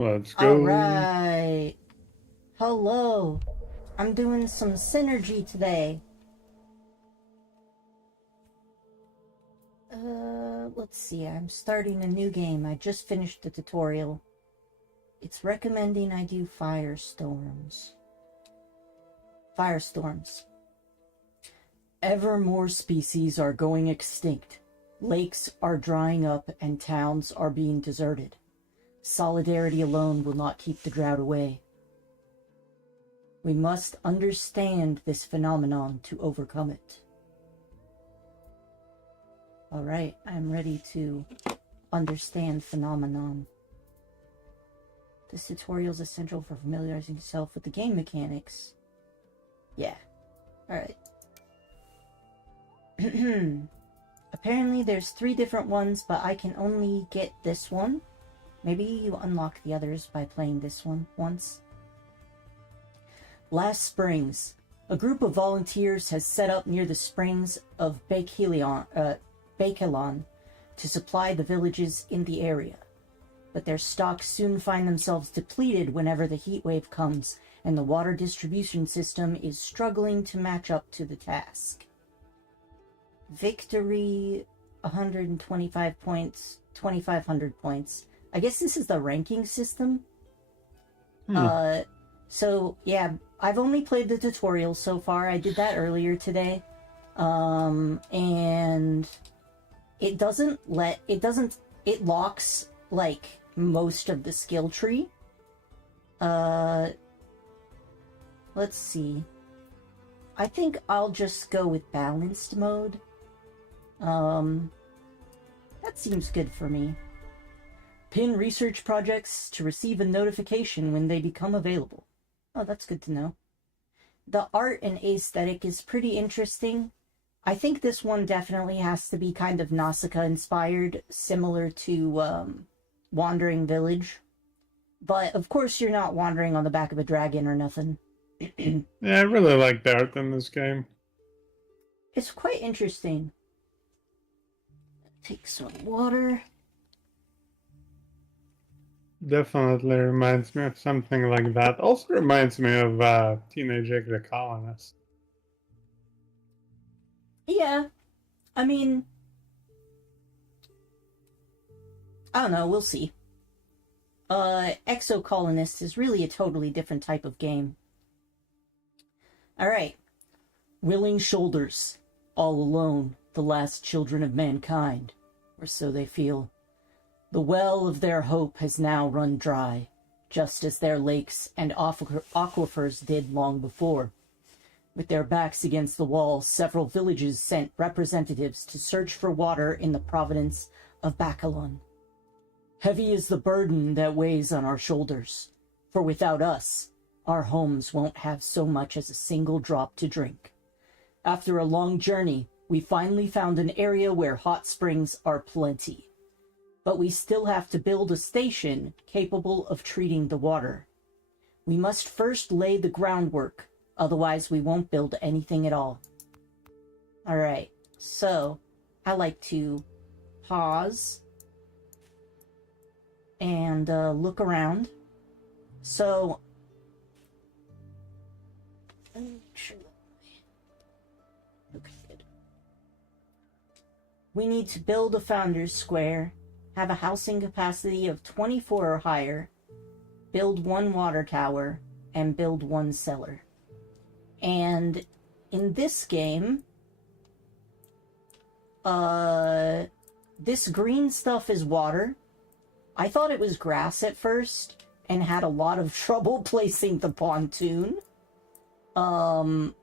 Let's go. Alright. Hello. I'm doing some synergy today. Let's see. I'm starting a new game. I just finished the tutorial. It's recommending I do firestorms. Firestorms. Ever more species are going extinct. Lakes are drying up and towns are being deserted. Solidarity alone will not keep the drought away. We must understand this phenomenon to overcome it. Alright, I'm ready to understand phenomenon. This tutorial is essential for familiarizing yourself with the game mechanics. Yeah. Alright. Apparently there's 3 different ones, but I can only get this one. Maybe you unlock the others by playing this one once. Last springs, a group of volunteers has set up near the springs of Bakelon to supply the villages in the area. But their stocks soon find themselves depleted whenever the heat wave comes, and the water distribution system is struggling to match up to the task. Victory, 125 points, 2,500 points. I guess this is the ranking system. So yeah, I've only played the tutorial so far. I did that earlier today. And it locks like most of the skill tree. Let's see. I think I'll just go with balanced mode. That seems good for me. Pin research projects to receive a notification when they become available. Oh, that's good to know. The art and aesthetic is pretty interesting. I think this one definitely has to be kind of Nausicaa inspired, similar to Wandering Village. But of course you're not wandering on the back of a dragon or nothing. Yeah, I really like the art in this game. It's quite interesting. Take some water. Definitely reminds me of something like that. Also reminds me of Teenage Egg the Colonist. Yeah, I mean, I don't know, we'll see. Exocolonist is really a totally different type of game. Alright. Willing shoulders, all alone, the last children of mankind, or so they feel. The well of their hope has now run dry, just as their lakes and aquifers did long before. With their backs against the wall, several villages sent representatives to search for water in the province of Bakelon. Heavy is the burden that weighs on our shoulders, for without us, our homes won't have so much as a single drop to drink. After a long journey, we finally found an area where hot springs are plenty. But we still have to build a station capable of treating the water. We must first lay the groundwork, otherwise we won't build anything at all. Alright, so I like to pause and look around. So, okay, good. We need to build a founder's square, have a housing capacity of 24 or higher, build 1 water tower, and build 1 cellar. And in this game, this green stuff is water. I thought it was grass at first, and had a lot of trouble placing the pontoon. I'm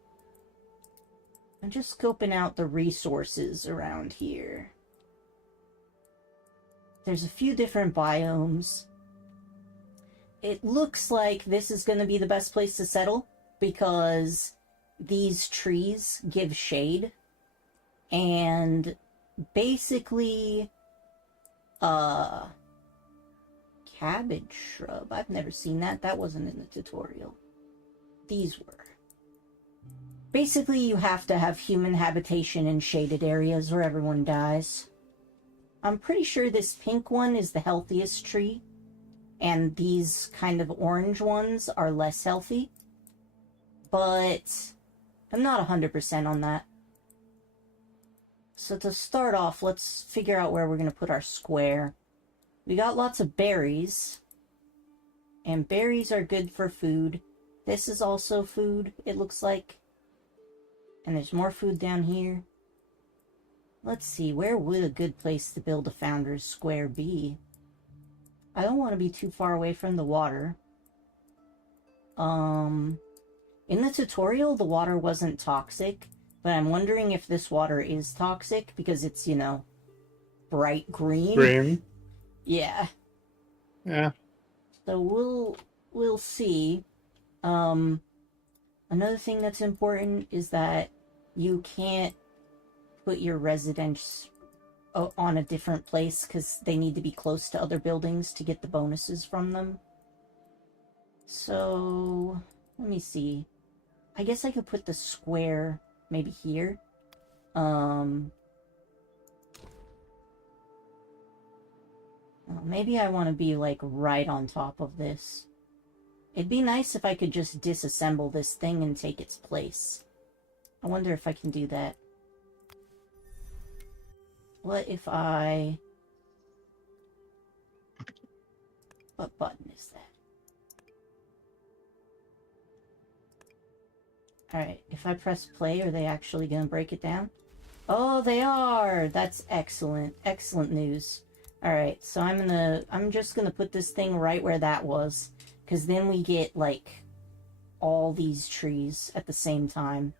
just scoping out the resources around here. There's a few different biomes. It looks like this is going to be the best place to settle because these trees give shade. And basically, cabbage shrub. I've never seen that. That wasn't in the tutorial. These were. Basically, you have to have human habitation in shaded areas or everyone dies. I'm pretty sure this pink one is the healthiest tree. and these kind of orange ones are less healthy. But I'm not 100% on that. So to start off, let's figure out where we're going to put our square. We got lots of berries, and berries are good for food. This is also food, it looks like. And there's more food down here. Let's see, where would a good place to build a founder's square be? I don't want to be too far away from the water. In the tutorial, the water wasn't toxic, but I'm wondering if this water is toxic because it's, you know, bright green. Green. Yeah. Yeah. So we'll see. Another thing that's important is that you can't put your residence on a different place because they need to be close to other buildings to get the bonuses from them. So, let me see. I guess I could put the square maybe here. Well, maybe I want to be like right on top of this. It'd be nice if I could just disassemble this thing and take its place. I wonder if I can do that. What if I... What button is that? Alright, if I press play, are they actually going to break it down? Oh, they are! That's excellent. Excellent news. Alright, so I'm just gonna put this thing right where that was. Because then we get, like, all these trees at the same time.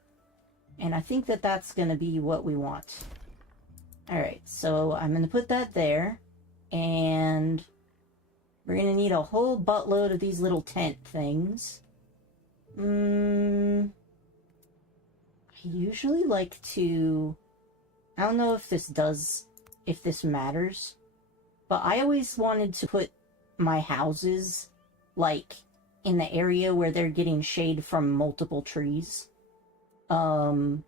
And I think that that's gonna be what we want. Alright, so I'm gonna put that there. And we're gonna need a whole buttload of these little tent things. I usually like to... I don't know if this matters, but I always wanted to put my houses, like, in the area where they're getting shade from multiple trees. And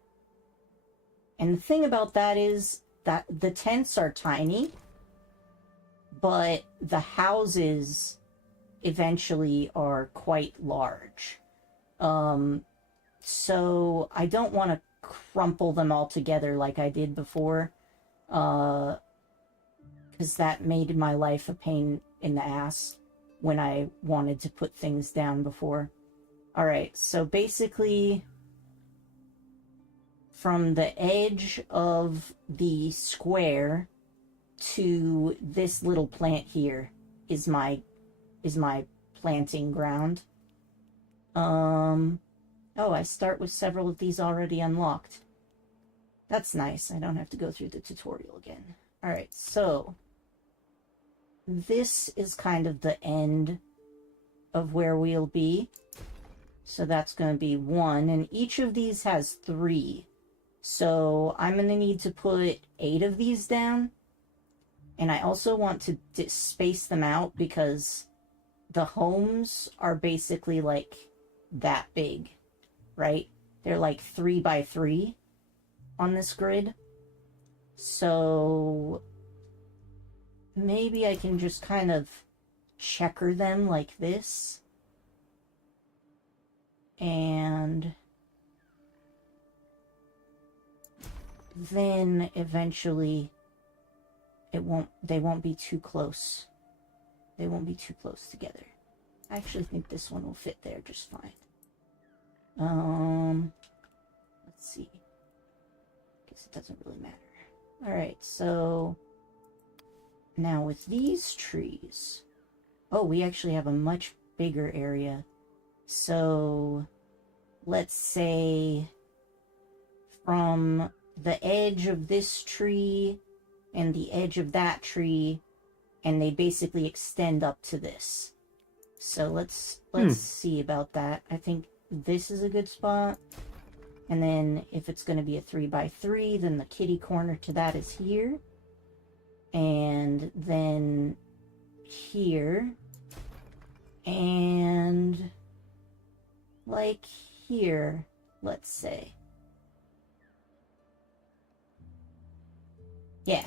the thing about that is that the tents are tiny, but the houses eventually are quite large. So I don't want to crumple them all together like I did before, because that made my life a pain in the ass when I wanted to put things down before. Alright, so basically from the edge of the square to this little plant here is my planting ground. Oh, I start with several of these already unlocked. That's nice. I don't have to go through the tutorial again. Alright, so this is kind of the end of where we'll be. So that's going to be 1, and each of these has 3. So I'm going to need to put 8 of these down. And I also want to space them out because the homes are basically like that big, right? They're like 3 by 3 on this grid. So maybe I can just kind of checker them like this. And then eventually they won't be too close. They won't be too close together. I actually think this one will fit there just fine. Let's see. Guess it doesn't really matter. Alright, so now with these trees, oh, we actually have a much bigger area. So let's say from the edge of this tree and the edge of that tree, and they basically extend up to this. So let's see about that. I think this is a good spot. And then if it's going to be a 3 by 3, then the kitty corner to that is here. And then here. And like here, let's say. Yeah.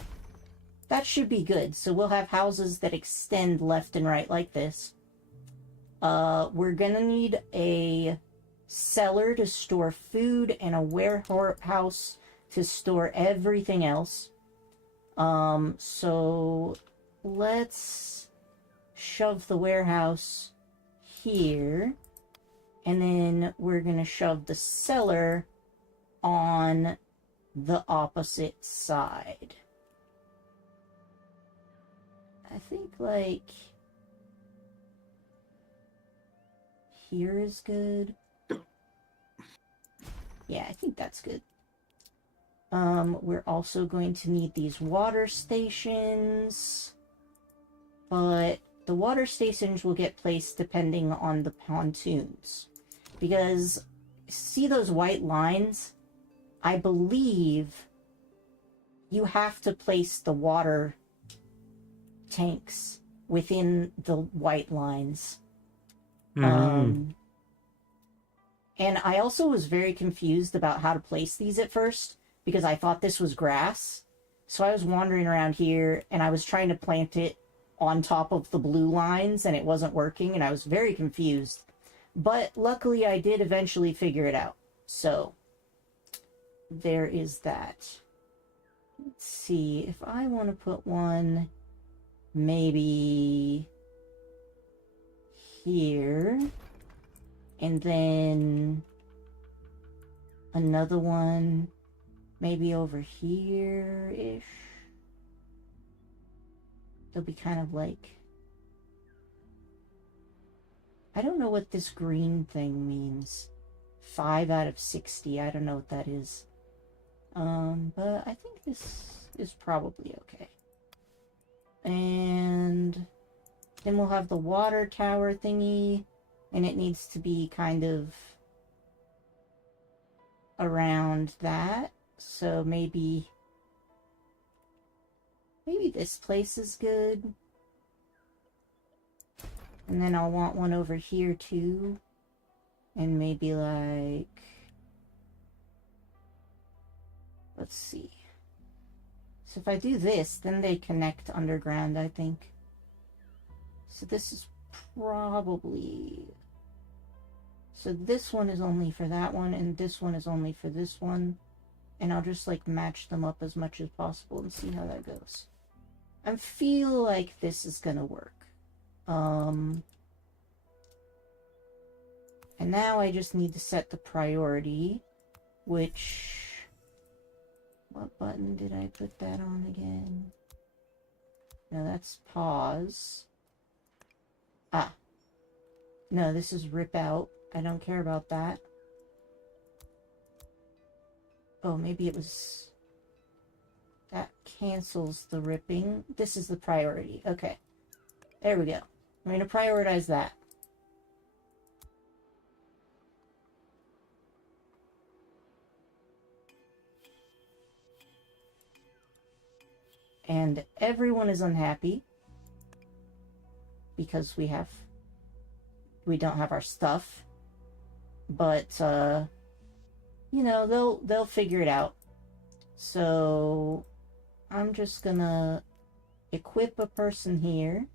that should be good. So we'll have houses that extend left and right like this. We're gonna need a cellar to store food and a warehouse to store everything else. So let's shove the warehouse here, and then we're gonna shove the cellar on the opposite side. I think, like, here is good. Yeah, I think that's good. We're also going to need these water stations, but the water stations will get placed depending on the pontoons. Because, see those white lines? I believe you have to place the water tanks within the white lines. And I also was very confused about how to place these at first, because I thought this was grass. So I was wandering around here, and I was trying to plant it on top of the blue lines, and it wasn't working, and I was very confused. But luckily, I did eventually figure it out. So, there is that. Let's see, if I want to put one, maybe here, and then another one maybe over here-ish. They'll be kind of like... I don't know what this green thing means. 5 out of 60, I don't know what that is. But I think this is probably okay. And then we'll have the water tower thingy, and it needs to be kind of around that. So maybe this place is good. And then I'll want one over here too. And maybe like, let's see. So if I do this, then they connect underground, I think. So this is probably... So this one is only for that one, and this one is only for this one. And I'll just, like, match them up as much as possible and see how that goes. I feel like this is gonna work. And now I just need to set the priority, which... What button did I put that on again? No, that's pause. Ah. No, this is rip out. I don't care about that. Oh, maybe it was... That cancels the ripping. This is the priority. Okay. There we go. I'm going to prioritize that. And everyone is unhappy because we don't have our stuff. But, you know, they'll figure it out. So, I'm just gonna equip a person here.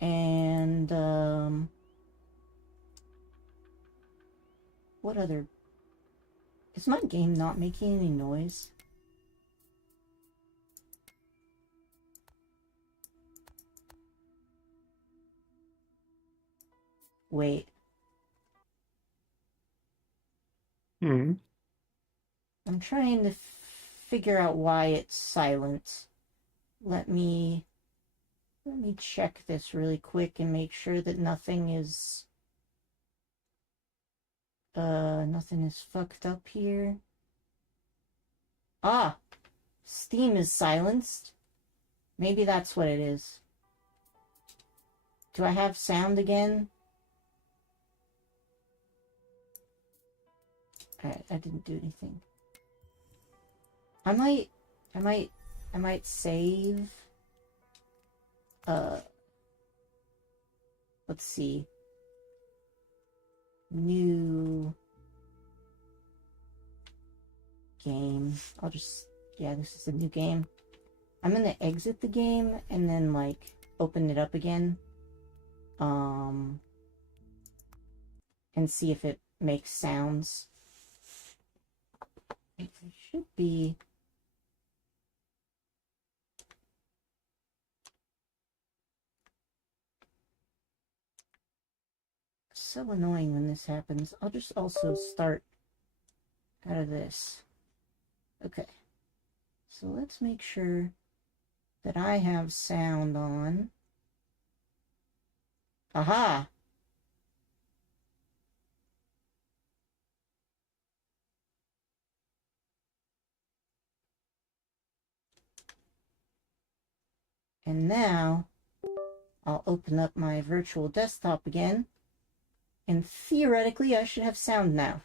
And, what other... Is my game not making any noise? Wait. I'm trying to figure out why it's silent. Let me check this really quick and make sure that nothing is fucked up here. Ah! Steam is silenced. Maybe that's what it is. Do I have sound again? Alright, I didn't do anything. I might save. Let's see. New game. I'll just Yeah, this is a new game. I'm gonna exit the game and then, like, open it up again. And see if it makes sounds. It should be... so annoying when this happens. I'll just also start out of this. Okay. So let's make sure that I have sound on. Aha! And now I'll open up my virtual desktop again. And theoretically, I should have sound now.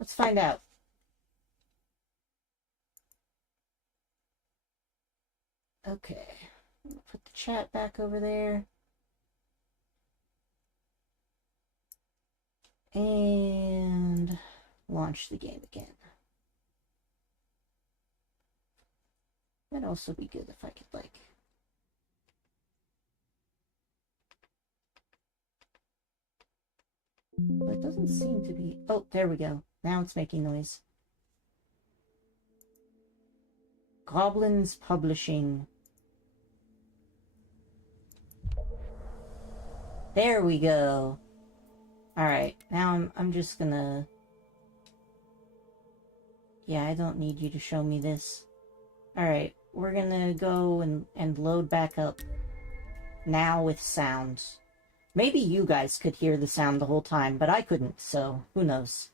Let's find out. Okay. Put the chat back over there. And launch the game again. That'd also be good if I could, like... Well, it doesn't seem to be... Oh, there we go. Now it's making noise. Goblins Publishing. There we go. Alright, now I'm just gonna... Yeah, I don't need you to show me this. Alright, we're gonna go and load back up. Now with sounds. Maybe you guys could hear the sound the whole time, but I couldn't, so who knows.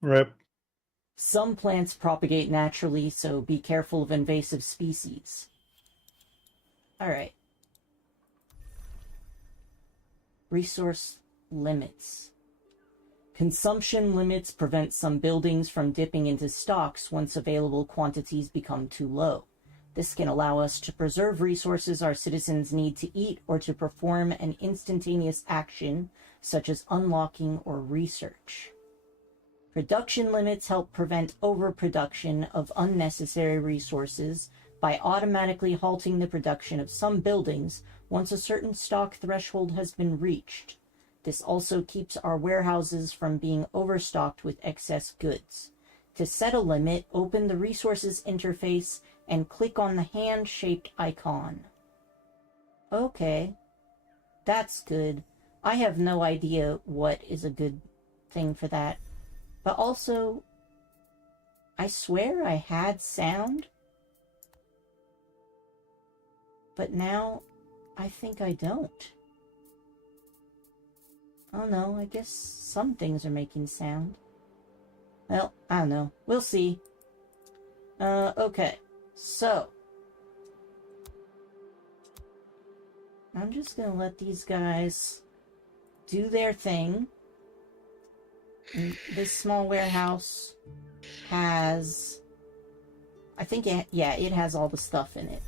Rip. Some plants propagate naturally, so be careful of invasive species. Alright. Resource limits. Consumption limits prevent some buildings from dipping into stocks once available quantities become too low. This can allow us to preserve resources our citizens need to eat or to perform an instantaneous action, such as unlocking or research. Production limits help prevent overproduction of unnecessary resources by automatically halting the production of some buildings once a certain stock threshold has been reached. This also keeps our warehouses from being overstocked with excess goods. To set a limit, open the Resources interface and click on the hand-shaped icon. Okay, that's good. I have no idea what is a good thing for that. But also, I swear I had sound, but now I think I don't. Oh no, I guess some things are making sound. Well, I don't know. We'll see. Okay. So, I'm just gonna let these guys do their thing. And this small warehouse has... I think it has all the stuff in it.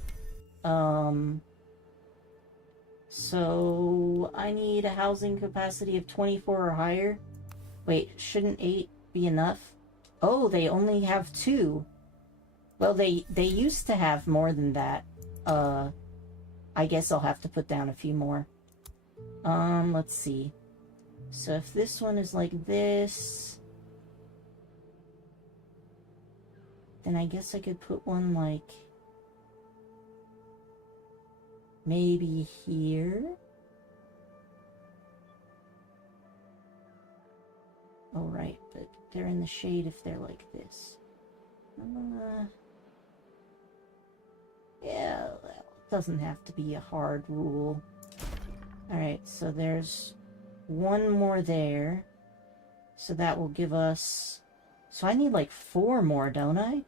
So I need a housing capacity of 24 or higher. Wait, shouldn't 8 be enough? Oh, they only have 2. Well, they used to have more than that. I guess I'll have to put down a few more. Let's see. So if this one is like this, then I guess I could put one like maybe here. Oh, right, but they're in the shade if they're like this. Yeah, well, it doesn't have to be a hard rule. Alright, so there's one more there. So that will give us... So I need like 4 more, don't I?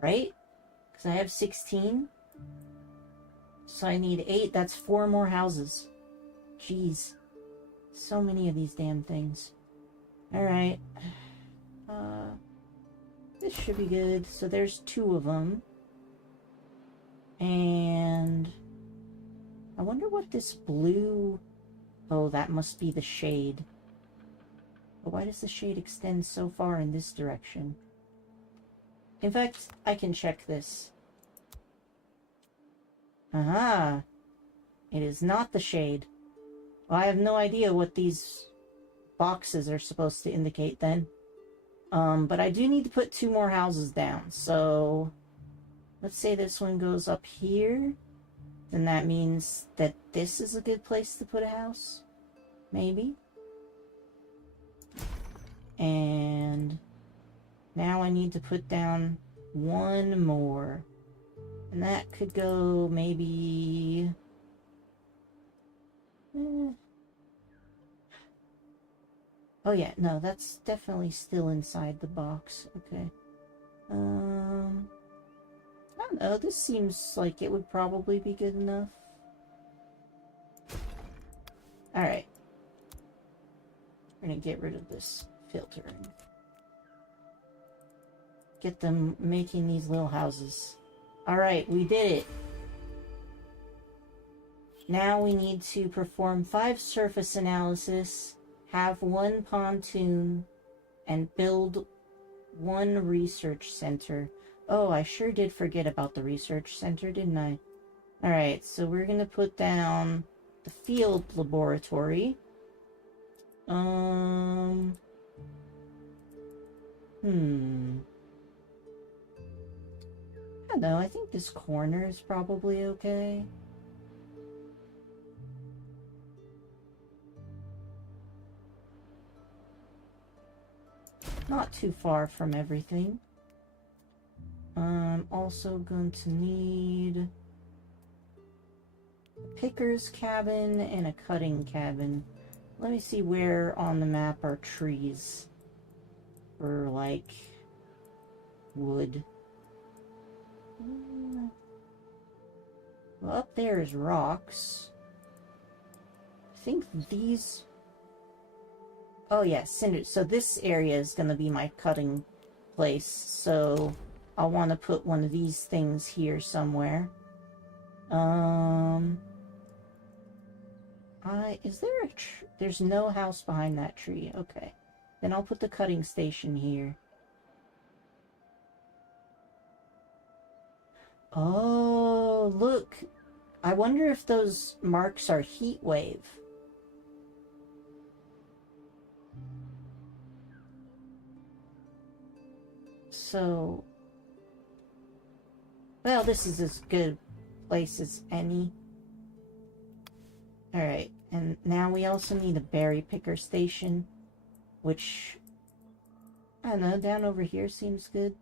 Right? Because I have 16. So I need 8. That's 4 more houses. Jeez. So many of these damn things. Alright. This should be good. So there's 2 of them. And... I wonder what this blue... Oh, that must be the shade. But why does the shade extend so far in this direction? In fact, I can check this. Aha! It is not the shade. Well, I have no idea what these boxes are supposed to indicate then. But I do need to put 2 more houses down, so... Let's say this one goes up here. Then that means that this is a good place to put a house. Maybe. And... now I need to put down 1 more. And that could go maybe... Oh yeah, no, that's definitely still inside the box. Okay. I don't know, this seems like it would probably be good enough. Alright. We're gonna get rid of this filter and get them making these little houses. Alright, we did it. Now we need to perform 5 surface analysis, have 1 pontoon, and build 1 research center. Oh, I sure did forget about the research center, didn't I? Alright, so we're gonna put down the field laboratory. I don't know, I think this corner is probably okay. Not too far from everything. I'm also going to need a picker's cabin and a cutting cabin. Let me see where on the map are trees for, like, wood. Well, up there is rocks. I think these... Oh yeah, cinder. So this area is going to be my cutting place. So I'll want to put one of these things here somewhere. Is there a there's no house behind that tree. Okay. Then I'll put the cutting station here. Oh, look. I wonder if those marks are heat wave. So, well, this is as good a place as any. Alright, and now we also need a berry picker station, which, I don't know, down over here seems good.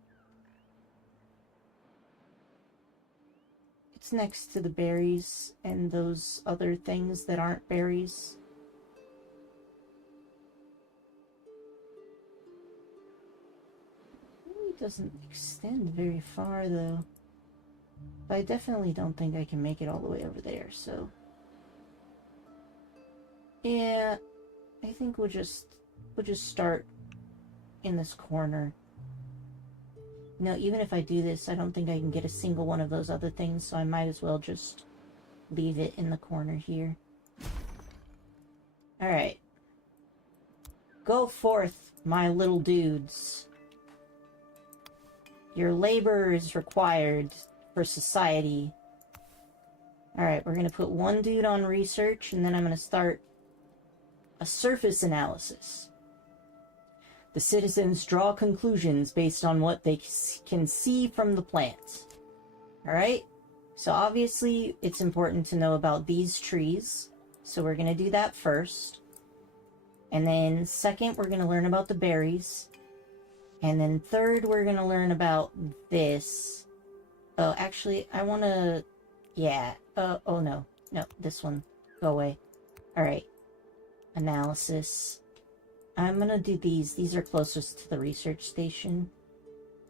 It's next to the berries and those other things that aren't berries. Doesn't extend very far though, but I definitely don't think I can make it all the way over there, so yeah, I think we'll just start in this corner. No, even if I do this, I don't think I can get a single one of those other things, so I might as well just leave it in the corner here. Alright, go forth, my little dudes. Your labor is required for society. Alright, we're going to put 1 dude on research, and then I'm going to start a surface analysis. The citizens draw conclusions based on what they can see from the plants. Alright? So obviously, it's important to know about these trees. So we're going to do that first. And then second, we're going to learn about the berries. And then third, we're going to learn about this. Oh, actually, I want to... Yeah. Oh, no. No, this one. Go away. Alright. Analysis. I'm going to do these. These are closest to the research station.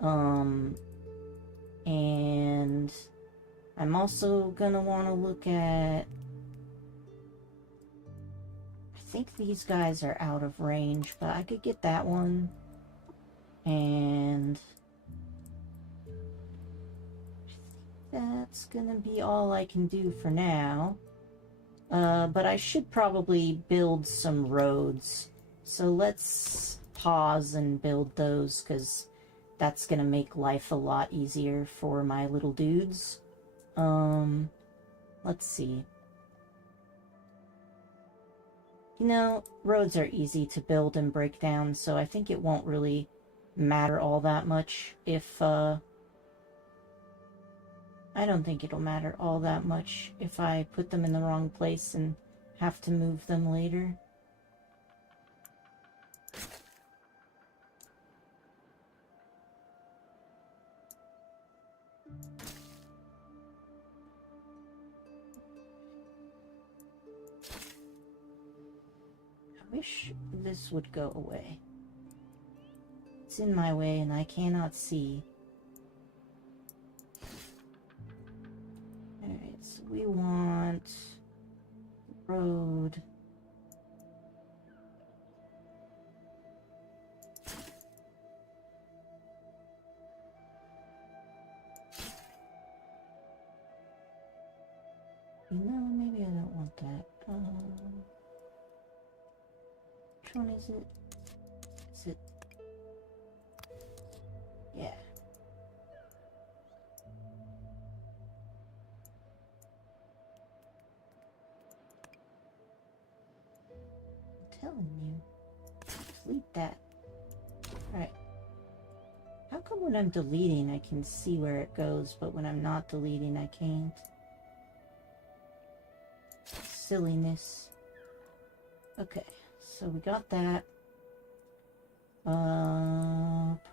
And I'm also going to want to look at... I think these guys are out of range, but I could get that one. And that's gonna be all I can do for now. But I should probably build some roads so let's pause and build those, because that's gonna make life a lot easier for my little dudes. Let's see. You know, roads are easy to build and break down, so I think it won't really matter all that much if, I don't think it'll matter all that much if I put them in the wrong place and have to move them later. I wish this would go away. It's in my way and I cannot see. Alright, so we want road. You know, maybe I don't want that. Which one is it? Is it? Yeah. I'm telling you. Delete that. Alright. How come when I'm deleting I can see where it goes, but when I'm not deleting I can't? Silliness. Okay, so we got that.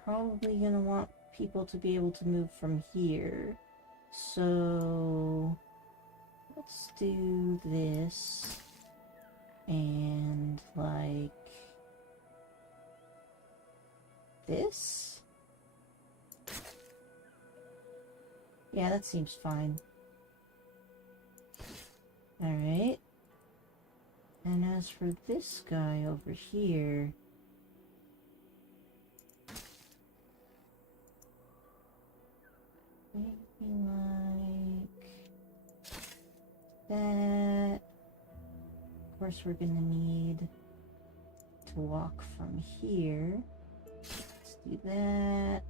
Probably gonna want people to be able to move from here. So let's do this. And like this? Yeah, that seems fine. Alright. And as for this guy over here, maybe like that. Of course, we're gonna need to walk from here. Let's do that.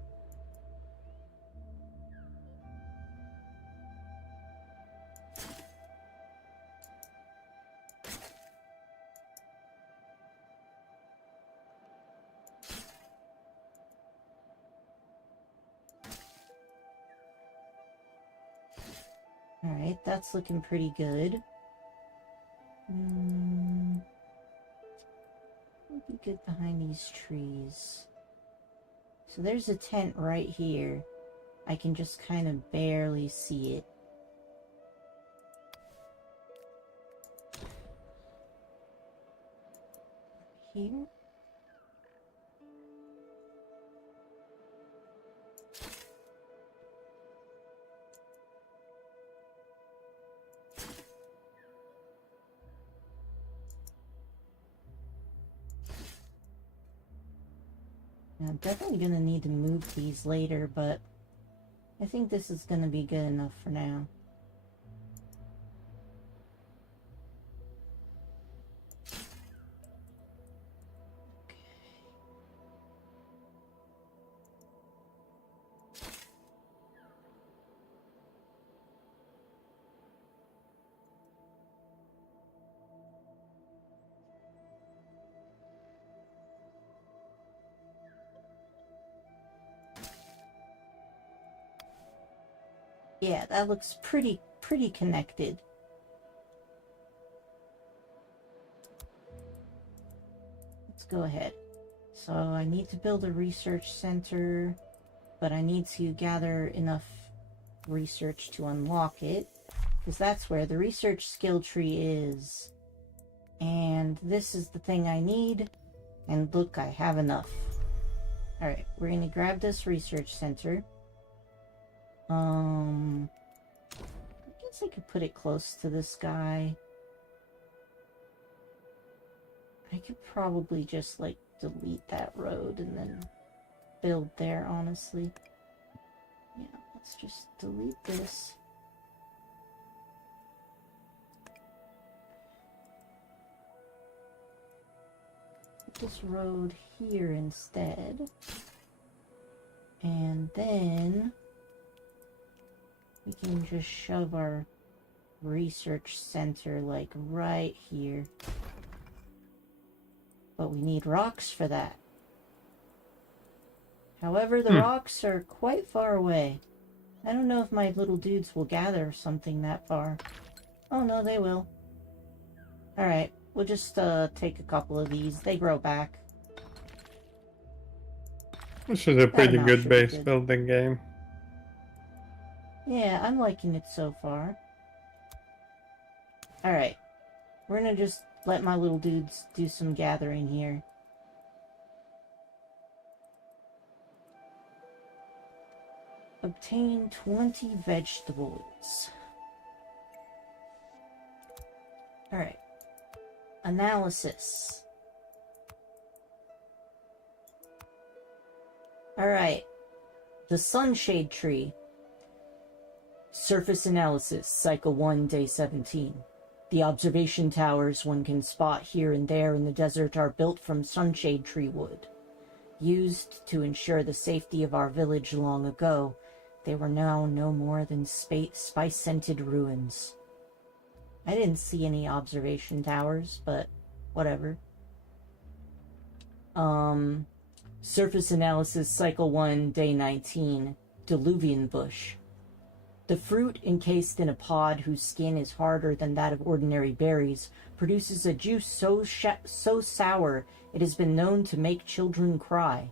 Alright, that's looking pretty good. Would be good behind these trees. So there's a tent right here. I can just kind of barely see it. Here? Now, I'm definitely gonna need to move these later, but I think this is gonna be good enough for now. Yeah, that looks pretty connected. Let's go ahead. So I need to build a research center, but I need to gather enough research to unlock it, because that's where the research skill tree is. And this is the thing I need, and look, I have enough. Alright, we're gonna grab this research center. I guess I could put it close to this guy. I could probably just, like, delete that road and then build there, honestly. Yeah, let's just delete this. this road here instead. And then we can just shove our research center like right here. But we need rocks for that. However, the rocks are quite far away. I don't know if my little dudes will gather something that far. Oh no, they will. Alright, we'll just take a couple of these. They grow back. This is a pretty good base building game. Yeah, I'm liking it so far. Alright, we're gonna just let my little dudes do some gathering here. Obtain 20 vegetables. Alright. Analysis. Alright. The sunshade tree. Surface analysis, cycle 1, day 17. The observation towers one can spot here and there in the desert are built from sunshade tree wood. Used to ensure the safety of our village long ago, they were now no more than spice-scented ruins. I didn't see any observation towers, but whatever. Surface analysis, cycle 1, day 19. Diluvian bush. The fruit, encased in a pod whose skin is harder than that of ordinary berries, produces a juice so sour it has been known to make children cry.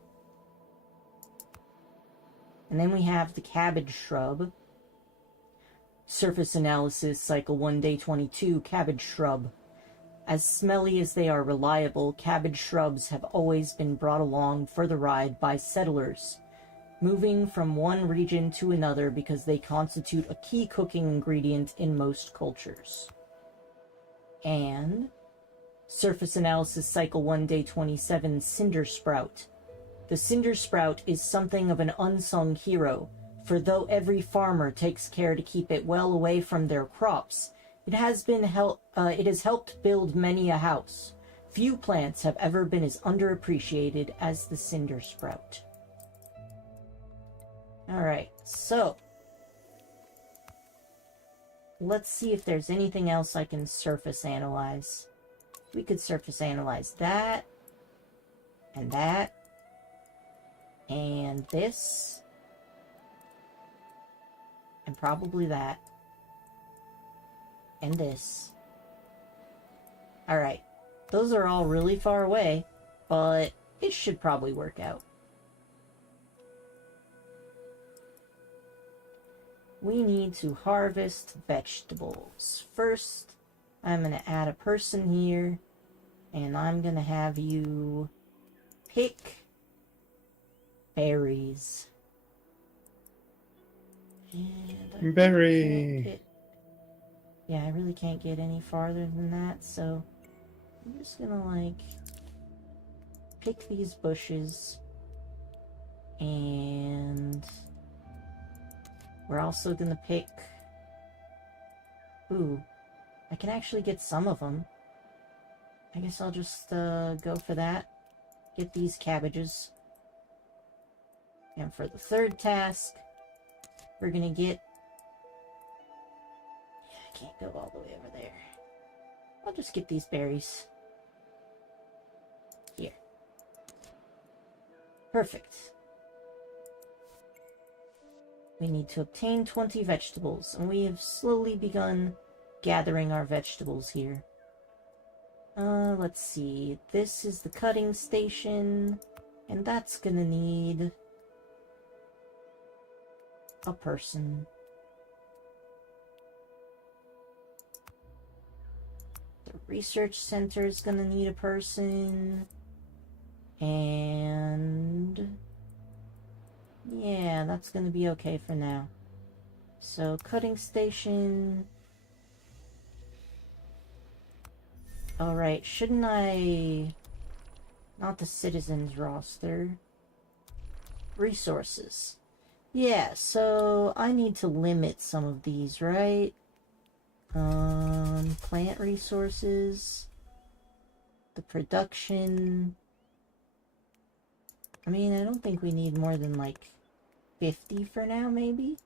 And then we have the cabbage shrub. Surface analysis, cycle 1, day 22, cabbage shrub. As smelly as they are reliable, cabbage shrubs have always been brought along for the ride by settlers, moving from one region to another because they constitute a key cooking ingredient in most cultures. And surface analysis, cycle 1, day 27, cinder sprout. The cinder sprout is something of an unsung hero, for though every farmer takes care to keep it well away from their crops, it has helped build many a house. Few plants have ever been as underappreciated as the cinder sprout. Alright, so let's see if there's anything else I can surface analyze. We could surface analyze that, and this, and probably that, and this. Alright, those are all really far away, but it should probably work out. We need to harvest vegetables. First, I'm going to add a person here, and I'm going to have you pick berries. And Berry! Yeah, I really can't get any farther than that, so I'm just going to, like, pick these bushes, and we're also going to pick... Ooh, I can actually get some of them. I guess I'll just go for that. Get these cabbages. And for the third task, we're going to get... Yeah, I can't go all the way over there. I'll just get these berries. Here. Perfect. We need to obtain 20 vegetables, and we have slowly begun gathering our vegetables here. Let's see. This is the cutting station, and that's gonna need a person. The research center is gonna need a person, and yeah, that's gonna be okay for now. So, cutting station. Alright, shouldn't I... Not the citizens roster. Resources. Yeah, so I need to limit some of these, right? Plant resources. The production. I mean, I don't think we need more than like 50 for now, maybe?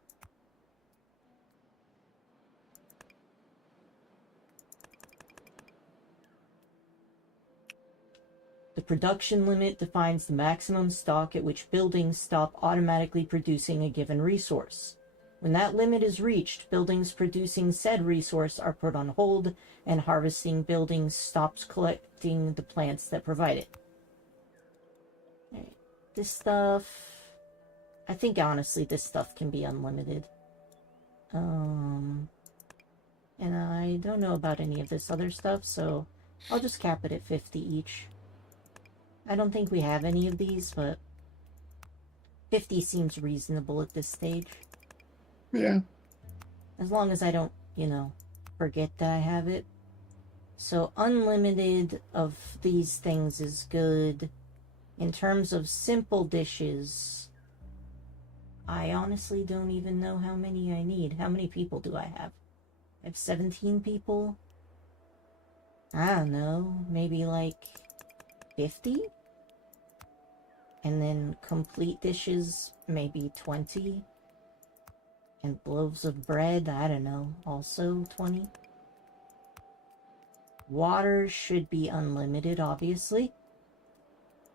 The production limit defines the maximum stock at which buildings stop automatically producing a given resource. When that limit is reached, buildings producing said resource are put on hold, and harvesting buildings stops collecting the plants that provide it. Alright, this stuff... I think, honestly, this stuff can be unlimited. And I don't know about any of this other stuff, so I'll just cap it at 50 each. I don't think we have any of these, but 50 seems reasonable at this stage. Yeah. As long as I don't, forget that I have it. So unlimited of these things is good. In terms of simple dishes, I honestly don't even know how many I need. How many people do I have? I have 17 people? I don't know, maybe like 50? And then complete dishes, maybe 20? And loaves of bread, I don't know, also 20? Water should be unlimited, obviously.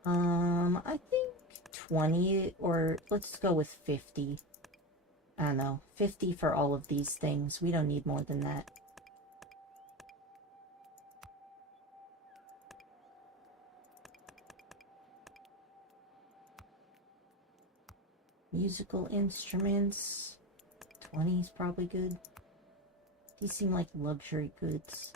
I think 20, or let's go with 50. I don't know, 50 for all of these things. We don't need more than that. Musical instruments, 20 is probably good. These seem like luxury goods.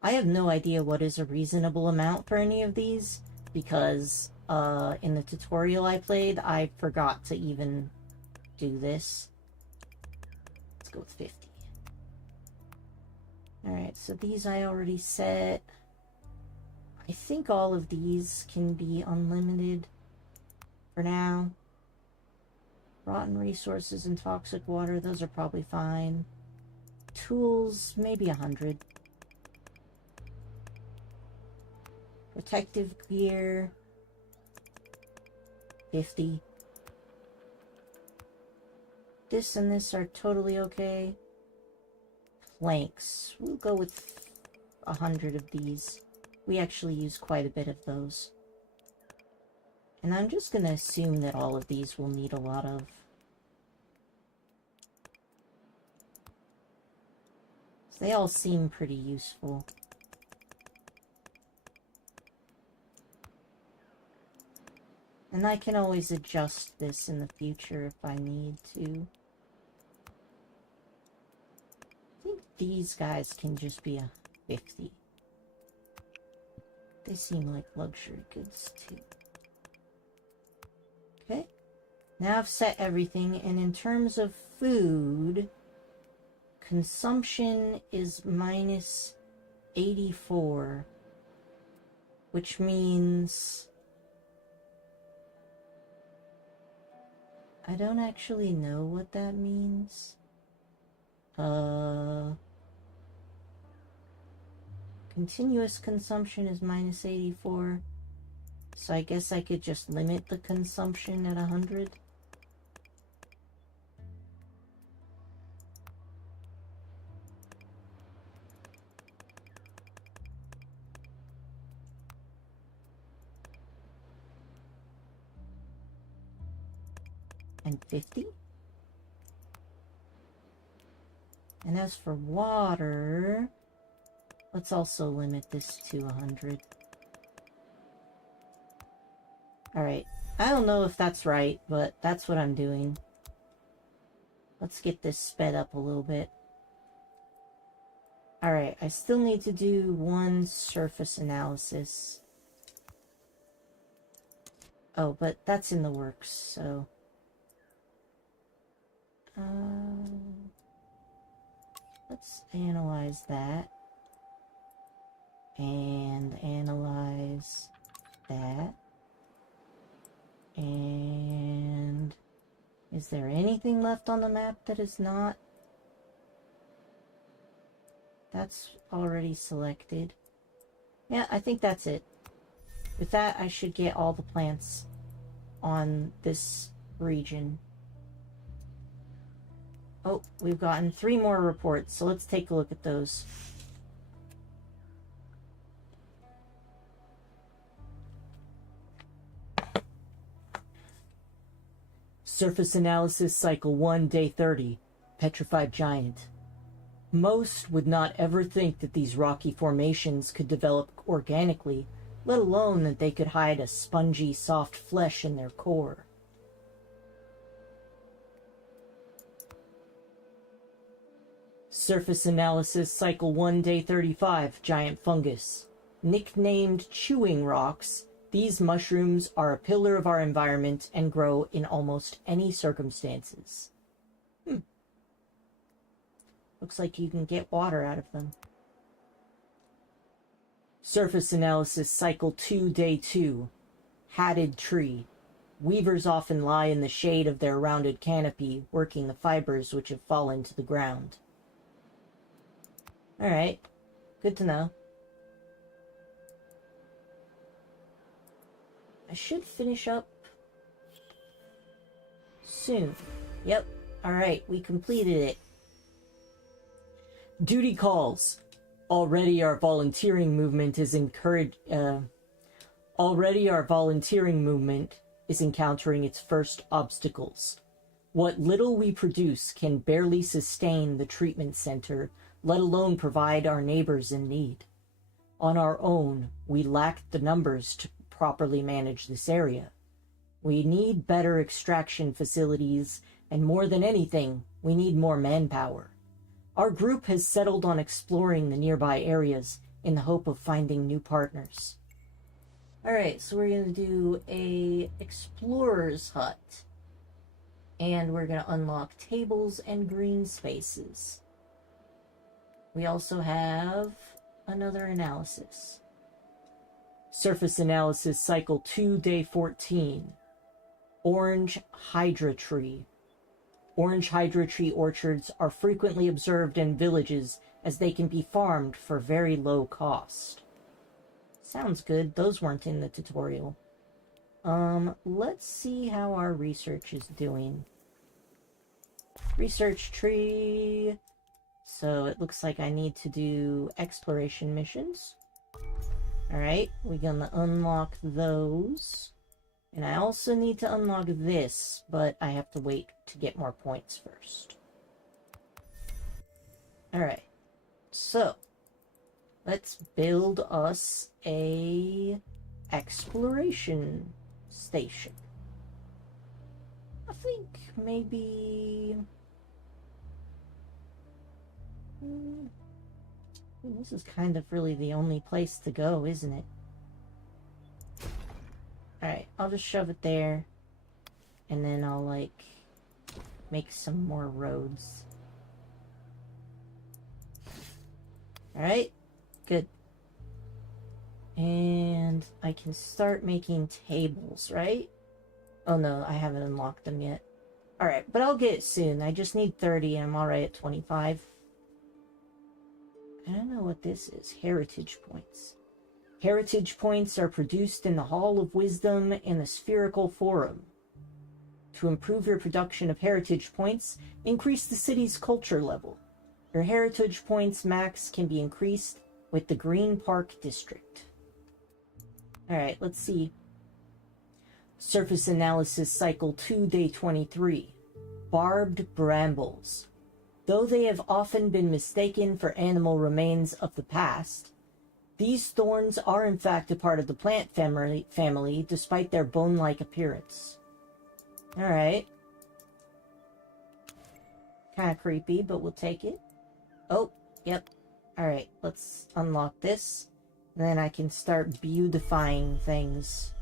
I have no idea what is a reasonable amount for any of these, because in the tutorial I played, I forgot to even do this. Let's go with 50. Alright, so these I already set. I think all of these can be unlimited for now. Rotten resources and toxic water, those are probably fine. Tools, maybe 100. Protective gear, 50. This and this are totally okay. Planks, we'll go with 100 of these. We actually use quite a bit of those. And I'm just gonna assume that all of these will need a lot of. So they all seem pretty useful. And I can always adjust this in the future if I need to. I think these guys can just be a 50. They seem like luxury goods too. Okay. Now I've set everything, and in terms of food, consumption is minus 84, which means I don't actually know what that means. Continuous consumption is minus 84. So I guess I could just limit the consumption at 100. And 50. And as for water, let's also limit this to 100. Alright, I don't know if that's right, but that's what I'm doing. Let's get this sped up a little bit. Alright, I still need to do one surface analysis. Oh, but that's in the works, so... let's analyze that. And analyze that. And is there anything left on the map that is not? That's already selected. Yeah, I think that's it. With that, I should get all the plants on this region. Oh, we've gotten 3 more reports, so let's take a look at those. Surface Analysis Cycle 1, Day 30. Petrified Giant. Most would not ever think that these rocky formations could develop organically, let alone that they could hide a spongy, soft flesh in their core. Surface Analysis Cycle 1, Day 35, Giant Fungus. Nicknamed chewing rocks, these mushrooms are a pillar of our environment and grow in almost any circumstances. Looks like you can get water out of them. Surface Analysis Cycle 2, Day 2, Hatted Tree. Weavers often lie in the shade of their rounded canopy, working the fibers which have fallen to the ground. Alright, good to know. I should finish up soon. Yep, alright, we completed it. Duty calls. Already our volunteering movement is encountering its first obstacles. What little we produce can barely sustain the treatment center, let alone provide our neighbors in need. On our own, we lack the numbers to properly manage this area. We need better extraction facilities, and more than anything, we need more manpower. Our group has settled on exploring the nearby areas in the hope of finding new partners. Alright, so we're going to do a explorer's hut. And we're going to unlock tables and green spaces. We also have another analysis. Surface Analysis Cycle 2, Day 14. Orange Hydra Tree. Orange Hydra Tree orchards are frequently observed in villages as they can be farmed for very low cost. Sounds good. Those weren't in the tutorial. Let's see how our research is doing. Research tree. So it looks like I need to do exploration missions. Alright, we're gonna unlock those. And I also need to unlock this, but I have to wait to get more points first. Alright, so let's build us a exploration station. I think maybe... This is kind of really the only place to go, isn't it? Alright, I'll just shove it there. And then I'll, like, make some more roads. Alright, good. And I can start making tables, right? Oh no, I haven't unlocked them yet. Alright, but I'll get it soon. I just need 30 and I'm already at 25. I don't know what this is. Heritage points. Heritage points are produced in the Hall of Wisdom in the Spherical Forum. To improve your production of heritage points, increase the city's culture level. Your heritage points max can be increased with the Green Park District. Alright, let's see. Surface Analysis Cycle 2, Day 23. Barbed Brambles. Though they have often been mistaken for animal remains of the past, these thorns are in fact a part of the plant family despite their bone-like appearance. Alright. Kinda creepy, but we'll take it. Oh, yep. Alright, let's unlock this. Then I can start beautifying things.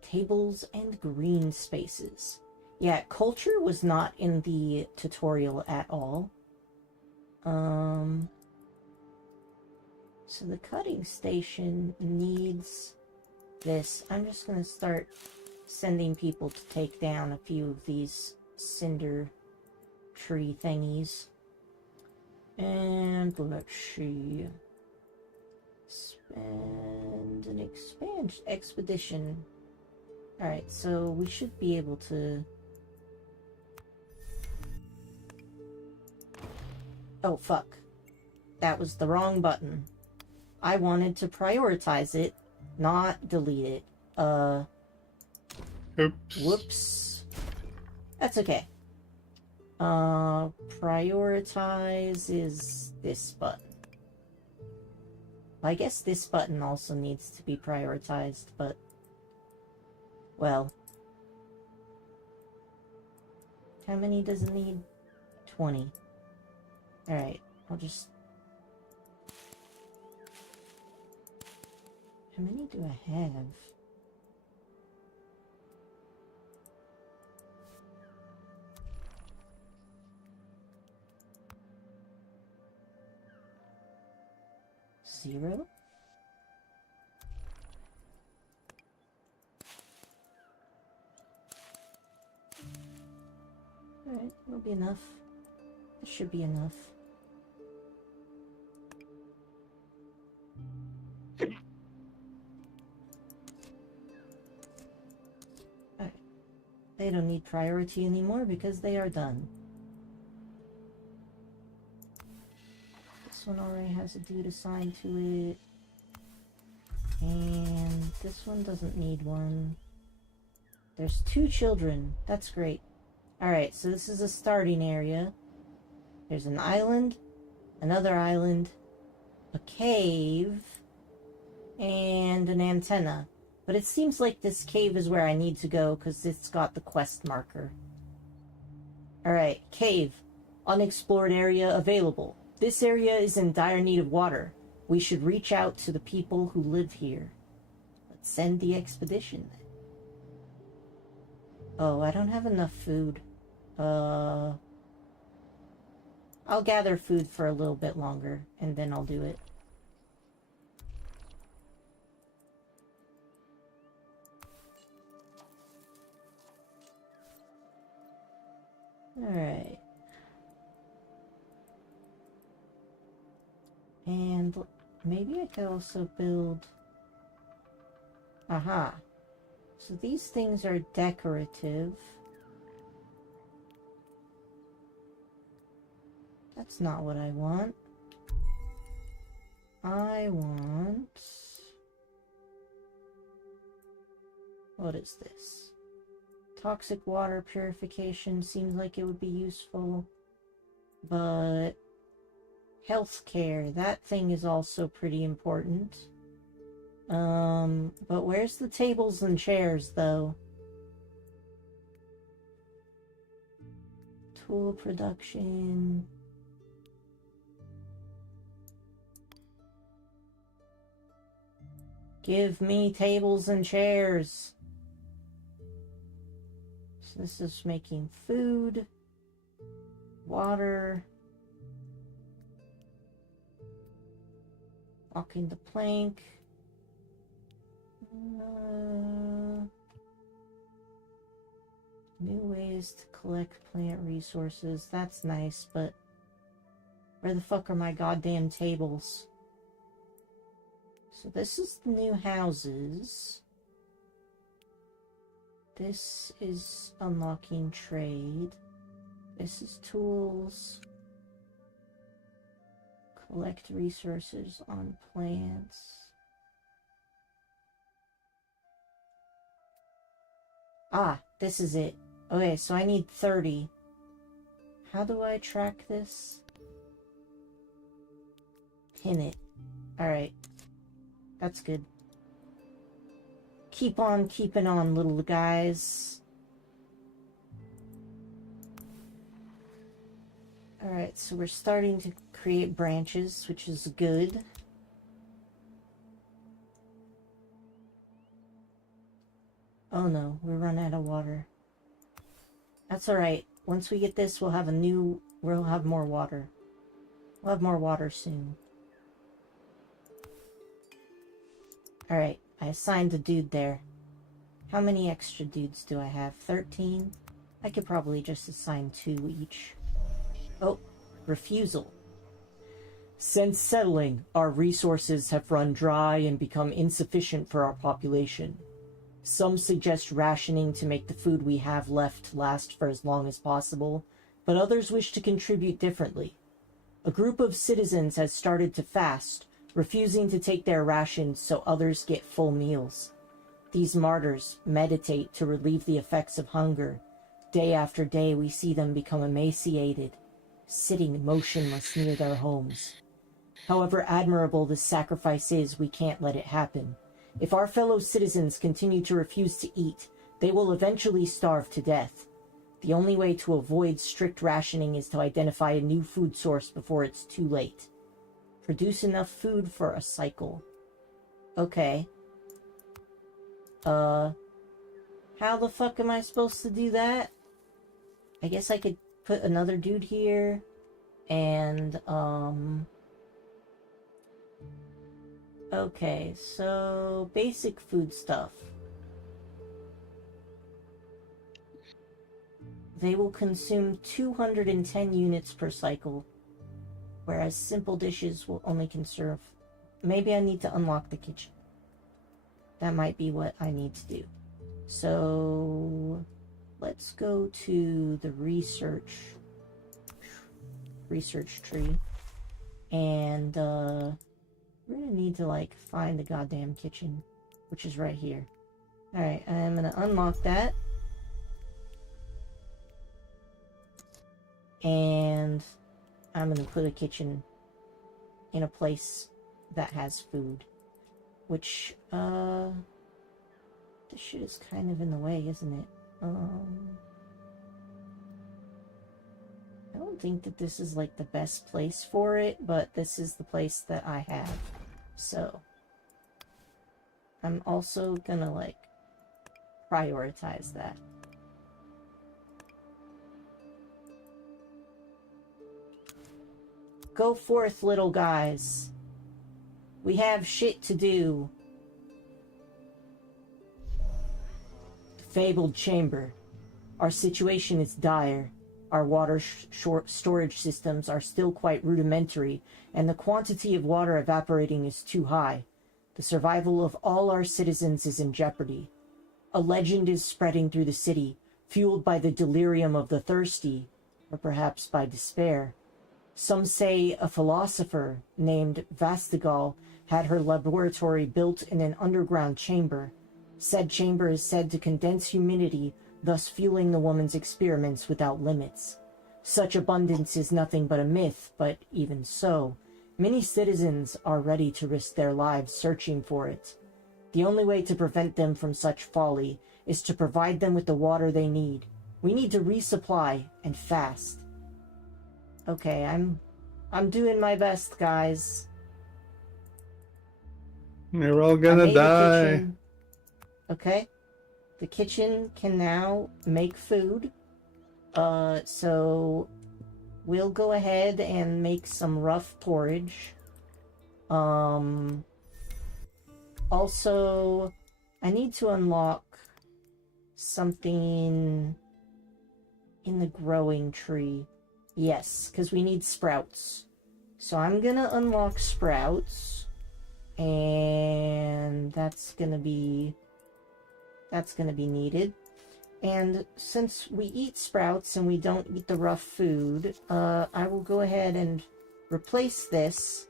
Tables and green spaces. Yeah, culture was not in the tutorial at all. So the cutting station needs this. I'm just gonna start sending people to take down a few of these cinder tree thingies. And let's see. And an expansion expedition. Alright, so we should be able to... Oh, fuck. That was the wrong button. I wanted to prioritize it, not delete it. Oops. Whoops. That's okay. Prioritize is this button. I guess this button also needs to be prioritized, but... Well... How many does it need? 20. Alright, I'll just... How many do I have? Zero? Alright, that'll be enough. That should be enough. Alright. They don't need priority anymore because they are done. This one already has a dude assigned to it. And this one doesn't need one. There's 2 children. That's great. Alright, so this is a starting area. There's an island, another island, a cave, and an antenna. But it seems like this cave is where I need to go because it's got the quest marker. Alright, cave. Unexplored area available. This area is in dire need of water. We should reach out to the people who live here. Let's send the expedition then. Oh, I don't have enough food. I'll gather food for a little bit longer, and then I'll do it. Alright. And maybe I could also build... Aha. So these things are decorative. That's not what I want. I want... What is this? Toxic water purification seems like it would be useful. But... Healthcare, that thing is also pretty important. But where's the tables and chairs, though? Tool production... Give me tables and chairs. So this is making food, water, walking the plank. New ways to collect plant resources. That's nice, but where the fuck are my goddamn tables? So this is the new houses. This is unlocking trade. This is tools. Collect resources on plants. Ah, this is it. Okay, so I need 30. How do I track this? Pin it. Alright. That's good. Keep on keeping on, little guys. Alright, so we're starting to create branches, which is good. Oh no, we run out of water. That's alright. Once we get this, we'll have more water. We'll have more water soon. Alright, I assigned a dude there. How many extra dudes do I have? 13? I could probably just assign 2 each. Oh, refusal. Since settling, our resources have run dry and become insufficient for our population. Some suggest rationing to make the food we have left last for as long as possible, but others wish to contribute differently. A group of citizens has started to fast, refusing to take their rations so others get full meals. These martyrs meditate to relieve the effects of hunger. Day after day we see them become emaciated, sitting motionless near their homes. However admirable this sacrifice is, we can't let it happen. If our fellow citizens continue to refuse to eat, they will eventually starve to death. The only way to avoid strict rationing is to identify a new food source before it's too late. Produce enough food for a cycle. Okay. How the fuck am I supposed to do that? I guess I could put another dude here, and, okay, so basic food stuff. They will consume 210 units per cycle, whereas simple dishes will only conserve... Maybe I need to unlock the kitchen. That might be what I need to do. So let's go to the research tree, and we're gonna need to like find the goddamn kitchen, which is right here. Alright, I'm gonna unlock that. And I'm gonna put a kitchen in a place that has food. Which, this shit is kind of in the way, isn't it? I don't think that this is like the best place for it, but this is the place that I have. So, I'm also gonna like prioritize that. Go forth, little guys. We have shit to do. Fabled chamber. Our situation is dire. Our water storage systems are still quite rudimentary, and the quantity of water evaporating is too high. The survival of all our citizens is in jeopardy. A legend is spreading through the city, fueled by the delirium of the thirsty, or perhaps by despair. Some say a philosopher named Vastagal had her laboratory built in an underground chamber. Said chamber is said to condense humidity, thus fueling the woman's experiments without limits. Such abundance is nothing but a myth, but even so, many citizens are ready to risk their lives searching for it. The only way to prevent them from such folly is to provide them with the water they need. We need to resupply, and fast. Okay, I'm doing my best, guys. You're all gonna die. Okay. The kitchen can now make food. So we'll go ahead and make some rough porridge. Also, I need to unlock something in the growing tree. Yes, because we need sprouts. So I'm gonna unlock sprouts, and that's gonna be needed. And since we eat sprouts and we don't eat the rough food, I will go ahead and replace this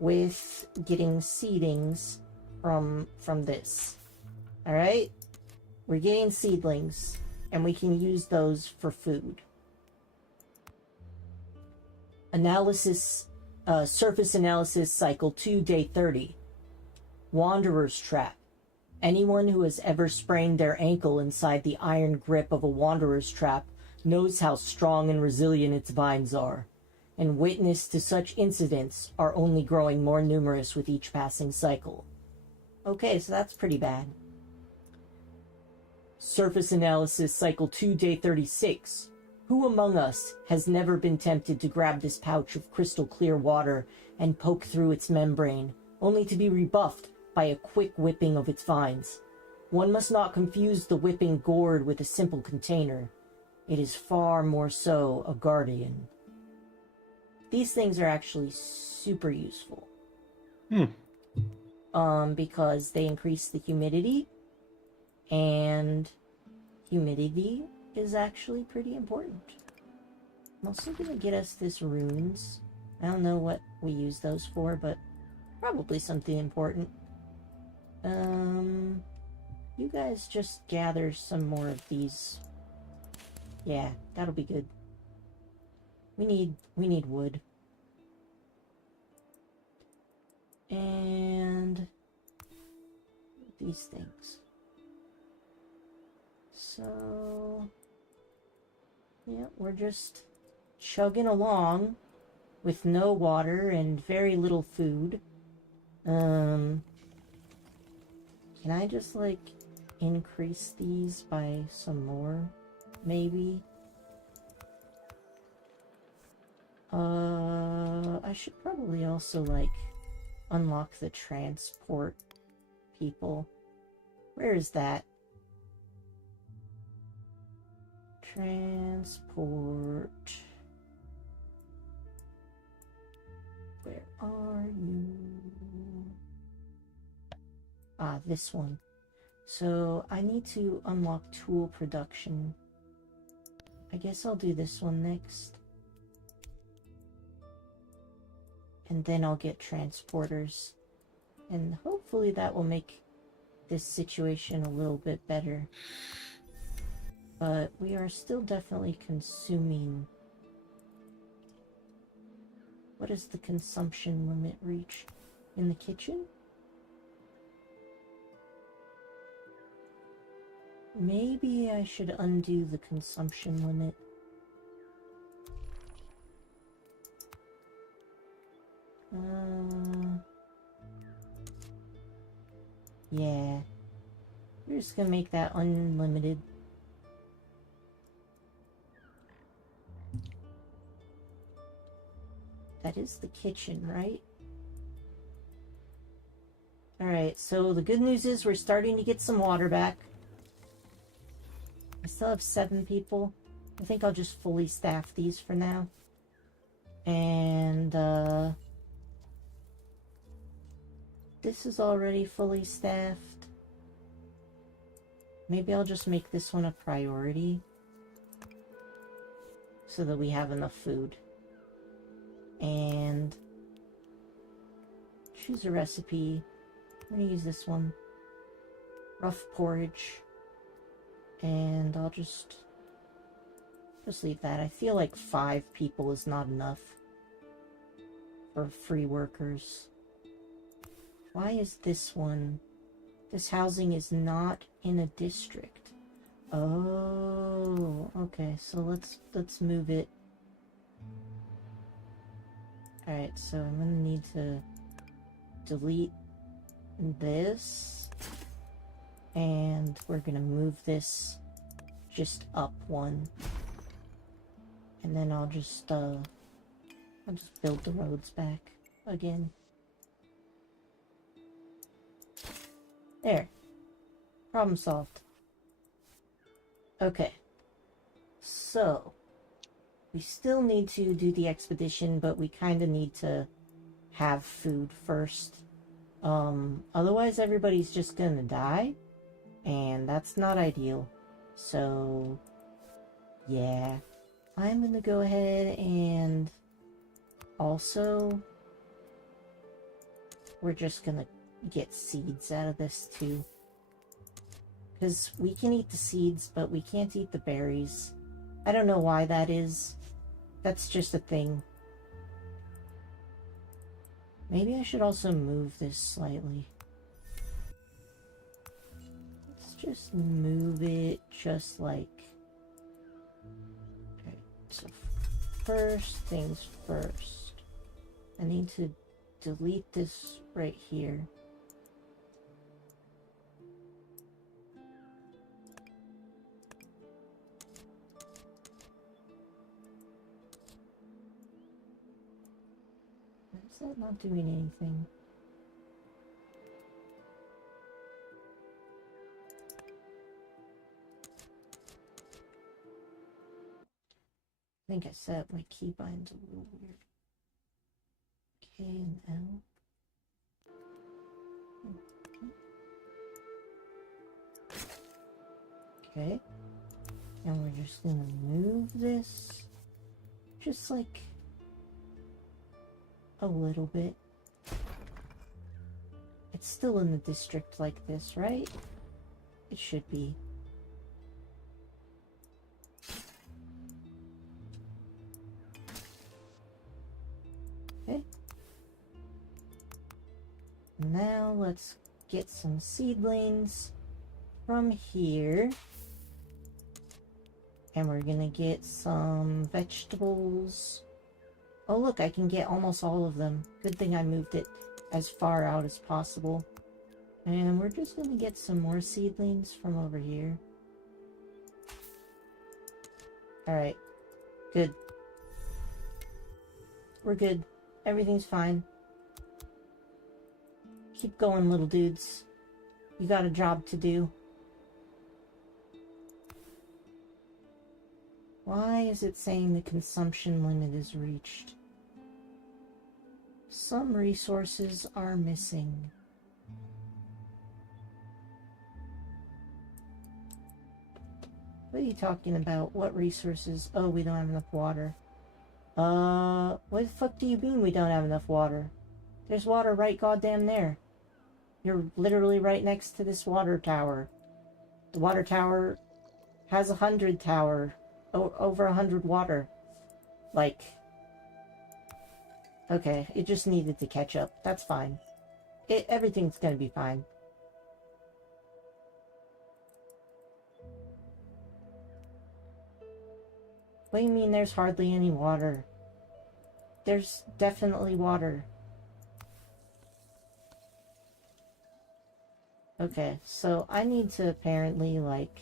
with getting seedlings from this. Alright? We're getting seedlings, and we can use those for food. Surface analysis cycle 2, day 30. Wanderer's trap. Anyone who has ever sprained their ankle inside the iron grip of a wanderer's trap knows how strong and resilient its vines are, and witness to such incidents are only growing more numerous with each passing cycle. Okay, so that's pretty bad. Surface analysis cycle 2, day 36. Who among us has never been tempted to grab this pouch of crystal clear water and poke through its membrane, only to be rebuffed by a quick whipping of its vines? One must not confuse the whipping gourd with a simple container. It is far more so a guardian. these things are actually super useful. Hmm. Because they increase the humidity, and humidity is actually pretty important. I'm also gonna get us this runes. I don't know what we use those for, but probably something important. You guys just gather some more of these. Yeah, that'll be good. We need wood. And these things. So yeah, we're just chugging along with no water and very little food. Can I just like increase these by some more? Maybe? I should probably also like unlock the transport people. Where is that? Transport. Where are you? Ah, this one. So I need to unlock tool production. I guess I'll do this one next. And then I'll get transporters. And hopefully that will make this situation a little bit better. But we are still definitely consuming. What does the consumption limit reach? In the kitchen? Maybe I should undo the consumption limit. Yeah. We're just gonna make that unlimited. That is the kitchen, right? Alright, so the good news is we're starting to get some water back. I still have 7 people. I think I'll just fully staff these for now. And, this is already fully staffed. Maybe I'll just make this one a priority. So that we have enough food. And choose a recipe. I'm gonna use this one. Rough porridge. And I'll just leave that. I feel like 5 people is not enough for free workers. Why is this one? This housing is not in a district. Oh, okay. So let's move it. Alright, so I'm gonna need to delete this. And we're gonna move this just up 1. And then I'll just build the roads back again. There. Problem solved. Okay. So, we still need to do the expedition, but we kind of need to have food first. Otherwise everybody's just gonna die, and that's not ideal. So, yeah. I'm gonna go ahead and also we're just gonna get seeds out of this too. Because we can eat the seeds, but we can't eat the berries. I don't know why that is. That's just a thing. Maybe I should also move this slightly. Let's just move it just like... Okay, so first things first. I need to delete this right here. Is that not doing anything? I think I set up my keybinds a little weird. and L. Okay. And we're just gonna move this just like a little bit. It's still in the district like this, right? It should be. Okay. Now let's get some seedlings from here. And we're gonna get some vegetables. Oh look, I can get almost all of them. Good thing I moved it as far out as possible. And we're just gonna get some more seedlings from over here. Alright. Good. We're good. Everything's fine. Keep going, little dudes. You got a job to do. Why is it saying the consumption limit is reached? Some resources are missing. What are you talking about? What resources? Oh, we don't have enough water. What the fuck do you mean we don't have enough water? There's water right goddamn there. You're literally right next to this water tower. The water tower has 100 tower. Over 100 water. Like... Okay, it just needed to catch up. That's fine. Everything's gonna be fine. What do you mean there's hardly any water? There's definitely water. Okay, so I need to apparently, like...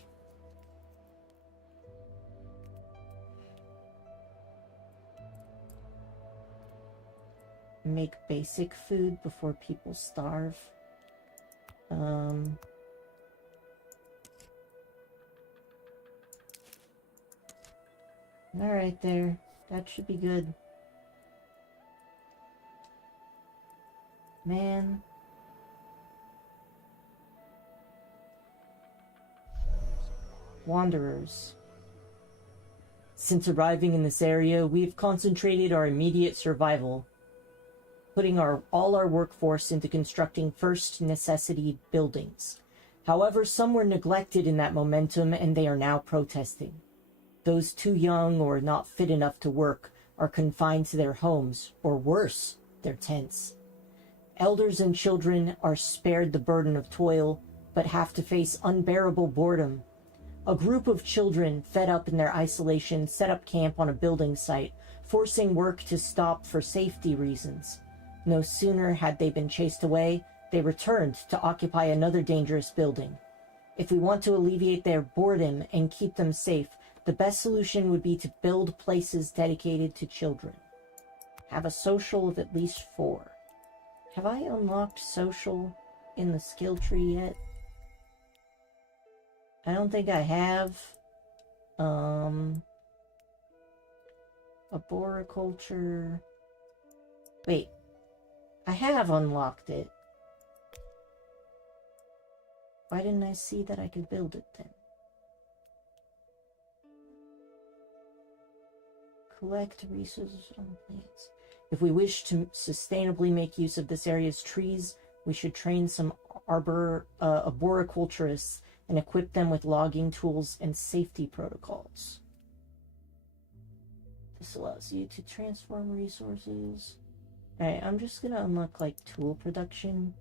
make basic food before people starve. Alright there. That should be good. Man. Wanderers. Since arriving in this area, we've concentrated our immediate survival, putting all our workforce into constructing first necessity buildings. However, some were neglected in that momentum, and they are now protesting. Those too young or not fit enough to work are confined to their homes, or worse, their tents. Elders and children are spared the burden of toil, but have to face unbearable boredom. A group of children, fed up in their isolation, set up camp on a building site, forcing work to stop for safety reasons. No sooner had they been chased away, they returned to occupy another dangerous building. If we want to alleviate their boredom and keep them safe, the best solution would be to build places dedicated to children. Have a social of at least 4. Have I unlocked social in the skill tree yet? I don't think I have. Arboriculture. Wait. I have unlocked it. Why didn't I see that I could build it then? Collect resources on plants. If we wish to sustainably make use of this area's trees, we should train some arboriculturists and equip them with logging tools and safety protocols. This allows you to transform resources. Alright, I'm just gonna unlock, like, tool production.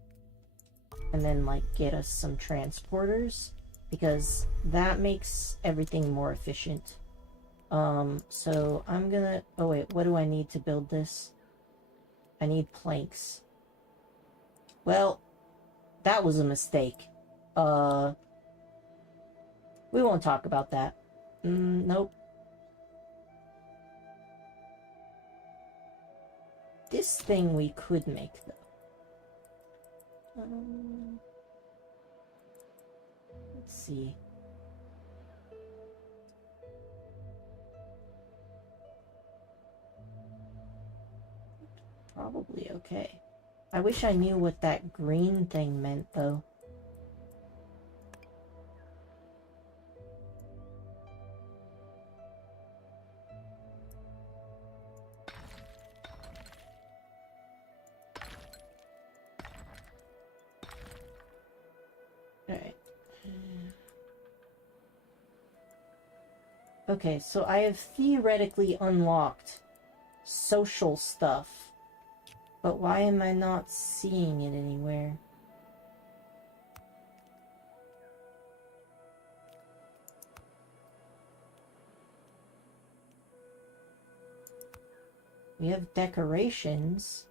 And then, like, get us some transporters. Because that makes everything more efficient. So I'm gonna... Oh wait, what do I need to build this? I need planks. Well, that was a mistake. We won't talk about that. Nope. This thing we could make, though. Let's see. probably okay. I wish I knew what that green thing meant, though. Alright. Okay, so I have theoretically unlocked social stuff. But why am I not seeing it anywhere? We have decorations.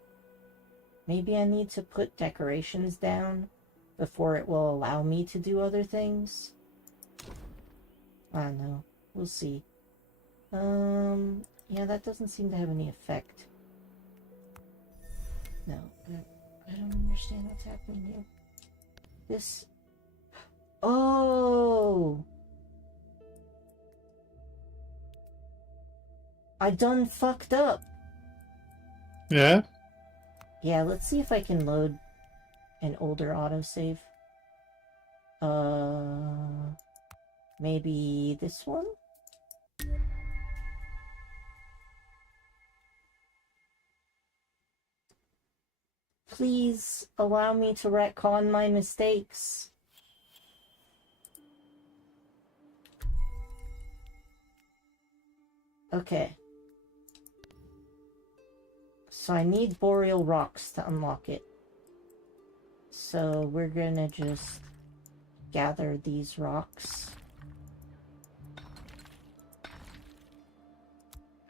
Maybe I need to put decorations down before it will allow me to do other things. I don't know. We'll see. Yeah, that doesn't seem to have any effect. No, I don't understand what's happening here. This... Oh! I done fucked up! Yeah? Yeah, let's see if I can load an older autosave. Maybe this one? Please allow me to retcon my mistakes. Okay. So I need boreal rocks to unlock it. So we're gonna just gather these rocks.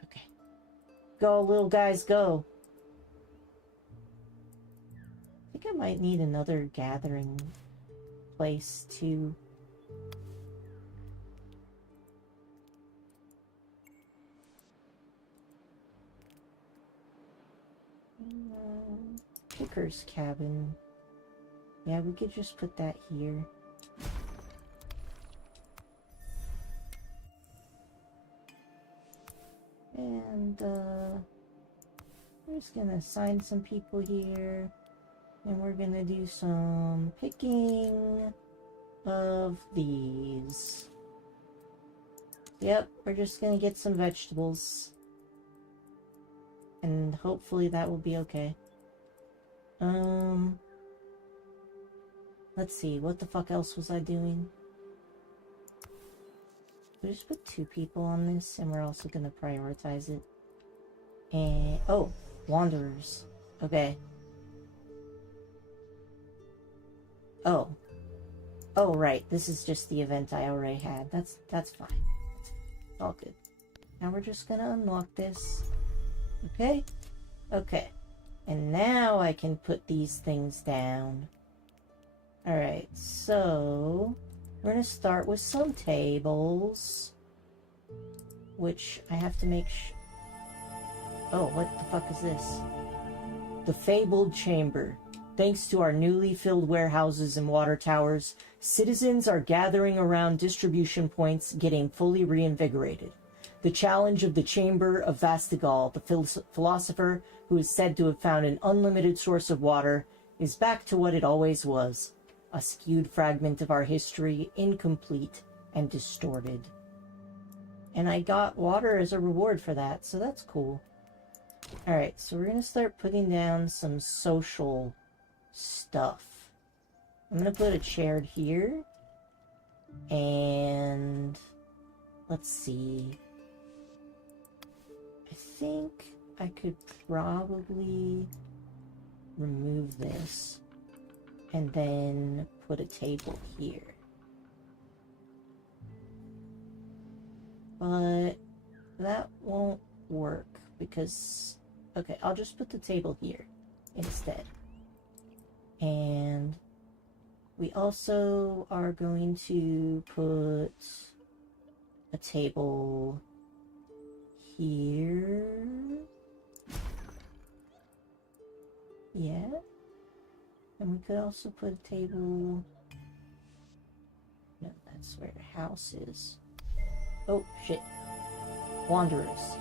Okay. Go, little guys, go. I think I might need another gathering place too. Picker's cabin. Yeah, we could just put that here. And, we're just gonna assign some people here. And we're gonna do some picking of these. Yep, we're just gonna get some vegetables. And hopefully that will be okay. Let's see, what the fuck else was I doing? We just put 2 people on this, and we're also gonna prioritize it. And, oh, Wanderers. Okay. Oh. Oh, right, this is just the event I already had. That's fine. It's all good. Now we're just gonna unlock this. Okay? Okay. And now I can put these things down. Alright, so... we're gonna start with some tables. Which I have to make Oh, what the fuck is this? The Fabled Chamber. Thanks to our newly filled warehouses and water towers, citizens are gathering around distribution points, getting fully reinvigorated. The challenge of the Chamber of Vastigal, the philosopher who is said to have found an unlimited source of water, is back to what it always was. A skewed fragment of our history, incomplete and distorted. And I got water as a reward for that, so that's cool. Alright, so we're gonna start putting down some social stuff. I'm gonna put a chair here. And... let's see. I think I could probably remove this. And then put a table here. But that won't work because... okay, I'll just put the table here instead. And we also are going to put a table here. Yeah. And we could also put a table... no, that's where the house is. Oh, shit. Wanderers.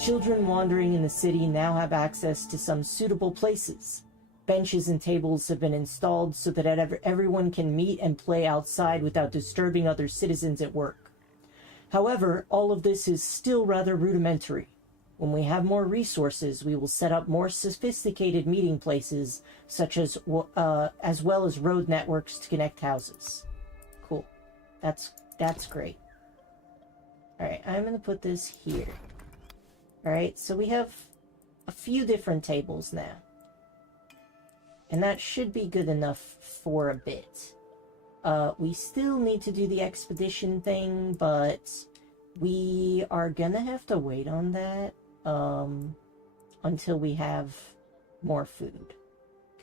Children wandering in the city now have access to some suitable places. Benches and tables have been installed so that everyone can meet and play outside without disturbing other citizens at work. However, all of this is still rather rudimentary. When we have more resources, we will set up more sophisticated meeting places, such as well as road networks to connect houses. Cool. That's great. Alright, I'm going to put this here. Alright, so we have a few different tables now. And that should be good enough for a bit. We still need to do the expedition thing, but we are gonna have to wait on that until we have more food.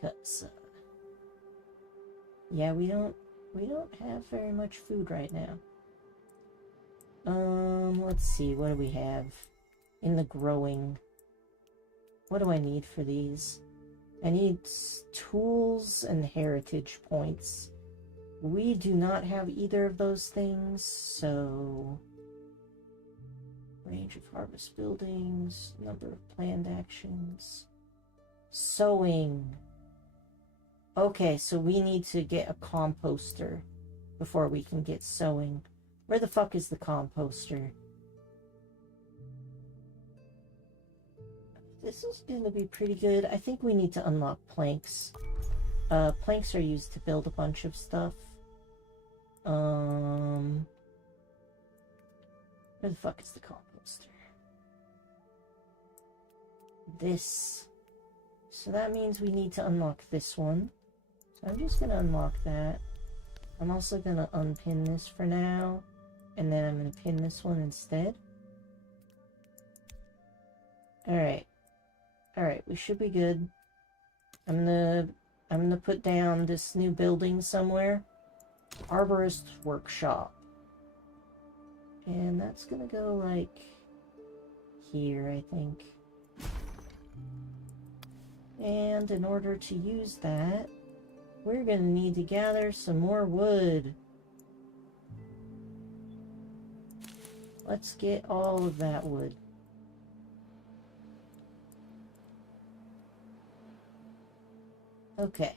'Cause yeah, we don't have very much food right now. Let's see, what do we have in the growing? What do I need for these? I need tools and heritage points. We do not have either of those things, so... Range of harvest buildings, number of planned actions. Sowing. Okay, so we need to get a composter before we can get sowing. Where the fuck is the composter? This is going to be pretty good. I think we need to unlock planks. Planks are used to build a bunch of stuff. Where the fuck is the composter? This. So that means we need to unlock this one. So I'm just going to unlock that. I'm also going to unpin this for now. And then I'm going to pin this one instead. Alright. Alright, we should be good. I'm gonna put down this new building somewhere. Arborist's workshop. And that's gonna go like here, I think. And in order to use that, we're gonna need to gather some more wood. Let's get all of that wood. Okay.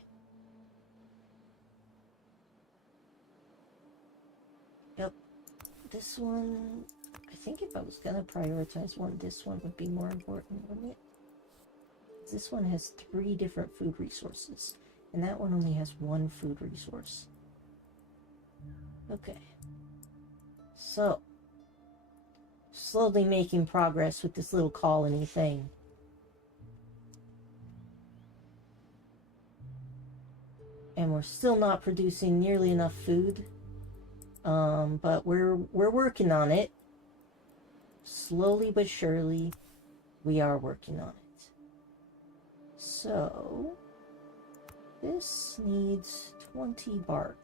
Yep. This one, I think if I was gonna prioritize one, this one would be more important, wouldn't it? This one has 3 different food resources, and that one only has 1 food resource. Okay. So, slowly making progress with this little colony thing. And we're still not producing nearly enough food. But we're working on it. Slowly but surely, we are working on it. So, this needs 20 bark.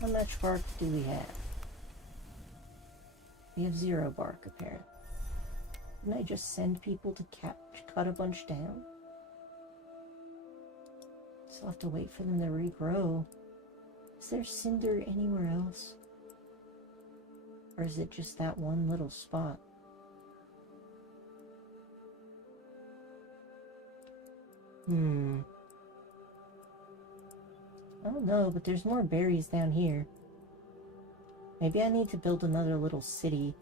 How much bark do we have? We have 0 bark, apparently. Didn't I just send people to cut a bunch down? Still have to wait for them to regrow. Is there cinder anywhere else? Or is it just that one little spot? I don't know, but there's more berries down here. Maybe I need to build another little city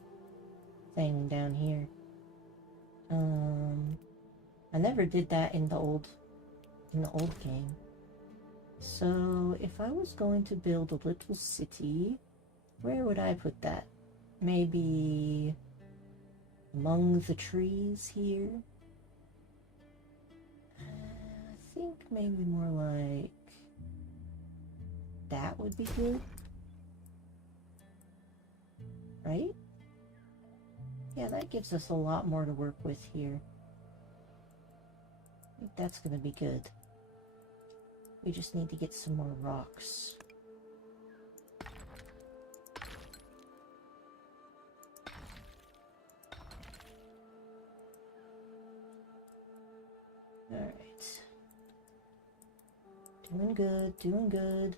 thing down here. I never did that in the old game. So if I was going to build a little city, where would I put that? Maybe among the trees here? I think maybe more like that would be good. Right? Yeah, that gives us a lot more to work with here. I think that's gonna be good. We just need to get some more rocks. Alright. Doing good, doing good.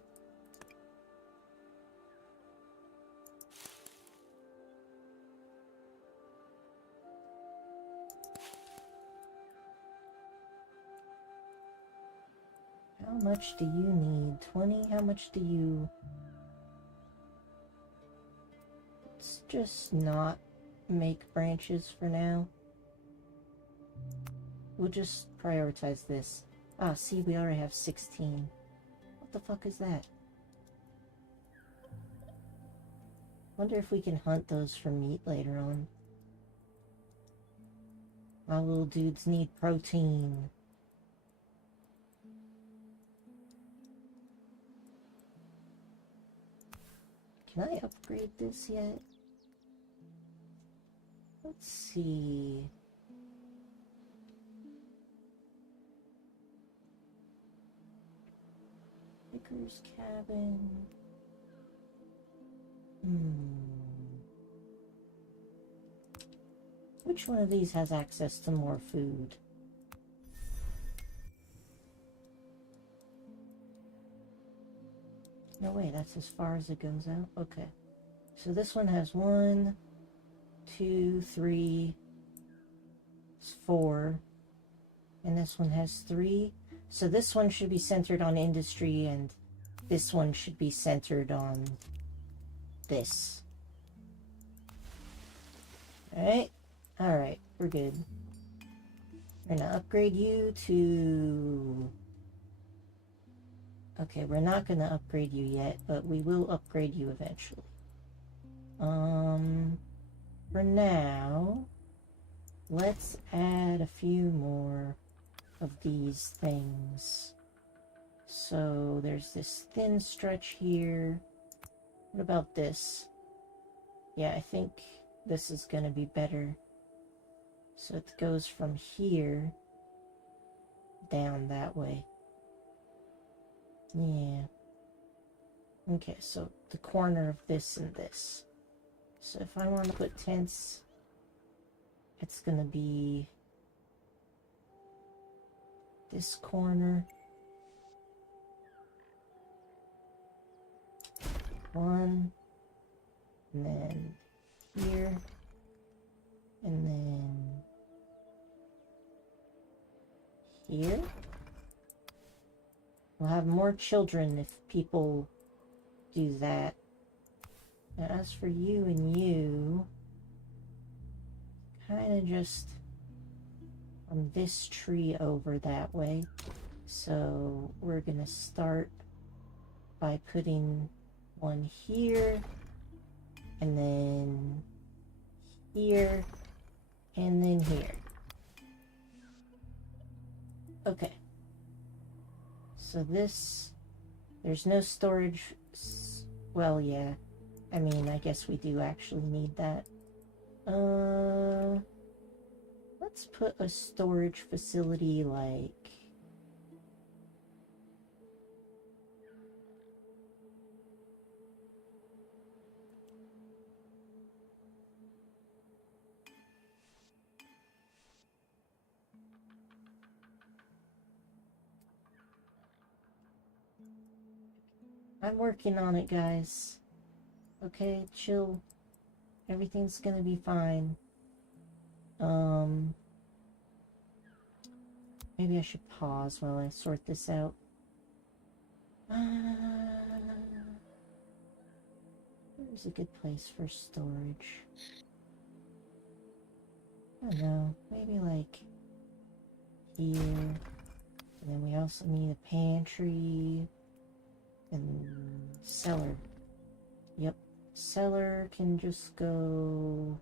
How much do you need? 20? How much do you... Let's just not make branches for now. We'll just prioritize this. Ah, see, we already have 16. What the fuck is that? Wonder if we can hunt those for meat later on. My little dudes need protein. Can I upgrade this yet? Let's see. Vicar's cabin. Which one of these has access to more food? No way, that's as far as it goes out? Okay. So this one has 1, 2, 3, 4. And this one has 3. So this one should be centered on industry, and this one should be centered on this. Alright? Alright, we're good. We're gonna upgrade you to... Okay, we're not gonna upgrade you yet, but we will upgrade you eventually. For now, let's add a few more of these things. So there's this thin stretch here. What about this? Yeah, I think this is gonna be better. So it goes from here down that way. Yeah. Okay, so the corner of this and this. So if I want to put tents, it's gonna be this corner. 1, and then here, and then here. We'll have more children if people do that. Now, as for you and you, kind of just from this tree over that way. So we're gonna start by putting one here, and then here, and then here. Okay. So this, there's no storage. Well, yeah. I mean, I guess we do actually need that. Let's put a storage facility like... I'm working on it, guys. Okay, chill. Everything's gonna be fine. Maybe I should pause while I sort this out. Where's a good place for storage? I don't know, maybe like here. And then we also need a pantry and cellar. Yep, cellar can just go...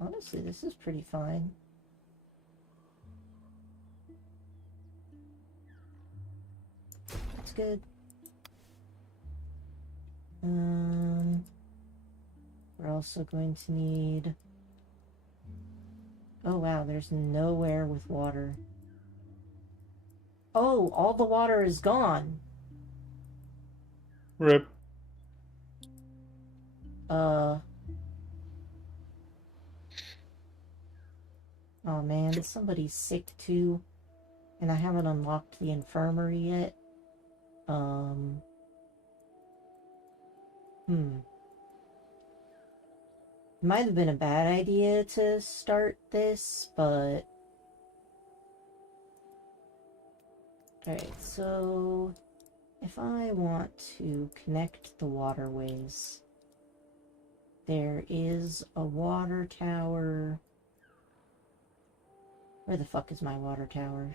Honestly, this is pretty fine. That's good. We're also going to need... Oh wow, there's nowhere with water. Oh, all the water is gone. Rip. Oh man, somebody's sick too. And I haven't unlocked the infirmary yet. Might have been a bad idea to start this, but Alright, so if I want to connect the waterways, there is a water tower. Where the fuck is my water tower?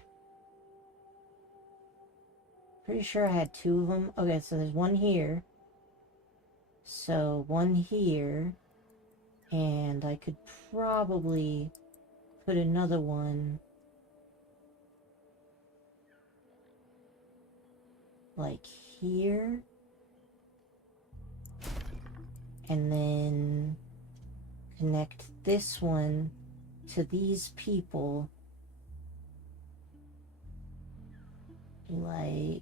Pretty sure I had 2 of them. Okay, so there's one here. So one here. And I could probably put another one like here. And then connect this one to these people. Like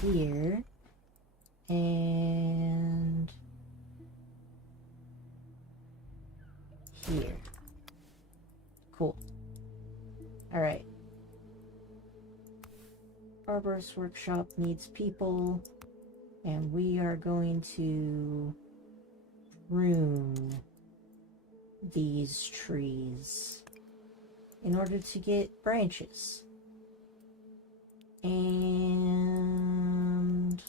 here. And here. Cool. Alright. Arborist Workshop needs people. And we are going to prune these trees in order to get branches. And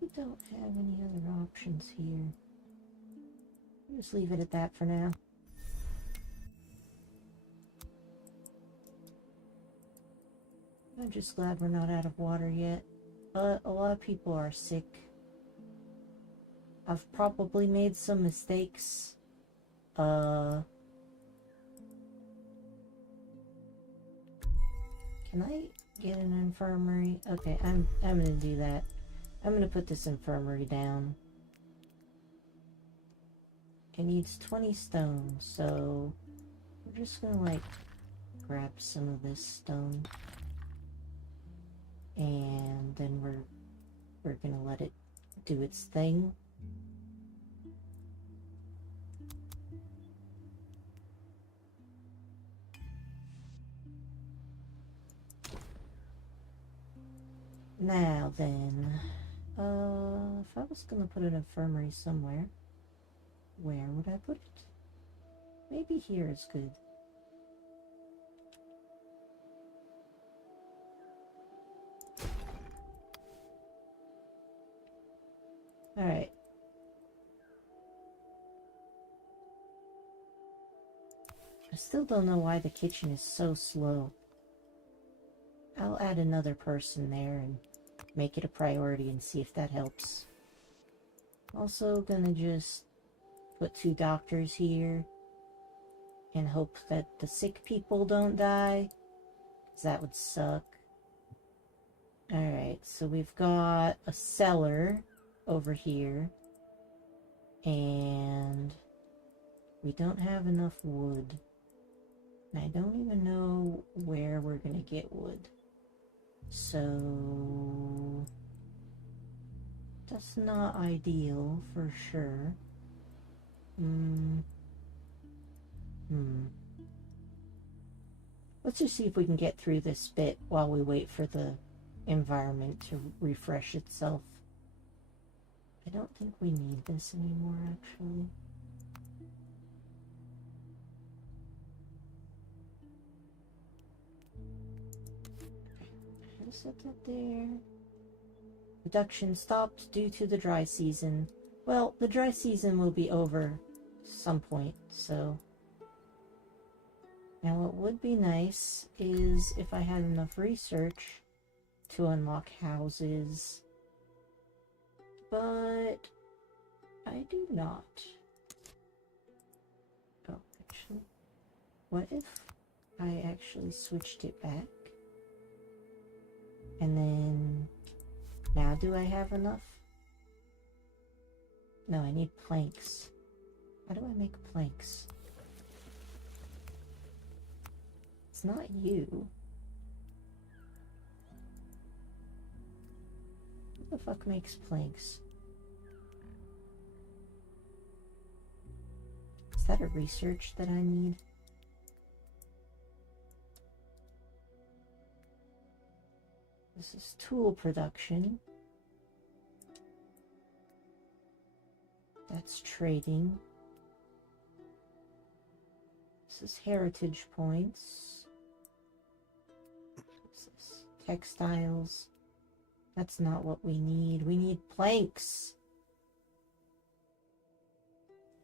we don't have any other options here. Just leave it at that for now. I'm just glad we're not out of water yet. But a lot of people are sick. I've probably made some mistakes. Can I get an infirmary? Okay, I'm gonna do that. I'm gonna put this infirmary down. It needs 20 stone, so we're just gonna like grab some of this stone. And then we're gonna let it do its thing. Now then, if I was gonna put an infirmary somewhere, where would I put it? Maybe here is good. Alright. I still don't know why the kitchen is so slow. I'll add another person there and make it a priority and see if that helps. Also gonna just put 2 doctors here and hope that the sick people don't die, because that would suck. Alright, so we've got a cellar over here, and we don't have enough wood. And I don't even know where we're gonna get wood. So that's not ideal for sure. Let's just see if we can get through this bit while we wait for the environment to refresh itself. I don't think we need this anymore, actually. I'll set that there. Production stopped due to the dry season. Well, the dry season will be over some point, so... Now what would be nice is if I had enough research to unlock houses, but I do not. Oh, actually, what if I actually switched it back? And then, now do I have enough? No, I need planks. How do I make planks? It's not you. Who the fuck makes planks? Is that a research that I need? This is tool production. That's trading. This is heritage points. What's this? Textiles. That's not what we need. We need planks.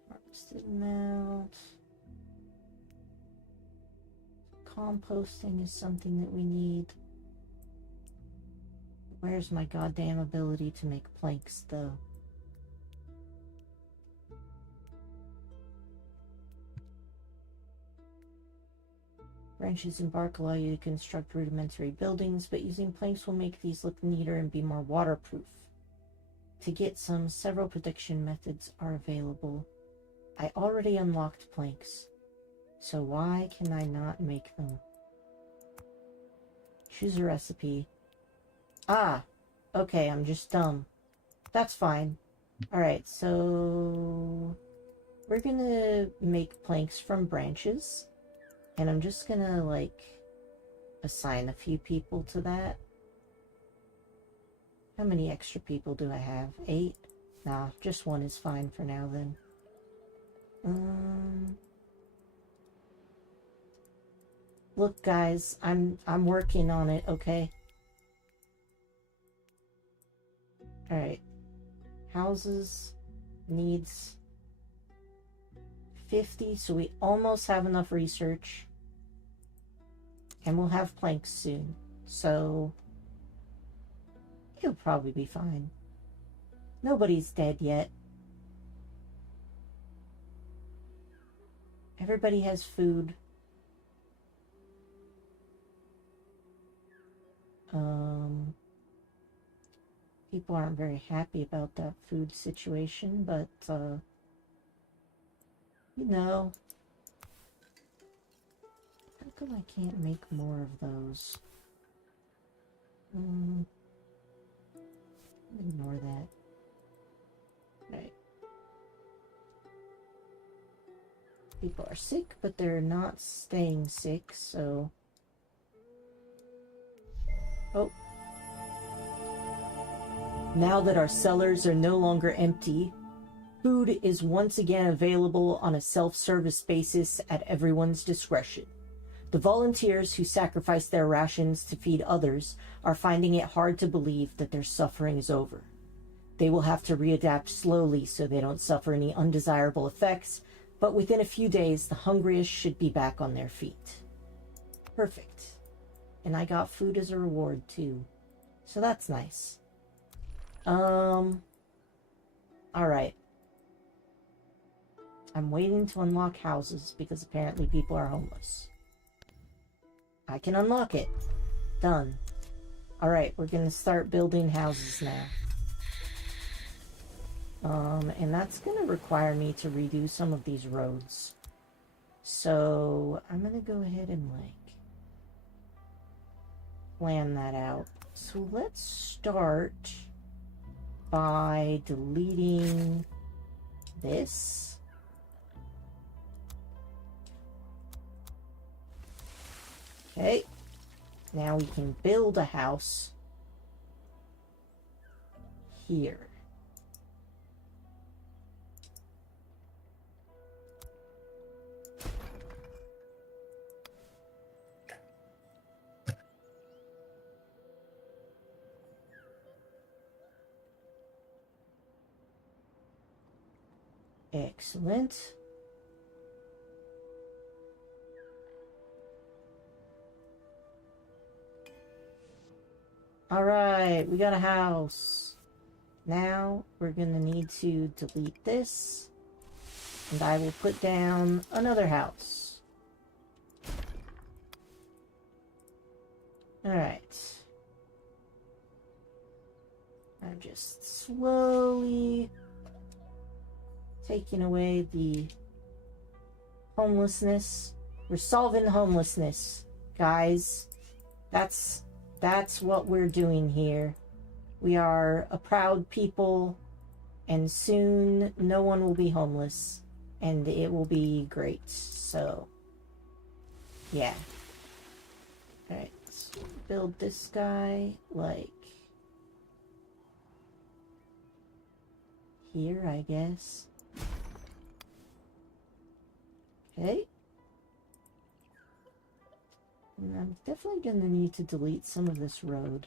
Harvested amount. Composting is something that we need. Where's my goddamn ability to make planks, though? Branches and bark allow you to construct rudimentary buildings, but using planks will make these look neater and be more waterproof. To get some, several production methods are available. I already unlocked planks, so why can I not make them? Choose a recipe. Ah! Okay, I'm just dumb. That's fine. Alright, so... we're gonna make planks from branches. And I'm just gonna, like, assign a few people to that. How many extra people do I have? 8? Nah, just 1 is fine for now, then. Look, guys, I'm working on it, okay? Alright. Houses needs 50, so we almost have enough research. And we'll have planks soon, so it'll probably be fine. Nobody's dead yet. Everybody has food. People aren't very happy about that food situation, but, you know. How come I can't make more of those? Ignore that. Right. People are sick, but they're not staying sick, so... Oh. Now that our cellars are no longer empty, food is once again available on a self-service basis at everyone's discretion. The volunteers who sacrifice their rations to feed others are finding it hard to believe that their suffering is over. They will have to readapt slowly so they don't suffer any undesirable effects, but within a few days, the hungriest should be back on their feet. Perfect. And I got food as a reward, too. So that's nice. Alright. I'm waiting to unlock houses because apparently people are homeless. I can unlock it. Done. Alright, we're gonna start building houses now. And that's gonna require me to redo some of these roads. So, I'm gonna go ahead and, like, plan that out. So let's start by deleting this. Okay, now we can build a house here. Excellent. Alright, we got a house. Now we're gonna need to delete this. And I will put down another house. Alright. I'm just slowly taking away the homelessness. We're solving homelessness, guys. That's what we're doing here. We are a proud people, and soon no one will be homeless, and it will be great. So, yeah. Alright, let's build this guy like here, I guess. Okay. And I'm definitely gonna need to delete some of this road.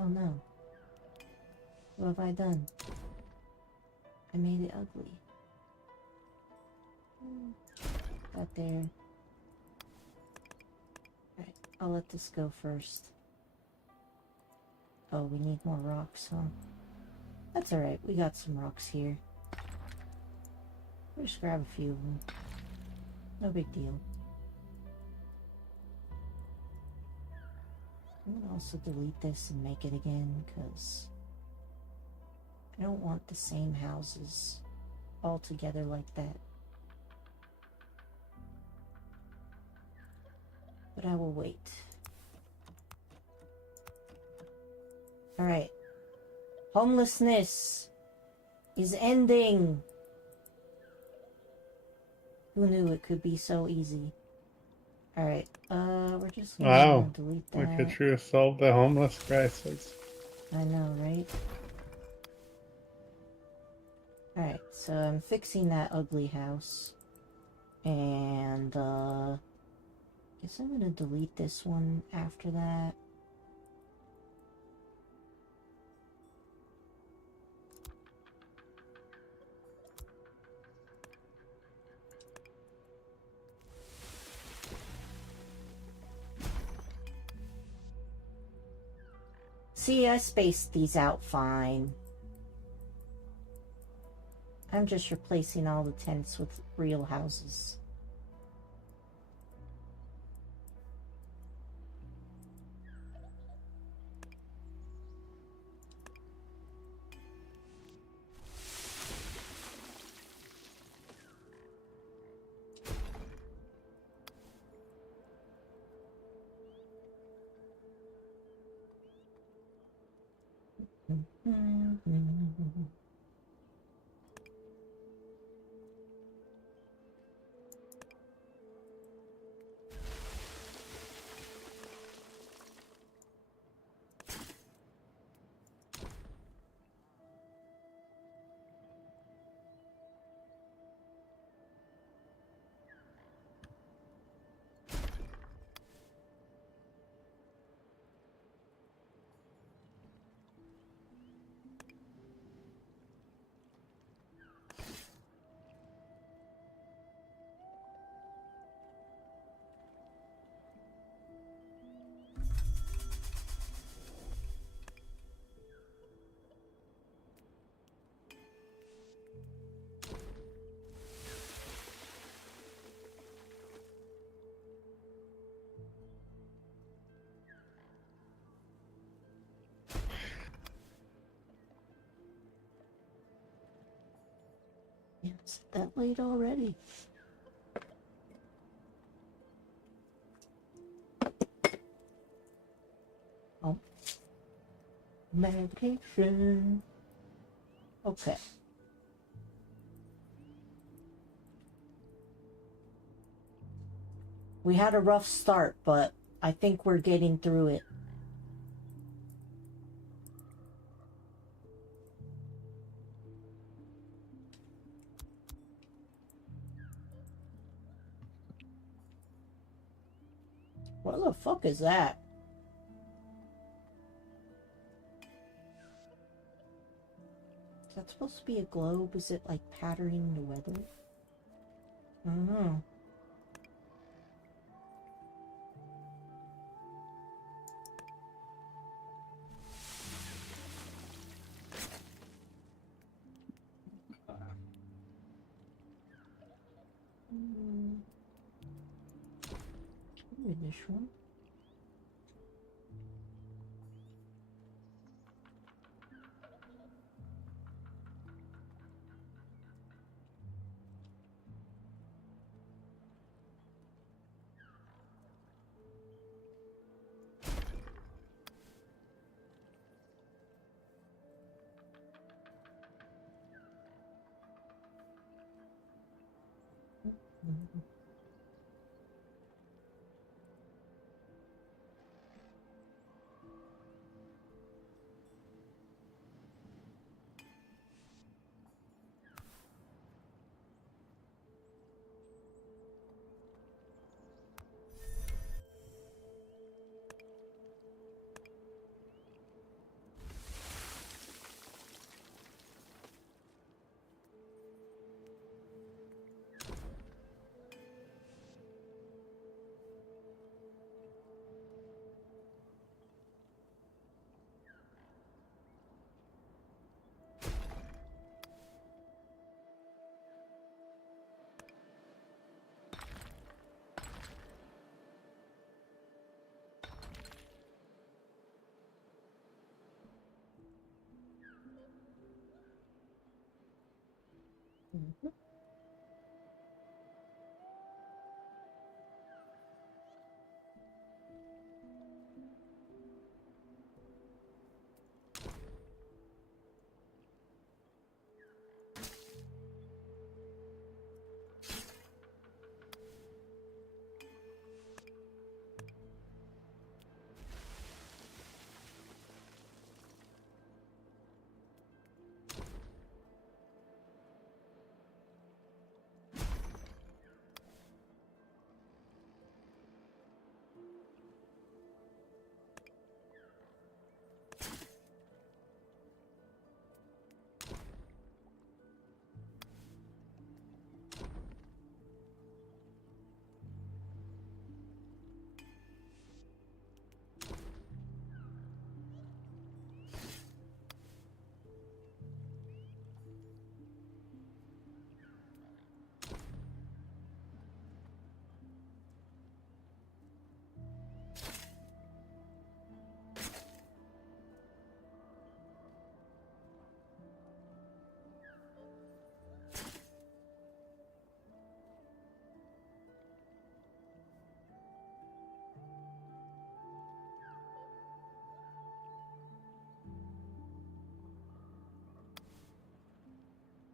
Oh no. What have I done? I made it ugly. Got there. Alright, I'll let this go first. Oh, we need more rocks, huh? That's alright, we got some rocks here. We'll just grab a few of them. No big deal. I'm gonna also delete this and make it again, because I don't want the same houses all together like that. But I will wait. Alright. Homelessness is ending! Who knew it could be so easy? Alright, we're just gonna delete that. We could truly solve the homeless crisis. I know, right? Alright, so I'm fixing that ugly house. And, guess I'm gonna delete this one after that. See, I spaced these out fine. I'm just replacing all the tents with real houses. Yeah, it's that late already. Oh. Medication. Okay. We had a rough start, but I think we're getting through it. What the fuck is that? Is that supposed to be a globe? Is it like patterning the weather? I don't know. Maybe this one. Mhm.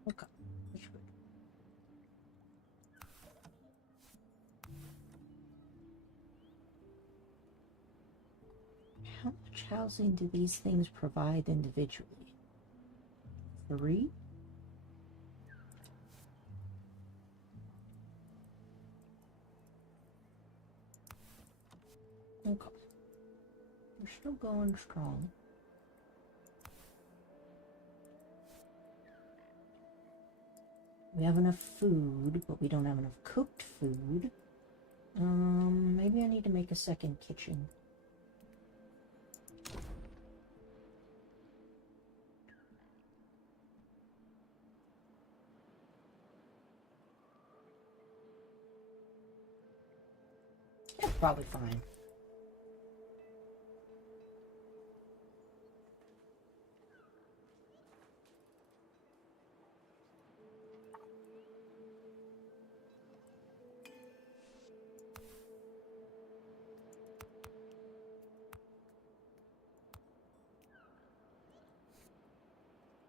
Okay, that's good. How much housing do these things provide individually? 3? Okay. We're still going strong. We have enough food, but we don't have enough cooked food. Maybe I need to make a second kitchen. That's probably fine.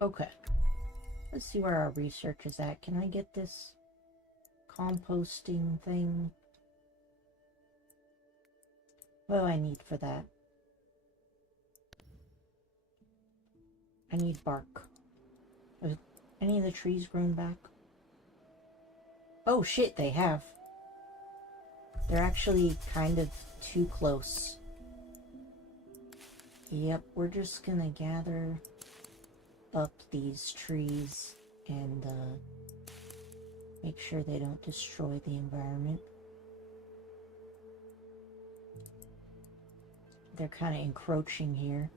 Okay. Let's see where our research is at. Can I get this composting thing? What do I need for that? I need bark. Have any of the trees grown back? Oh shit, they have. They're actually kind of too close. Yep, we're just gonna gather up these trees and make sure they don't destroy the environment. They're kind of encroaching here.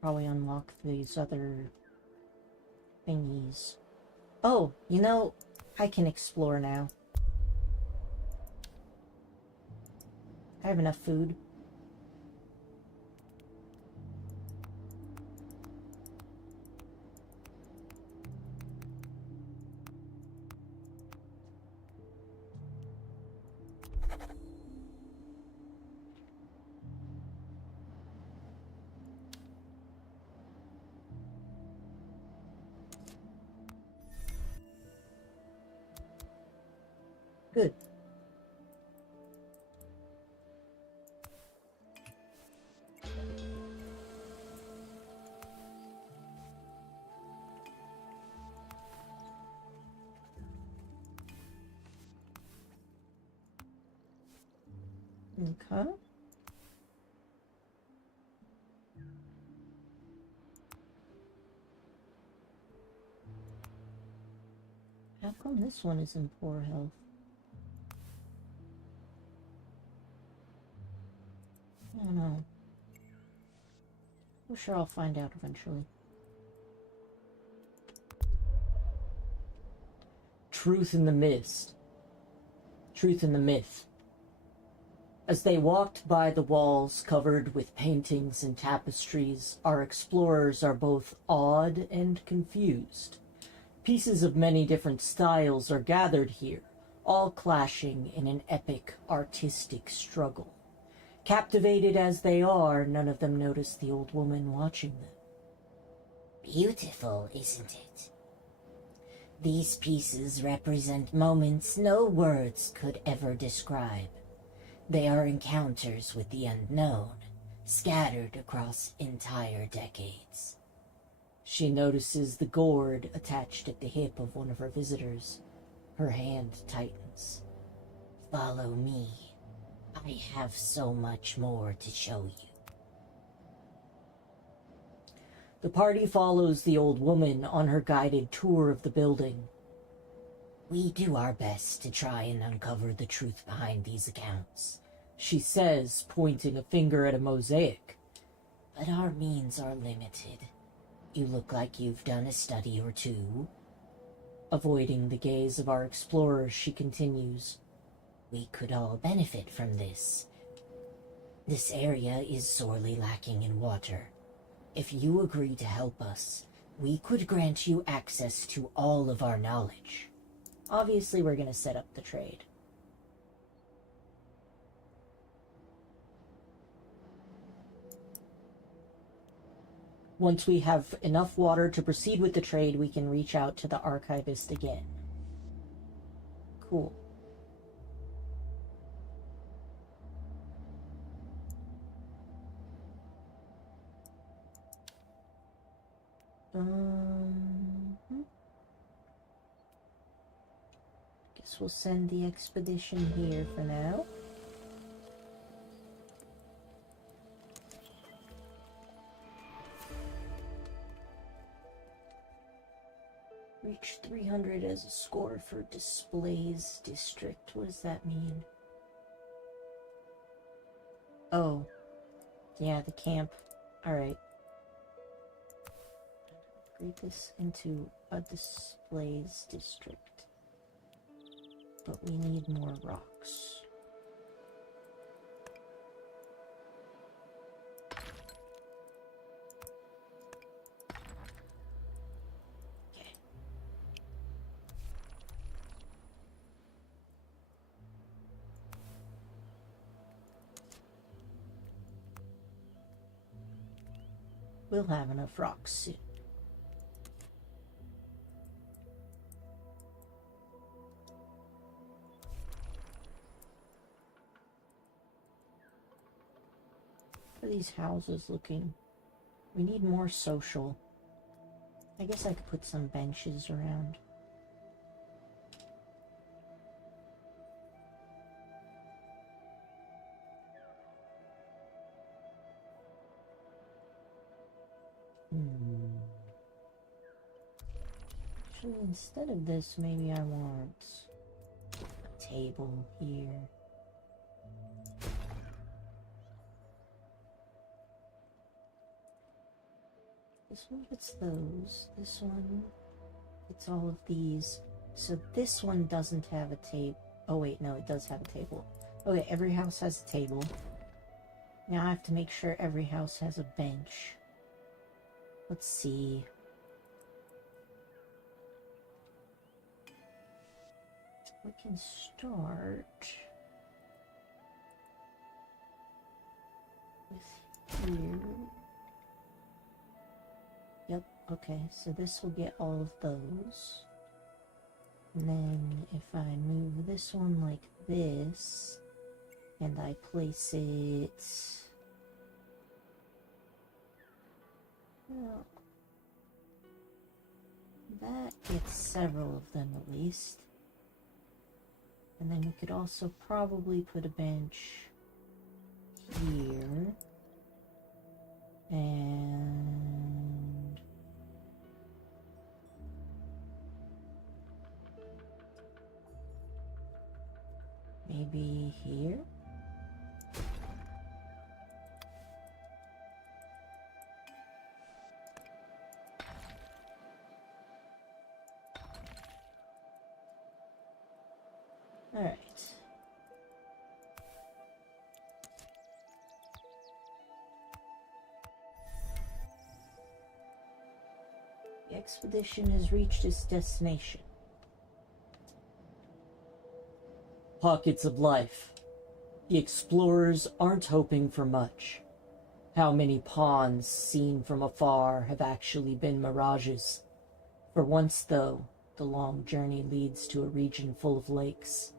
Probably unlock these other thingies. Oh, you know, I can explore now. I have enough food. Good. Okay. How come this one is in poor health? I don't know. I'm sure I'll find out eventually. Truth in the mist. Truth in the myth. As they walked by the walls covered with paintings and tapestries, our explorers are both awed and confused. Pieces of many different styles are gathered here, all clashing in an epic artistic struggle. Captivated as they are, none of them notice the old woman watching them. Beautiful, isn't it? These pieces represent moments no words could ever describe. They are encounters with the unknown, scattered across entire decades. She notices the gourd attached at the hip of one of her visitors. Her hand tightens. Follow me. I have so much more to show you. The party follows the old woman on her guided tour of the building. We do our best to try and uncover the truth behind these accounts, she says, pointing a finger at a mosaic. but our means are limited. You look like you've done a study or two. Avoiding the gaze of our explorers, she continues. We could all benefit from this. This area is sorely lacking in water. If you agree to help us, we could grant you access to all of our knowledge. Obviously, we're going to set up the trade. Once we have enough water to proceed with the trade, we can reach out to the archivist again. Cool. Guess we'll send the expedition here for now. Reach 300 as a score for displays district. What does that mean? Oh. Yeah, the camp. Alright. Upgrade this into a displays district. But we need more rocks. We'll have enough rocks soon. How are these houses looking? We need more social. I guess I could put some benches around. Actually, instead of this, maybe I want a table here. This one gets those. This one gets all of these. So this one doesn't have a table. Oh wait, no, it does have a table. Okay, every house has a table. Now I have to make sure every house has a bench. Let's see. We can start with here. Yep, okay, so this will get all of those. And then if I move this one like this, and I place it... Well, that gets several of them at least. And then we could also probably put a bench here. And... maybe here? Alright. The expedition has reached its destination. Pockets of life. The explorers aren't hoping for much. How many ponds seen from afar have actually been mirages? For once, though, the long journey leads to a region full of lakes.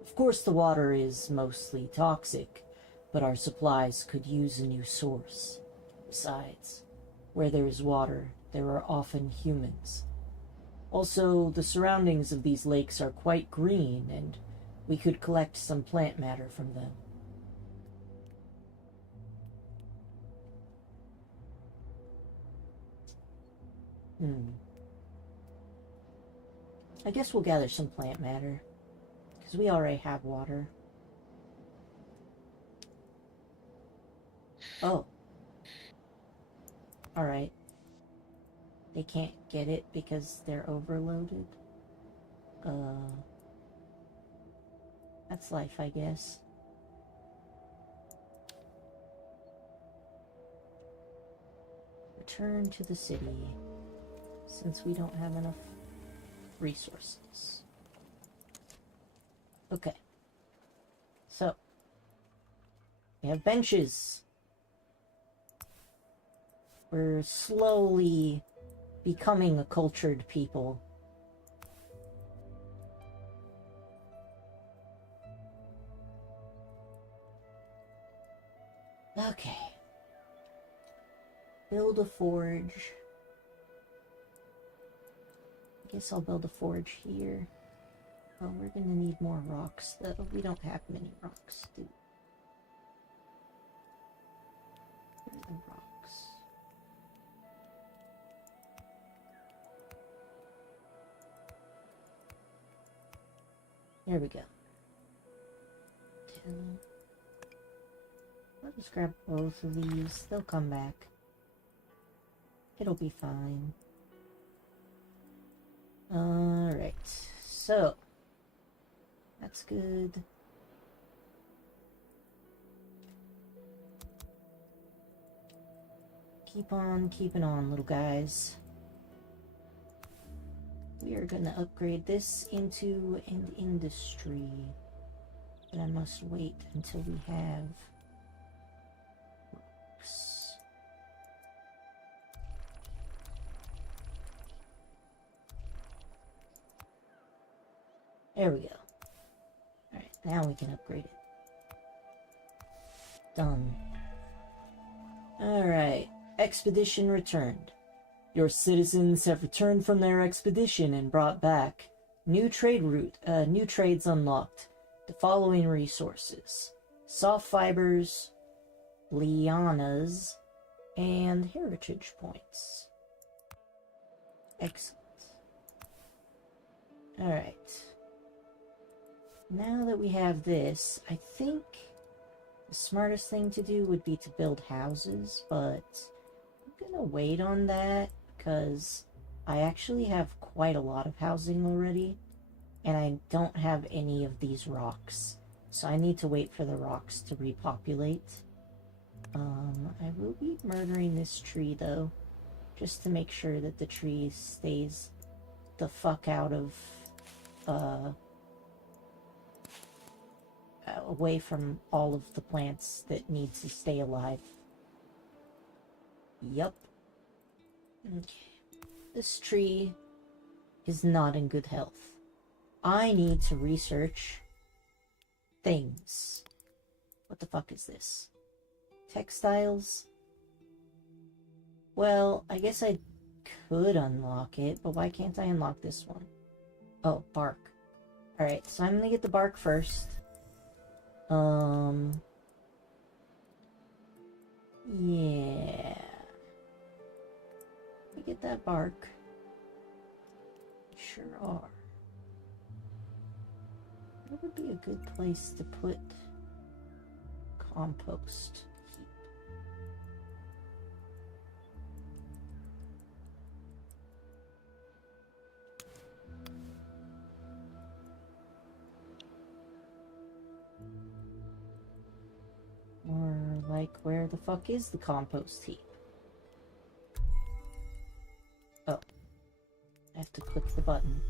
Of course, the water is mostly toxic, but our supplies could use a new source. Besides, where there is water, there are often humans. Also, the surroundings of these lakes are quite green, and we could collect some plant matter from them. I guess we'll gather some plant matter, because we already have water. Oh. Alright. They can't get it because they're overloaded. That's life, I guess. Return to the city, since we don't have enough resources. Okay. So, we have benches. We're slowly becoming a cultured people. Okay. Build a forge. I guess I'll build a forge here. Oh, we're gonna need more rocks, though. We don't have many rocks, do we? Where are the rocks? There we go. 10. I'll just grab both of these. They'll come back. It'll be fine. Alright, so that's good. Keep on keeping on, little guys. We are gonna upgrade this into an industry, but I must wait until we have rocks. There we go. Alright, now we can upgrade it. Done. Alright, expedition returned. Your citizens have returned from their expedition and brought back new trades unlocked. The following resources: soft fibers, lianas, and heritage points. Excellent. Alright. Now that we have this, I think the smartest thing to do would be to build houses, but I'm gonna wait on that because I actually have quite a lot of housing already, and I don't have any of these rocks. So I need to wait for the rocks to repopulate. I will be murdering this tree though, just to make sure that the tree stays the fuck out of, away from all of the plants that need to stay alive. Yup. Okay. This tree is not in good health. I need to research things. What the fuck is this? Textiles? Well, I guess I could unlock it, but why can't I unlock this one? Oh, bark. Alright, so I'm gonna get the bark first. Yeah. Let me get that bark. Sure are. What would be a good place to put compost heap? Or, like, where the fuck is the compost heap? Oh. I have to click the button.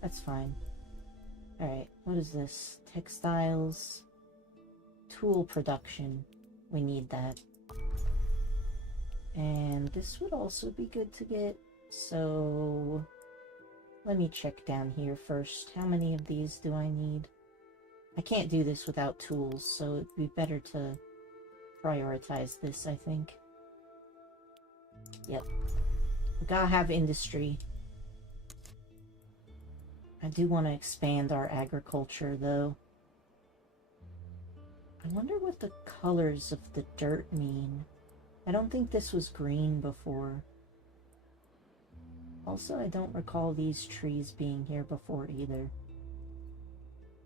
That's fine. Alright, what is this? Textiles. Tool production. We need that. And this would also be good to get. So, let me check down here first. How many of these do I need? I can't do this without tools, so it'd be better to prioritize this, I think. Yep. We gotta have industry. I do want to expand our agriculture, though. I wonder what the colors of the dirt mean. I don't think this was green before. Also, I don't recall these trees being here before either.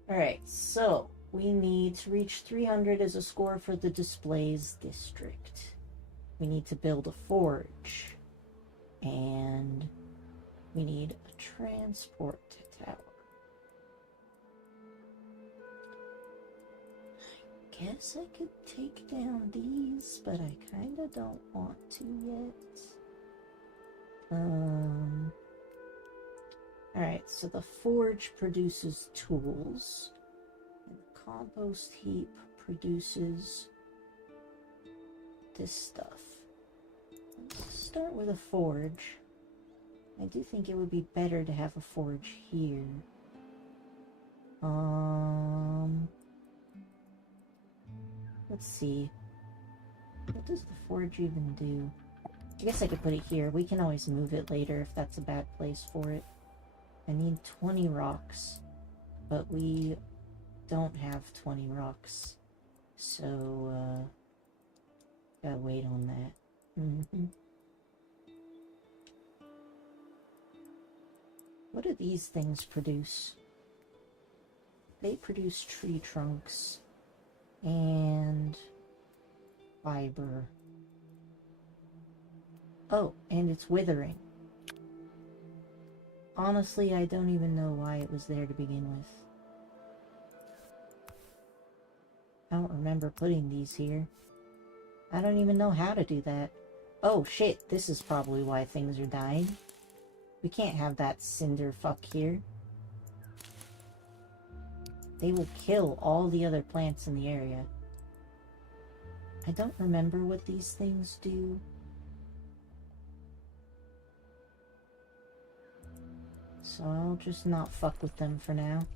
Alright, so we need to reach 300 as a score for the displays district. We need to build a forge. And we need a transport tower. I guess I could take down these, but I kinda don't want to yet. Alright, so the forge produces tools, and the compost heap produces this stuff. Let's start with a forge. I do think it would be better to have a forge here. Let's see. What does the forge even do? I guess I could put it here. We can always move it later if that's a bad place for it. I need 20 rocks, but we don't have 20 rocks. So, gotta wait on that. What do these things produce? They produce tree trunks and fiber. Oh, and it's withering. Honestly, I don't even know why it was there to begin with. I don't remember putting these here. I don't even know how to do that. Oh shit, this is probably why things are dying. We can't have that cinder fuck here. They will kill all the other plants in the area. I don't remember what these things do. So I'll just not fuck with them for now.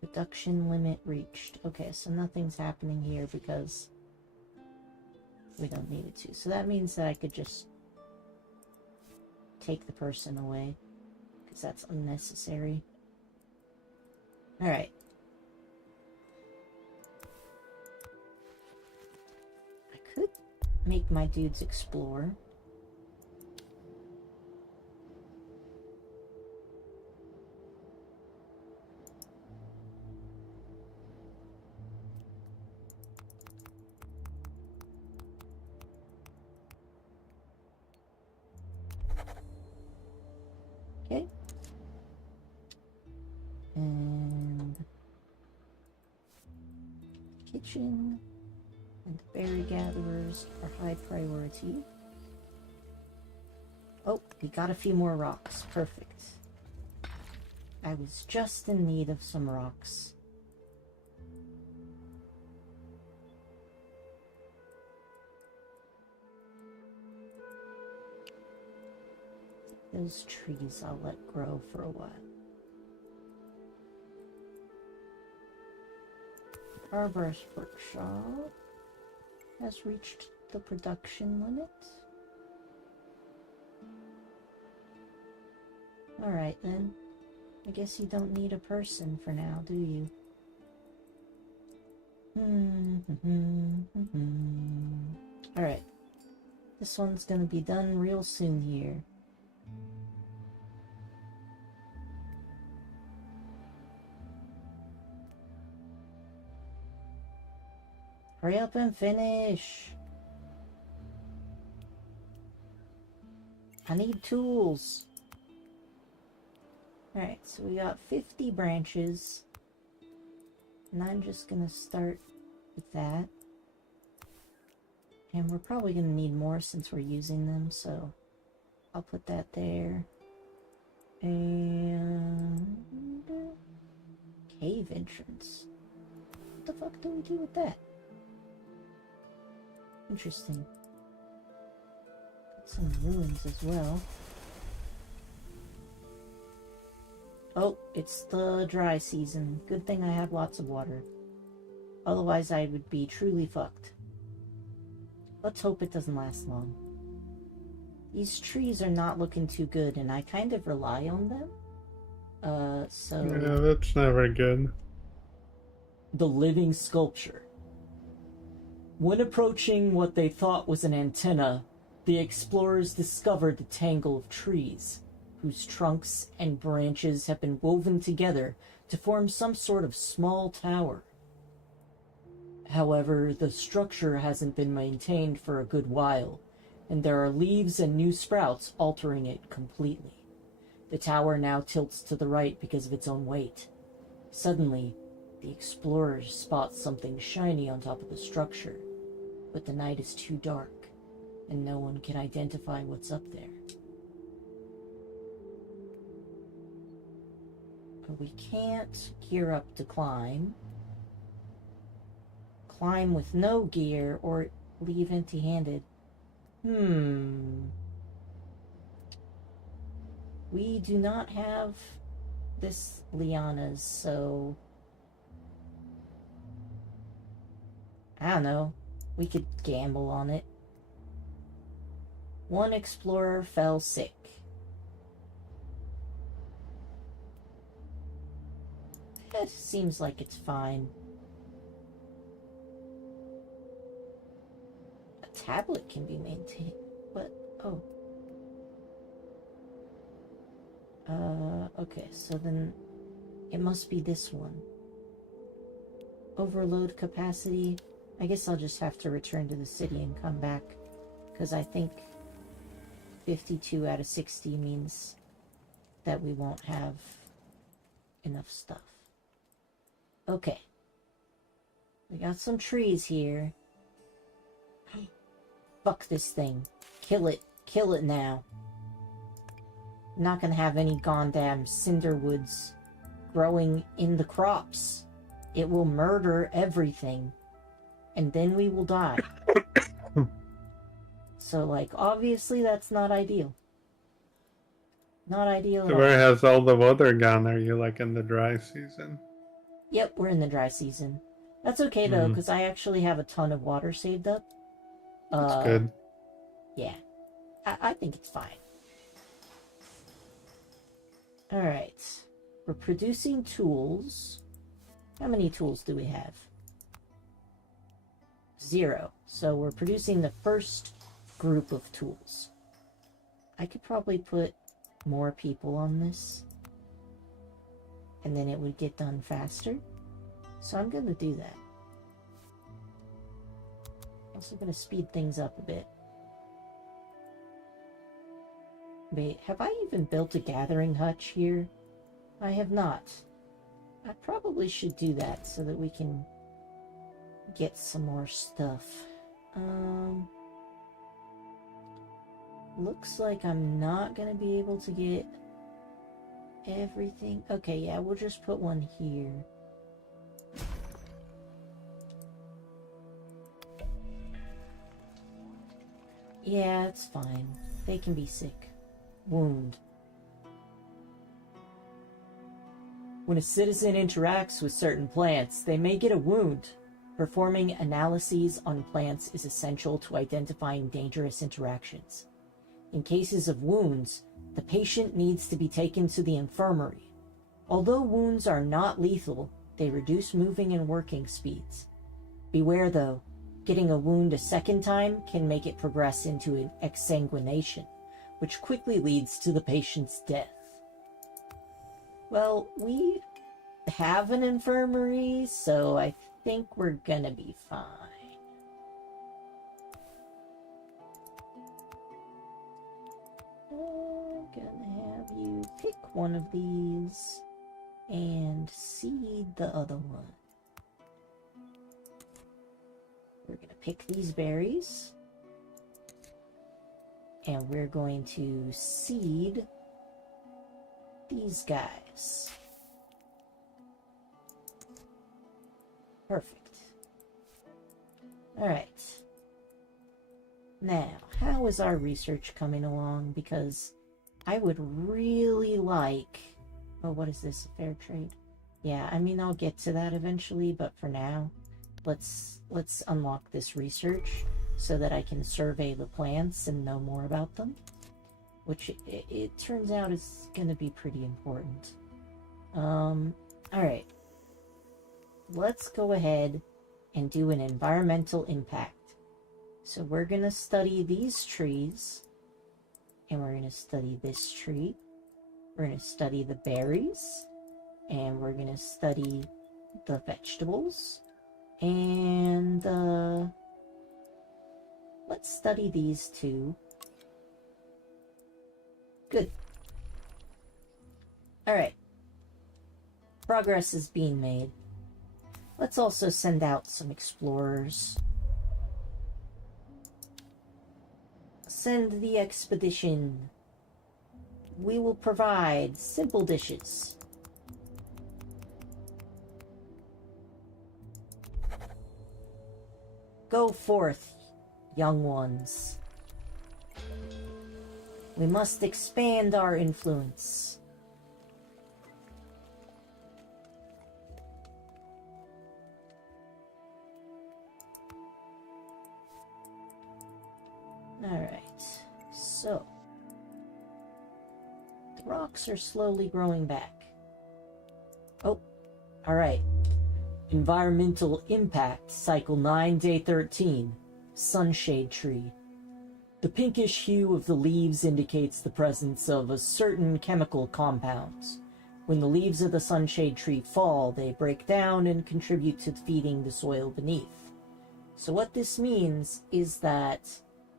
Production limit reached. Okay, so nothing's happening here because we don't need it to. So that means that I could just take the person away, because that's unnecessary. Alright. I could make my dudes explore. Okay. And kitchen and berry gatherers are high priority. Oh, we got a few more rocks. Perfect. I was just in need of some rocks. Those trees I'll let grow for a while. Arborist Workshop has reached the production limit. Alright then. I guess you don't need a person for now, do you? Alright. This one's gonna be done real soon here. Hurry up and finish. I need tools. Alright, so we got 50 branches. And I'm just gonna start with that. And we're probably gonna need more since we're using them, so I'll put that there. And cave entrance. What the fuck do we do with that? Interesting. Got some ruins as well. Oh, it's the dry season. Good thing I have lots of water. Otherwise I would be truly fucked. Let's hope it doesn't last long. These trees are not looking too good, and I kind of rely on them. So... Yeah, that's never good. The living sculpture. When approaching what they thought was an antenna, the explorers discovered a tangle of trees, whose trunks and branches have been woven together to form some sort of small tower. However, the structure hasn't been maintained for a good while, and there are leaves and new sprouts altering it completely. The tower now tilts to the right because of its own weight. Suddenly, the explorers spot something shiny on top of the structure, but the night is too dark, and no one can identify what's up there. But we can't gear up to climb. Climb with no gear, or leave empty-handed. We do not have this lianas, so... I don't know. We could gamble on it. One explorer fell sick. It seems like it's fine. A tablet can be maintained. What? Oh. Okay, so then it must be this one. Overload capacity. I guess I'll just have to return to the city and come back, because I think 52 out of 60 means that we won't have enough stuff. Okay. We got some trees here. Fuck this thing. Kill it. Kill it now. I'm not gonna have any goddamn cinderwoods growing in the crops. It will murder everything. And then we will die. So, like, obviously that's not ideal. Not ideal at So all. where has all the water gone? Are you like in the dry season? Yep, we're in the dry season. That's okay though, because I actually have a ton of water saved up. That's good. Yeah. I think it's fine. Alright. We're producing tools. How many tools do we have? 0. So we're producing the first group of tools. I could probably put more people on this, and then it would get done faster. So I'm going to do that. Also going to speed things up a bit. Wait, have I even built a gathering hutch here? I have not. I probably should do that so that we can get some more stuff. Looks like I'm not gonna be able to get everything. Okay, yeah, we'll just put one here. Yeah, it's fine. They can be sick. Wound. When a citizen interacts with certain plants, they may get a wound. Performing analyses on plants is essential to identifying dangerous interactions. In cases of wounds, the patient needs to be taken to the infirmary. Although wounds are not lethal, they reduce moving and working speeds. Beware though, getting a wound a second time can make it progress into an exsanguination, which quickly leads to the patient's death. Well, we have an infirmary, so I think we're gonna be fine. I'm gonna have you pick one of these and seed the other one. We're gonna pick these berries, and we're going to seed these guys. Perfect. Alright. Now, how is our research coming along? Because I would really like... Oh, what is this? A fair trade? Yeah, I mean, I'll get to that eventually, but for now, let's unlock this research so that I can survey the plants and know more about them. Which it turns out is going to be pretty important. Alright. Let's go ahead and do an environmental impact. So we're going to study these trees, and we're going to study this tree. We're going to study the berries, and we're going to study the vegetables, and let's study these two. Good. Alright. Progress is being made. Let's also send out some explorers. Send the expedition. We will provide simple dishes. Go forth, young ones. We must expand our influence. Alright, so the rocks are slowly growing back. Oh, alright. Environmental impact, cycle 9, day 13. Sunshade tree. The pinkish hue of the leaves indicates the presence of a certain chemical compounds. When the leaves of the sunshade tree fall, they break down and contribute to feeding the soil beneath. So what this means is that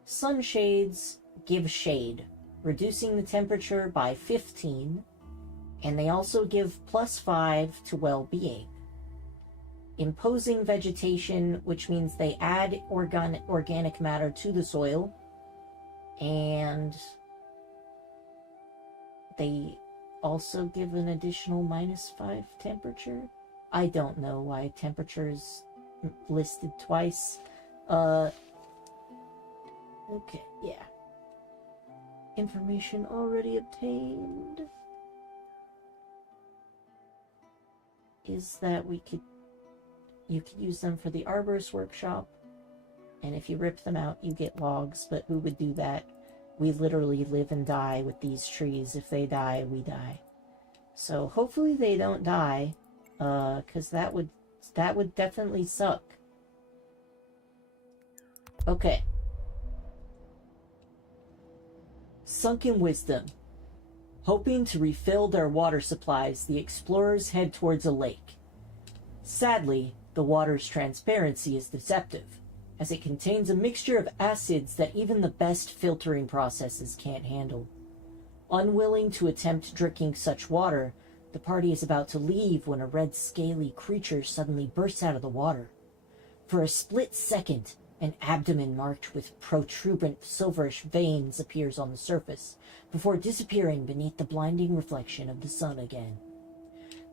sunshades give shade, reducing the temperature by 15, and they also give +5 to well-being. Imposing vegetation, which means they add organic matter to the soil, and they also give an additional -5 temperature. I don't know why temperature is listed twice. Okay, yeah. Information already obtained is that you could use them for the arborist workshop, and if you rip them out you get logs, but who would do that? We literally live and die with these trees. If they die, we die. So hopefully they don't die, because that would definitely suck. Okay. Sunken wisdom. Hoping to refill their water supplies, the explorers head towards a lake. Sadly, the water's transparency is deceptive, as it contains a mixture of acids that even the best filtering processes can't handle. Unwilling to attempt drinking such water, the party is about to leave when a red scaly creature suddenly bursts out of the water. For a split second, an abdomen marked with protuberant silverish veins appears on the surface, before disappearing beneath the blinding reflection of the sun again.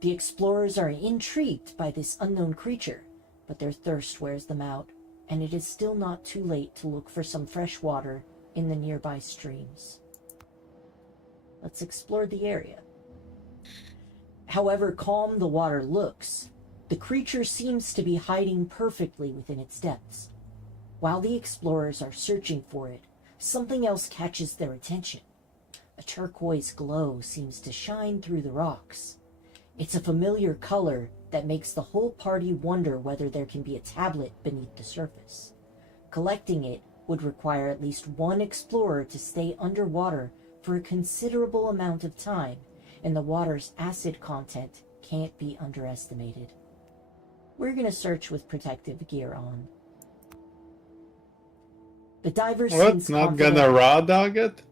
The explorers are intrigued by this unknown creature, but their thirst wears them out, and it is still not too late to look for some fresh water in the nearby streams. Let's explore the area. However calm the water looks, the creature seems to be hiding perfectly within its depths. While the explorers are searching for it, something else catches their attention. A turquoise glow seems to shine through the rocks. It's a familiar color that makes the whole party wonder whether there can be a tablet beneath the surface. Collecting it would require at least one explorer to stay underwater for a considerable amount of time, and the water's acid content can't be underestimated. We're going to search with protective gear on. The diver seems Not confident. gonna raw dog it?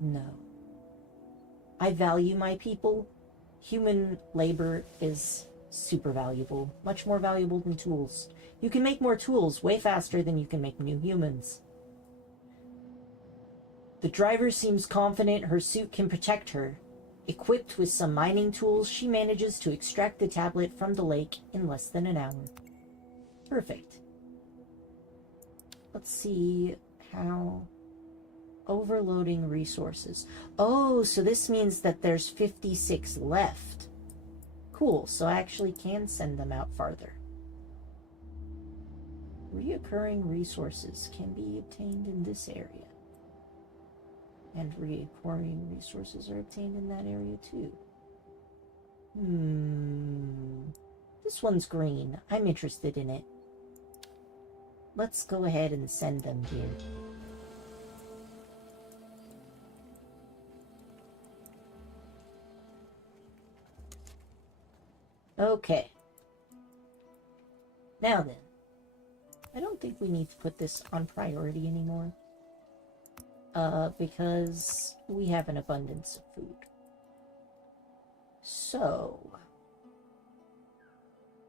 No. I value my people. Human labor is super valuable. Much more valuable than tools. You can make more tools way faster than you can make new humans. The driver seems confident her suit can protect her. Equipped with some mining tools, she manages to extract the tablet from the lake in less than an hour. Perfect. Let's see how... Overloading resources. Oh, so this means that there's 56 left. Cool, so I actually can send them out farther. Reoccurring resources can be obtained in this area. And reoccurring resources are obtained in that area too. This one's green. I'm interested in it. Let's go ahead and send them here. Okay. Now then. I don't think we need to put this on priority anymore. Because we have an abundance of food. So...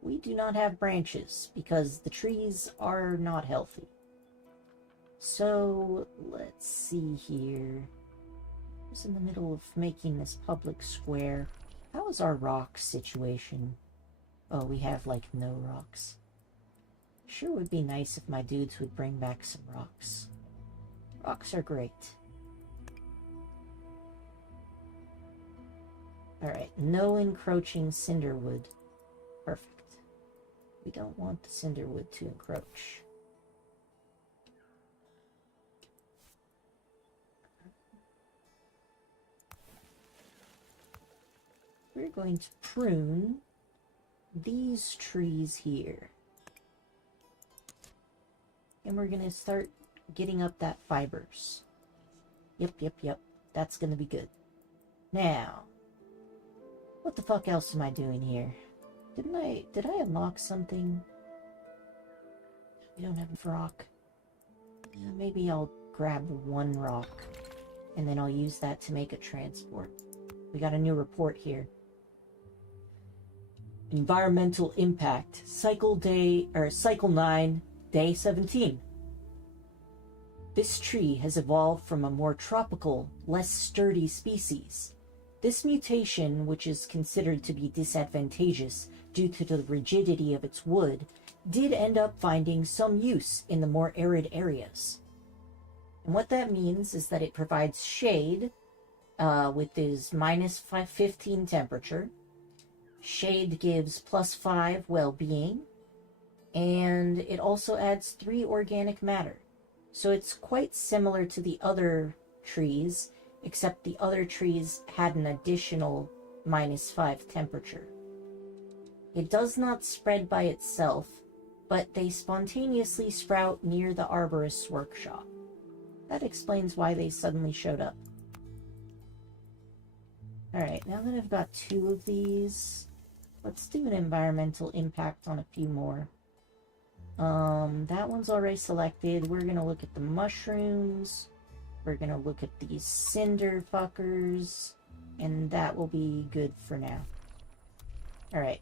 we do not have branches, because the trees are not healthy. So, let's see here. I was in the middle of making this public square. How is our rock situation? Oh, we have, like, no rocks. Sure would be nice if my dudes would bring back some rocks. Rocks are great. Alright, no encroaching cinderwood. Perfect. We don't want the cinderwood to encroach. We're going to prune these trees here. And we're going to start getting up that fibers. Yep. That's going to be good. Now, what the fuck else am I doing here? Did I unlock something? We don't have a rock. Yeah, maybe I'll grab one rock and then I'll use that to make a transport. We got a new report here. Environmental impact. Cycle 9, day 17. This tree has evolved from a more tropical, less sturdy species. This mutation, which is considered to be disadvantageous due to the rigidity of its wood, did end up finding some use in the more arid areas. And what that means is that it provides shade with this minus 15 temperature. Shade gives +5 well-being, and it also adds 3 organic matter. So it's quite similar to the other trees, except the other trees had an additional -5 temperature. It does not spread by itself, but they spontaneously sprout near the arborist's workshop. That explains why they suddenly showed up. Alright, now that I've got 2 of these, let's do an environmental impact on a few more. That one's already selected. We're gonna look at the mushrooms. We're gonna look at these cinder fuckers. And that will be good for now. Alright.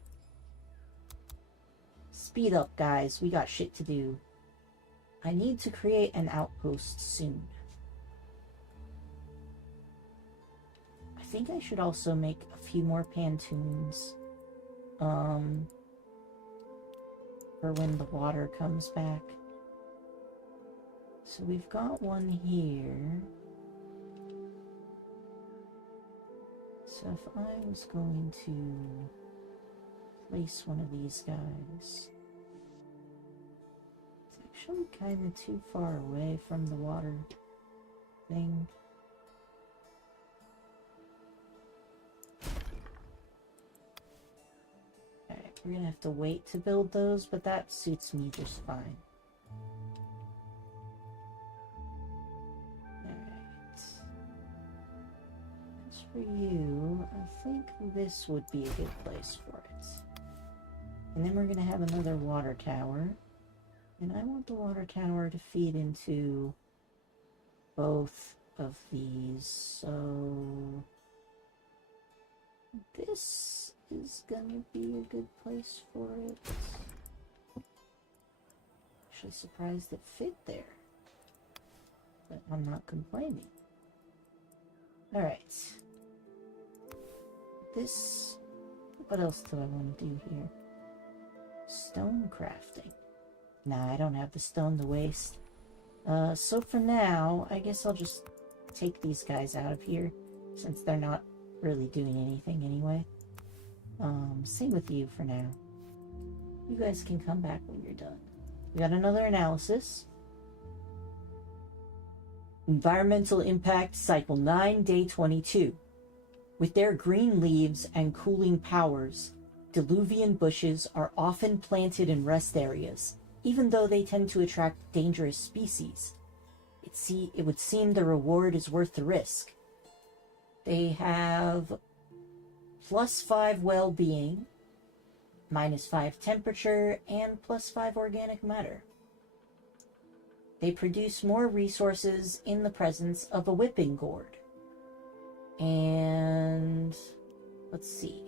Speed up, guys. We got shit to do. I need to create an outpost soon. I think I should also make a few more pontoons. For when the water comes back. So we've got one here. So if I was going to place one of these guys, it's actually kind of too far away from the water thing. Alright, we're gonna have to wait to build those, but that suits me just fine. For you, I think this would be a good place for it. And then we're going to have another water tower. And I want the water tower to feed into both of these. So this is going to be a good place for it. Actually surprised it fit there. But I'm not complaining. Alright. This, what else do I want to do here? Stone crafting. Nah, I don't have the stone to waste. So for now, I guess I'll just take these guys out of here, since they're not really doing anything anyway. Same with you for now. You guys can come back when you're done. We got another analysis. Environmental Impact Cycle 9, Day 22. With their green leaves and cooling powers, diluvian bushes are often planted in rest areas, even though they tend to attract dangerous species. It would seem the reward is worth the risk. They have +5 well-being, -5 temperature, and +5 organic matter. They produce more resources in the presence of a whipping gourd. And let's see.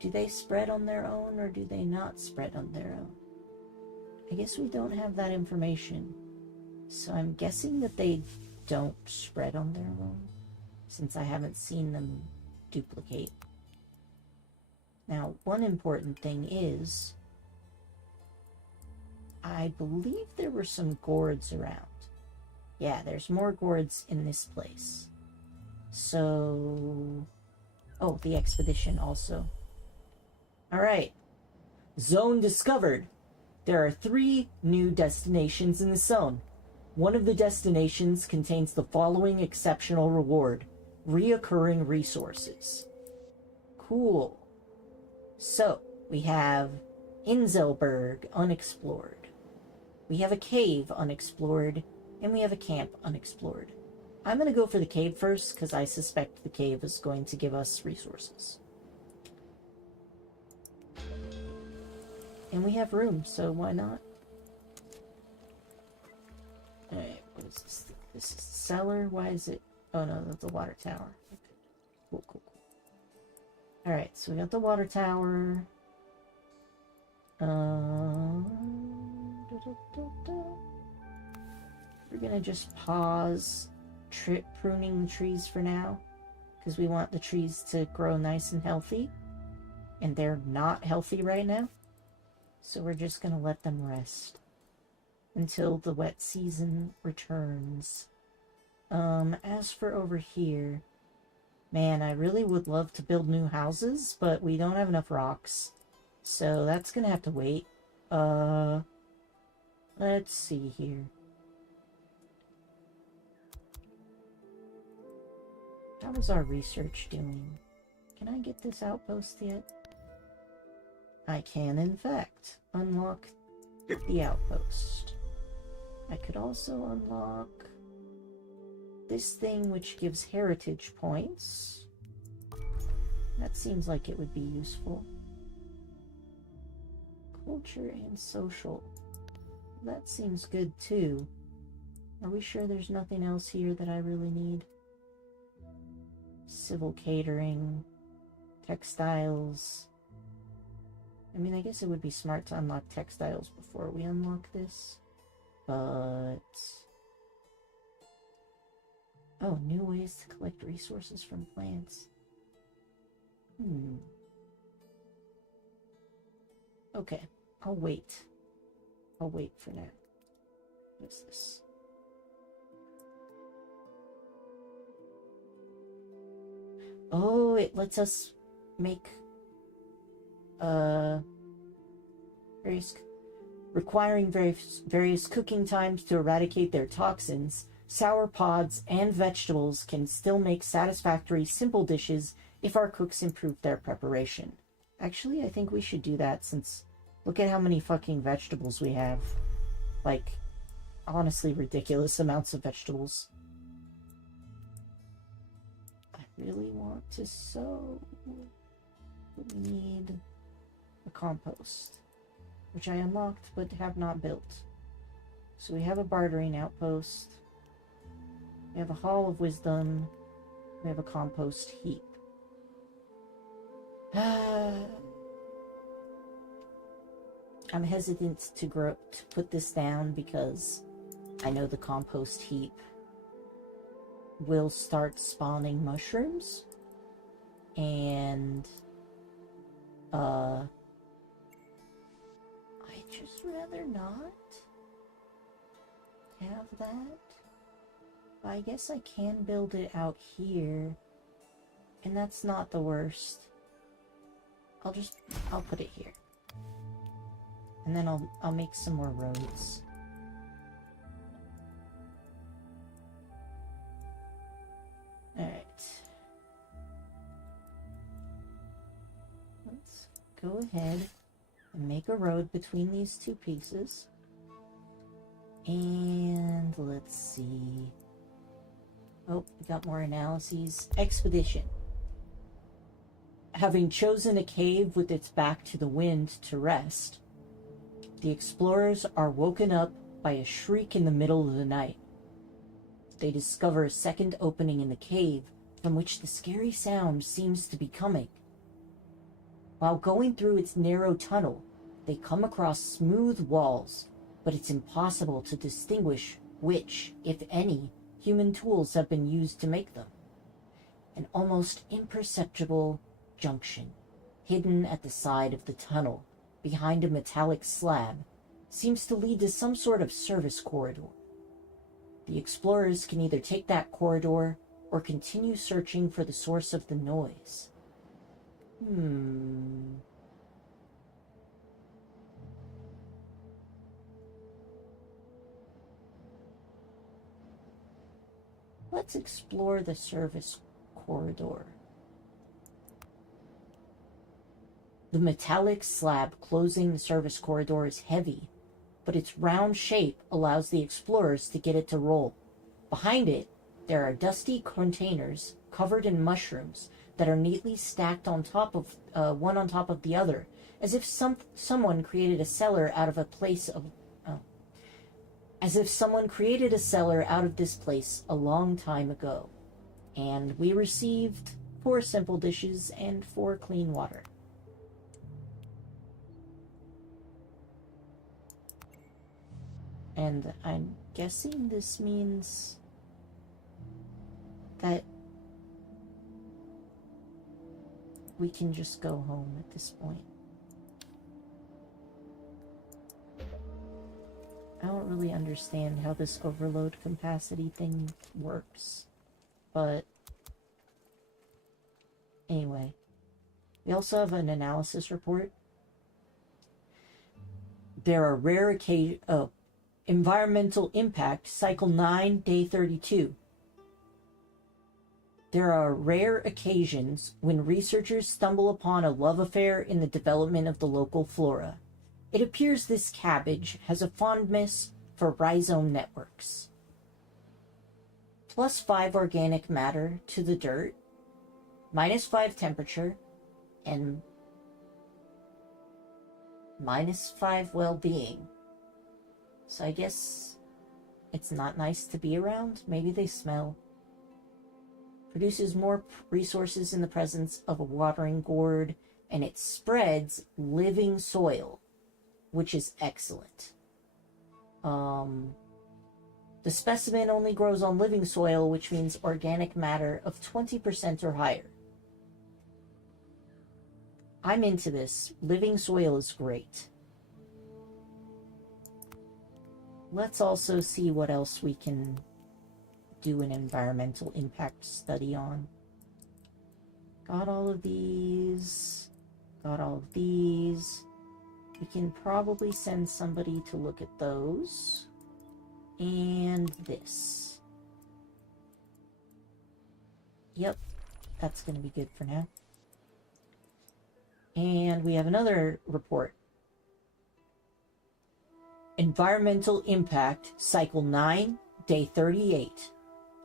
Do they spread on their own or do they not spread on their own? I guess we don't have that information. So I'm guessing that they don't spread on their own, since I haven't seen them duplicate. Now, one important thing is, I believe there were some gourds around. Yeah, there's more gourds in this place. So... oh, the expedition also. Alright. Zone discovered. There are 3 new destinations in the zone. One of the destinations contains the following exceptional reward: reoccurring resources. Cool. So, we have Inselberg unexplored. We have a cave unexplored. And we have a camp unexplored. I'm going to go for the cave first, because I suspect the cave is going to give us resources. And we have room, so why not? Alright, what is this? This is the cellar. Why is it... oh no, that's the water tower. Okay. Cool, cool, cool. Alright, so we got the water tower. We're gonna just pause pruning the trees for now, because we want the trees to grow nice and healthy, and they're not healthy right now, so we're just gonna let them rest until the wet season returns. As for over here, man, I really would love to build new houses, but we don't have enough rocks, so that's gonna have to wait. Let's see here. How is our research doing? Can I get this outpost yet? I can, in fact, unlock the outpost. I could also unlock this thing, which gives heritage points. That seems like it would be useful. Culture and social. That seems good too. Are we sure there's nothing else here that I really need? Civil catering, textiles. I mean, I guess it would be smart to unlock textiles before we unlock this. But... oh, new ways to collect resources from plants. Okay, I'll wait. I'll wait for now. What's this? Oh, it lets us make requiring various cooking times to eradicate their toxins. Sour pods and vegetables can still make satisfactory simple dishes if our cooks improve their preparation. Actually, I think we should do that, since look at how many fucking vegetables we have. Like, honestly ridiculous amounts of vegetables. I really want to sow. We need a compost, which I unlocked but have not built. So we have a bartering outpost. We have a Hall of Wisdom. We have a compost heap. I'm hesitant to put this down because I know the compost heap will start spawning mushrooms, and I'd just rather not have that. But I guess I can build it out here, and that's not the worst. I'll put it here. And then I'll make some more roads. Alright. Let's go ahead and make a road between these two pieces. And let's see. Oh, we got more analyses. Expedition. Having chosen a cave with its back to the wind to rest, the explorers are woken up by a shriek in the middle of the night. They discover a second opening in the cave from which the scary sound seems to be coming. While going through its narrow tunnel, they come across smooth walls, but it's impossible to distinguish which, if any, human tools have been used to make them. An almost imperceptible junction, hidden at the side of the tunnel, behind a metallic slab, seems to lead to some sort of service corridor. The explorers can either take that corridor or continue searching for the source of the noise. Let's explore the service corridor. The metallic slab closing the service corridor is heavy, but its round shape allows the explorers to get it to roll. Behind it, there are dusty containers covered in mushrooms that are neatly stacked on top of one on top of the other, as if someone created a cellar out of this place a long time ago. And we received 4 simple dishes and 4 clean water. And I'm guessing this means that we can just go home at this point. I don't really understand how this overload capacity thing works, but anyway. We also have an analysis report. There are rare occasions... environmental impact, cycle 9, day 32. there are rare occasions when researchers stumble upon a love affair in the development of the local flora. It appears this cabbage has a fondness for rhizome networks. +5 organic matter to the dirt, -5 temperature, and -5 well-being. So I guess it's not nice to be around. Maybe they smell. Produces more resources in the presence of a watering gourd, and it spreads living soil, which is excellent. The specimen only grows on living soil, which means organic matter of 20% or higher. I'm into this. Living soil is great. Let's also see what else we can do an environmental impact study on. Got all of these. Got all of these. We can probably send somebody to look at those. And this. Yep, that's going to be good for now. And we have another report. Environmental Impact, Cycle 9, Day 38.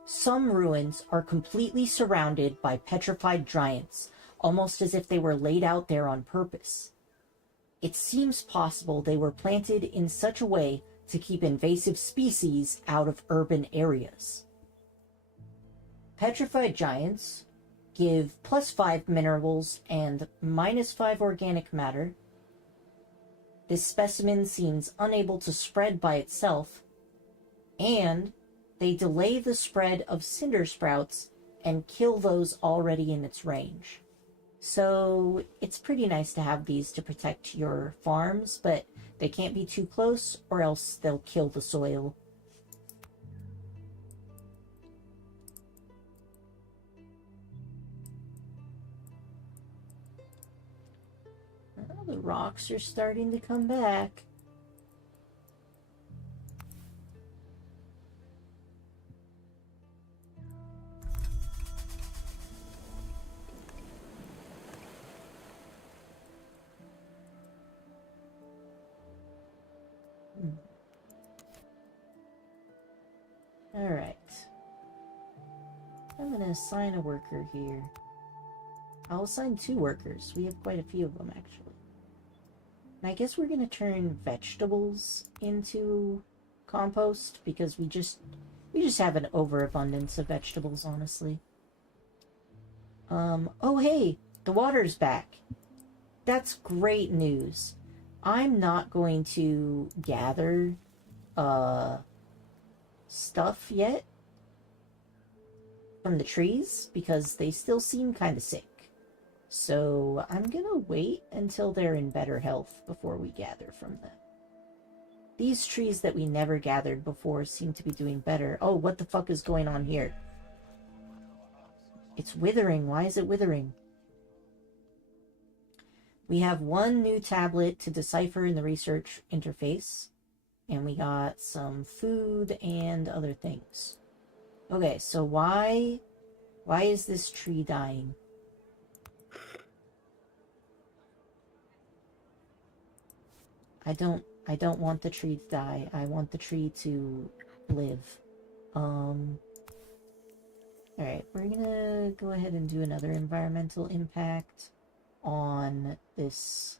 Some ruins are completely surrounded by petrified giants, almost as if they were laid out there on purpose. It seems possible they were planted in such a way to keep invasive species out of urban areas. Petrified giants give +5 minerals and -5 organic matter. This specimen seems unable to spread by itself, and they delay the spread of cinder sprouts and kill those already in its range. So it's pretty nice to have these to protect your farms, but they can't be too close or else they'll kill the soil. Oh, the rocks are starting to come back. Alright. I'm gonna assign a worker here. I'll assign 2 workers. We have quite a few of them, actually. And I guess we're gonna turn vegetables into compost, because we just have an overabundance of vegetables, honestly. Oh hey! The water's back! That's great news. I'm not going to gather, stuff yet from the trees because they still seem kind of sick. So I'm gonna wait until they're in better health before we gather from them. These trees that we never gathered before seem to be doing better. Oh, what the fuck is going on here? It's withering. Why is it withering? We have 1 new tablet to decipher in the research interface. And we got some food and other things. Okay, so why is this tree dying? I don't want the tree to die. I want the tree to live. Alright, we're gonna go ahead and do another environmental impact on this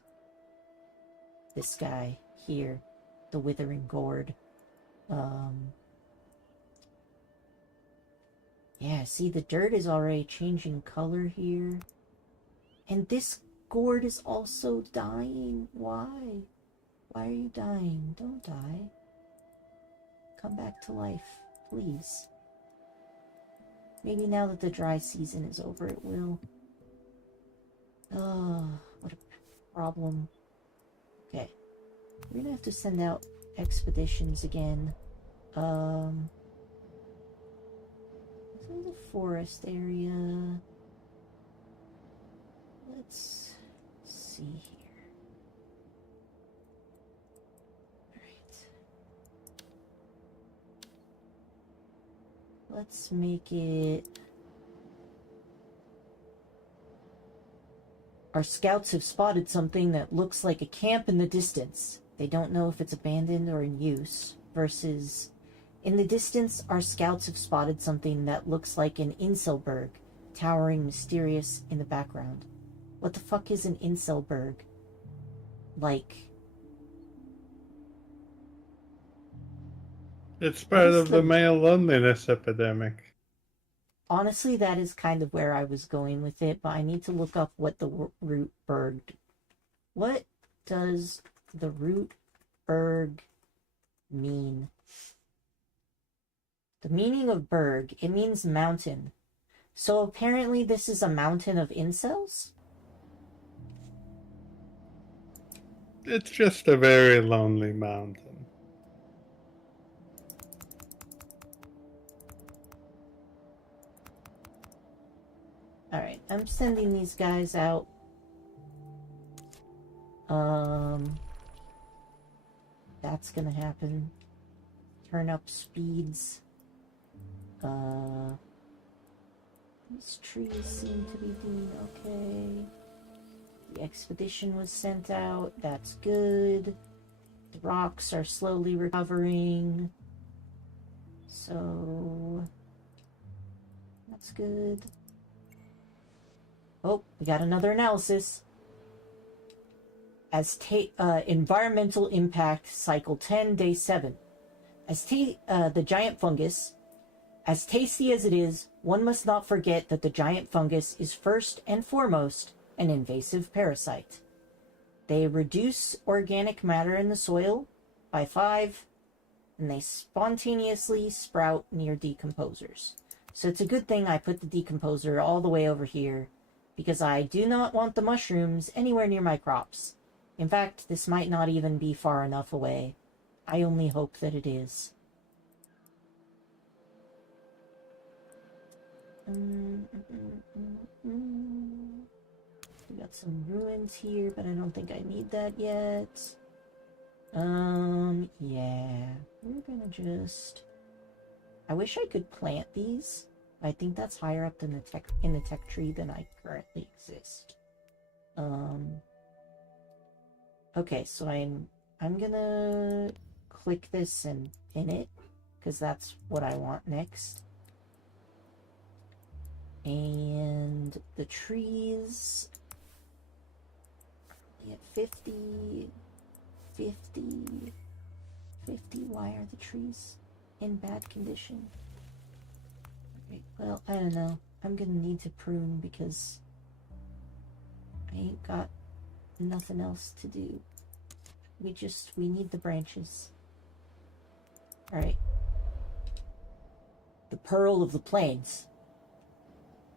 guy here. The withering gourd. Yeah, see, the dirt is already changing color here. And this gourd is also dying. Why? Why are you dying? Don't die. Come back to life, please. Maybe now that the dry season is over, it will. Oh, what a problem. Okay. We're gonna have to send out expeditions again. This is a forest area. Let's see here. Alright. Let's make it Our scouts have spotted something that looks like a camp in the distance. They don't know if it's abandoned or in use. Versus, in the distance, our scouts have spotted something that looks like an Inselberg, towering mysterious in the background. What the fuck is an Inselberg? Like... It's part of the male loneliness epidemic. Honestly, that is kind of where I was going with it, but I need to look up what the root berg... What does the root berg mean? The meaning of berg, it means mountain. So apparently this is a mountain of incels? It's just a very lonely mountain. Alright, I'm sending these guys out. That's gonna happen. Turn up speeds. These trees seem to be doing okay. The expedition was sent out. That's good. The rocks are slowly recovering. So... that's good. Oh, we got another analysis. As environmental impact, cycle 10, day 7. As the giant fungus, as tasty as it is, one must not forget that the giant fungus is first and foremost an invasive parasite. They reduce organic matter in the soil by 5, and they spontaneously sprout near decomposers. So it's a good thing I put the decomposer all the way over here, because I do not want the mushrooms anywhere near my crops. In fact, this might not even be far enough away. I only hope that it is. We got some ruins here, but I don't think I need that yet. Yeah. We're gonna just... I wish I could plant these. I think that's higher up than in the tech tree than I currently exist. Okay, so I'm gonna click this and pin it, because that's what I want next. And the trees at 50, 50, 50. Why are the trees in bad condition? Okay, well, I don't know. I'm gonna need to prune because I ain't got nothing else to do. We need the branches. Alright. The Pearl of the Plains.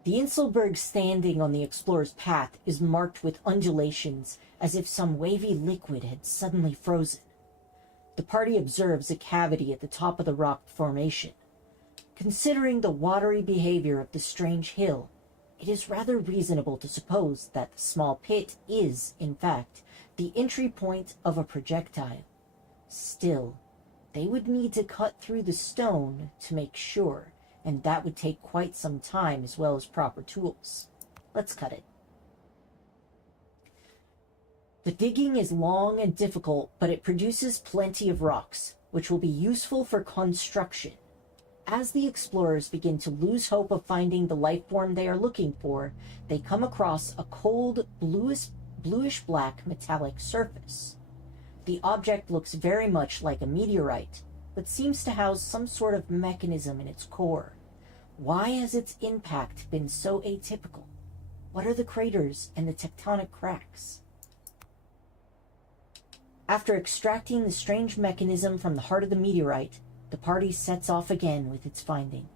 The Inselberg standing on the explorer's path is marked with undulations, as if some wavy liquid had suddenly frozen. The party observes a cavity at the top of the rock formation. Considering the watery behavior of the strange hill, it is rather reasonable to suppose that the small pit is, in fact, the entry point of a projectile. Still, they would need to cut through the stone to make sure, and that would take quite some time as well as proper tools. Let's cut it. The digging is long and difficult, but it produces plenty of rocks, which will be useful for construction. As the explorers begin to lose hope of finding the life form they are looking for, they come across a cold, bluish-black metallic surface. The object looks very much like a meteorite, but seems to house some sort of mechanism in its core. Why has its impact been so atypical? What are the craters and the tectonic cracks? After extracting the strange mechanism from the heart of the meteorite, the party sets off again with its finding.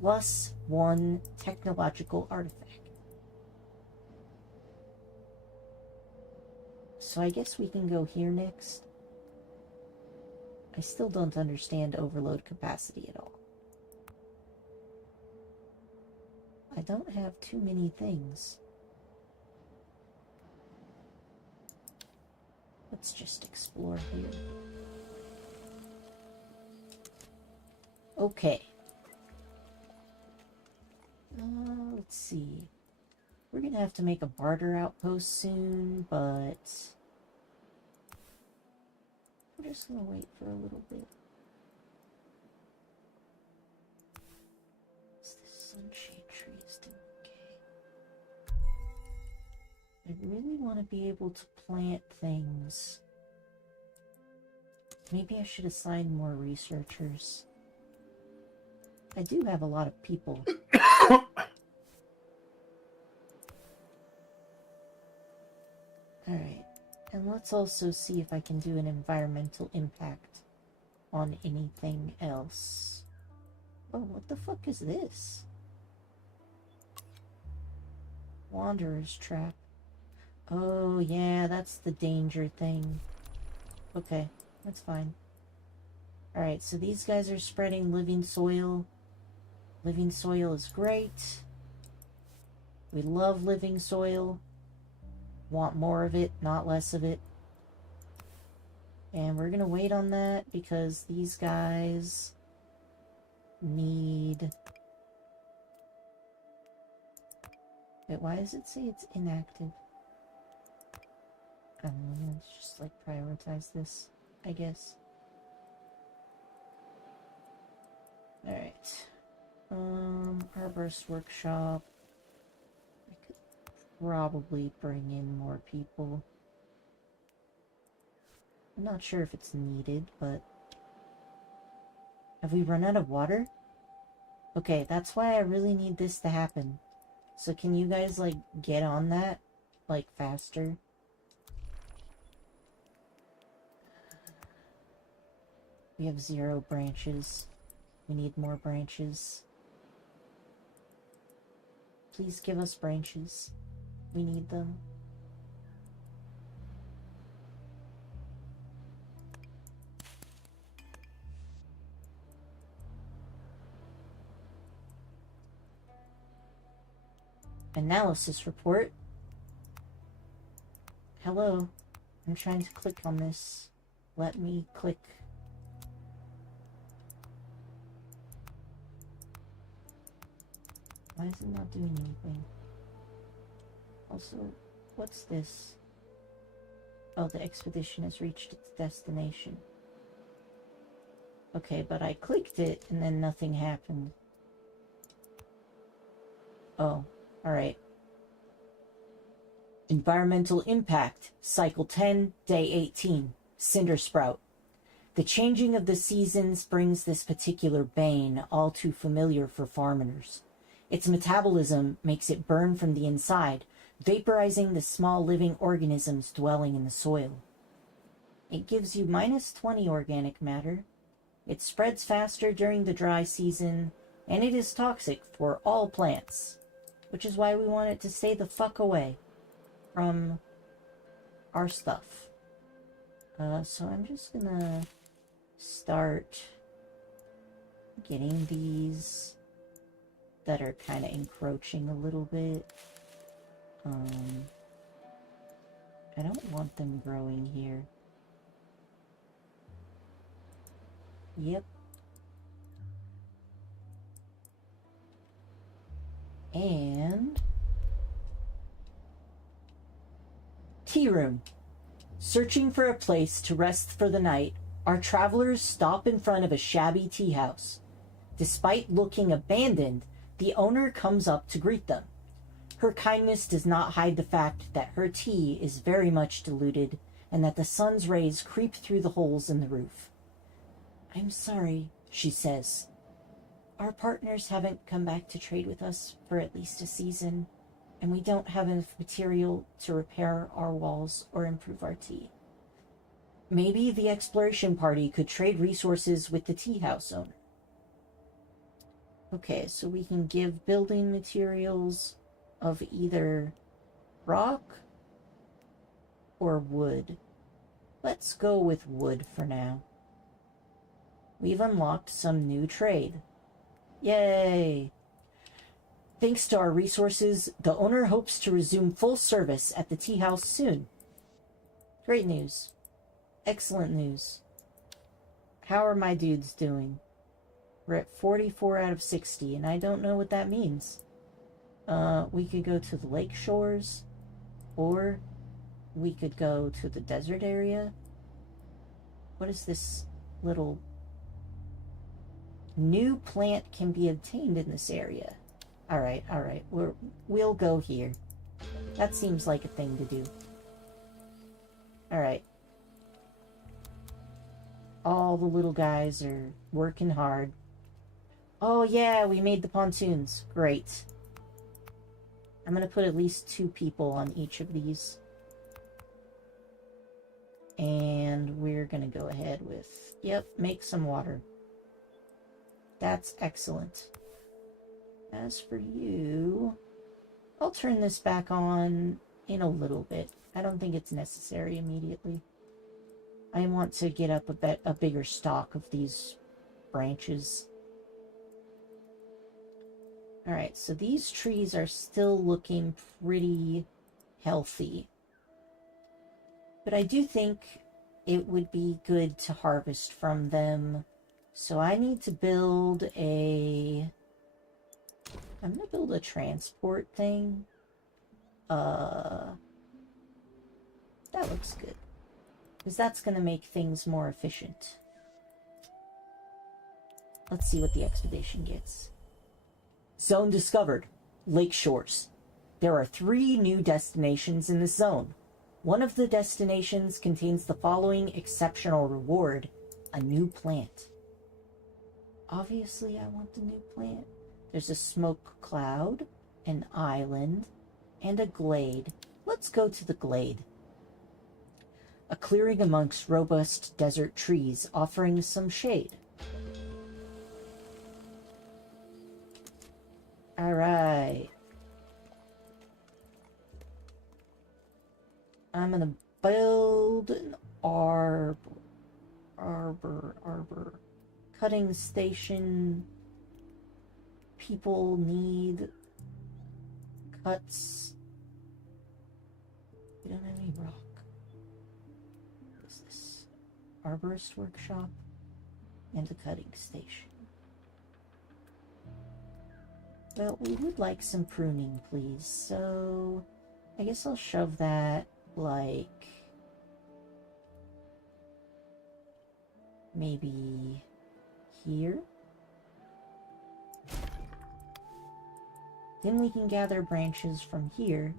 +1 technological artifact. So I guess we can go here next. I still don't understand overload capacity at all. I don't have too many things. Let's just explore here. Okay. Let's see. We're gonna have to make a barter outpost soon, but we're just gonna wait for a little bit. This sunshade tree is doing okay. I really want to be able to plant things. Maybe I should assign more researchers. I do have a lot of people. Alright, and let's also see if I can do an environmental impact on anything else. Oh, what the fuck is this? Wanderer's Trap. Oh, yeah, that's the danger thing. Okay, that's fine. Alright, so these guys are spreading living soil. Living soil is great. We love living soil. Want more of it, not less of it. And we're gonna wait on that because these guys need... Wait, why does it say it's inactive? I'm gonna just like prioritize this, I guess. Alright. Arborist Workshop. I could probably bring in more people. I'm not sure if it's needed, but... Have we run out of water? Okay, that's why I really need this to happen. So can you guys, like, get on that? Like, faster? We have 0 branches. We need more branches. Please give us branches. We need them. Analysis report. Hello. I'm trying to click on this. Let me click. Why is it not doing anything? Also, what's this? Oh, the expedition has reached its destination. Okay, but I clicked it and then nothing happened. Oh, alright. Environmental impact, cycle 10, day 18, cinder sprout. The changing of the seasons brings this particular bane all too familiar for farmers. Its metabolism makes it burn from the inside, vaporizing the small living organisms dwelling in the soil. It gives you -20 organic matter. It spreads faster during the dry season, and it is toxic for all plants, which is why we want it to stay the fuck away from our stuff. So I'm just gonna start getting these that are kind of encroaching a little bit. I don't want them growing here. Yep. And... tea room. Searching for a place to rest for the night, our travelers stop in front of a shabby tea house. Despite looking abandoned, the owner comes up to greet them. Her kindness does not hide the fact that her tea is very much diluted and that the sun's rays creep through the holes in the roof. "I'm sorry," she says. "Our partners haven't come back to trade with us for at least a season, and we don't have enough material to repair our walls or improve our tea. Maybe the exploration party could trade resources with the tea house owner." Okay, so we can give building materials of either rock or wood. Let's go with wood for now. We've unlocked some new trade. Yay! Thanks to our resources, the owner hopes to resume full service at the tea house soon. Great news. Excellent news. How are my dudes doing? We're at 44 out of 60, and I don't know what that means. We could go to the lake shores, or we could go to the desert area. What is this little... New plant can be obtained in this area. Alright, alright. We'll go here. That seems like a thing to do. Alright. All the little guys are working hard. Oh yeah, we made the pontoons. Great. I'm gonna put at least 2 people on each of these. And we're gonna go ahead with... Yep, make some water. That's excellent. As for you... I'll turn this back on in a little bit. I don't think it's necessary immediately. I want to get up a bigger stock of these branches. Alright, so these trees are still looking pretty healthy. But I do think it would be good to harvest from them. So I need to build a... I'm gonna build a transport thing. That looks good. Because that's gonna make things more efficient. Let's see what the expedition gets. Zone discovered. Lake shores. There are 3 new destinations in the zone. One of the destinations contains the following exceptional reward: a new plant. Obviously, I want the new plant. There's a smoke cloud, an island, and a glade. Let's go to the glade. A clearing amongst robust desert trees, offering some shade. Alright. I'm gonna build an arbor. Cutting station. People need cuts. We don't have any rock. What is this? Arborist workshop and a cutting station. Well, we would like some pruning, please. So, I guess I'll shove that, like, maybe here. Then we can gather branches from here,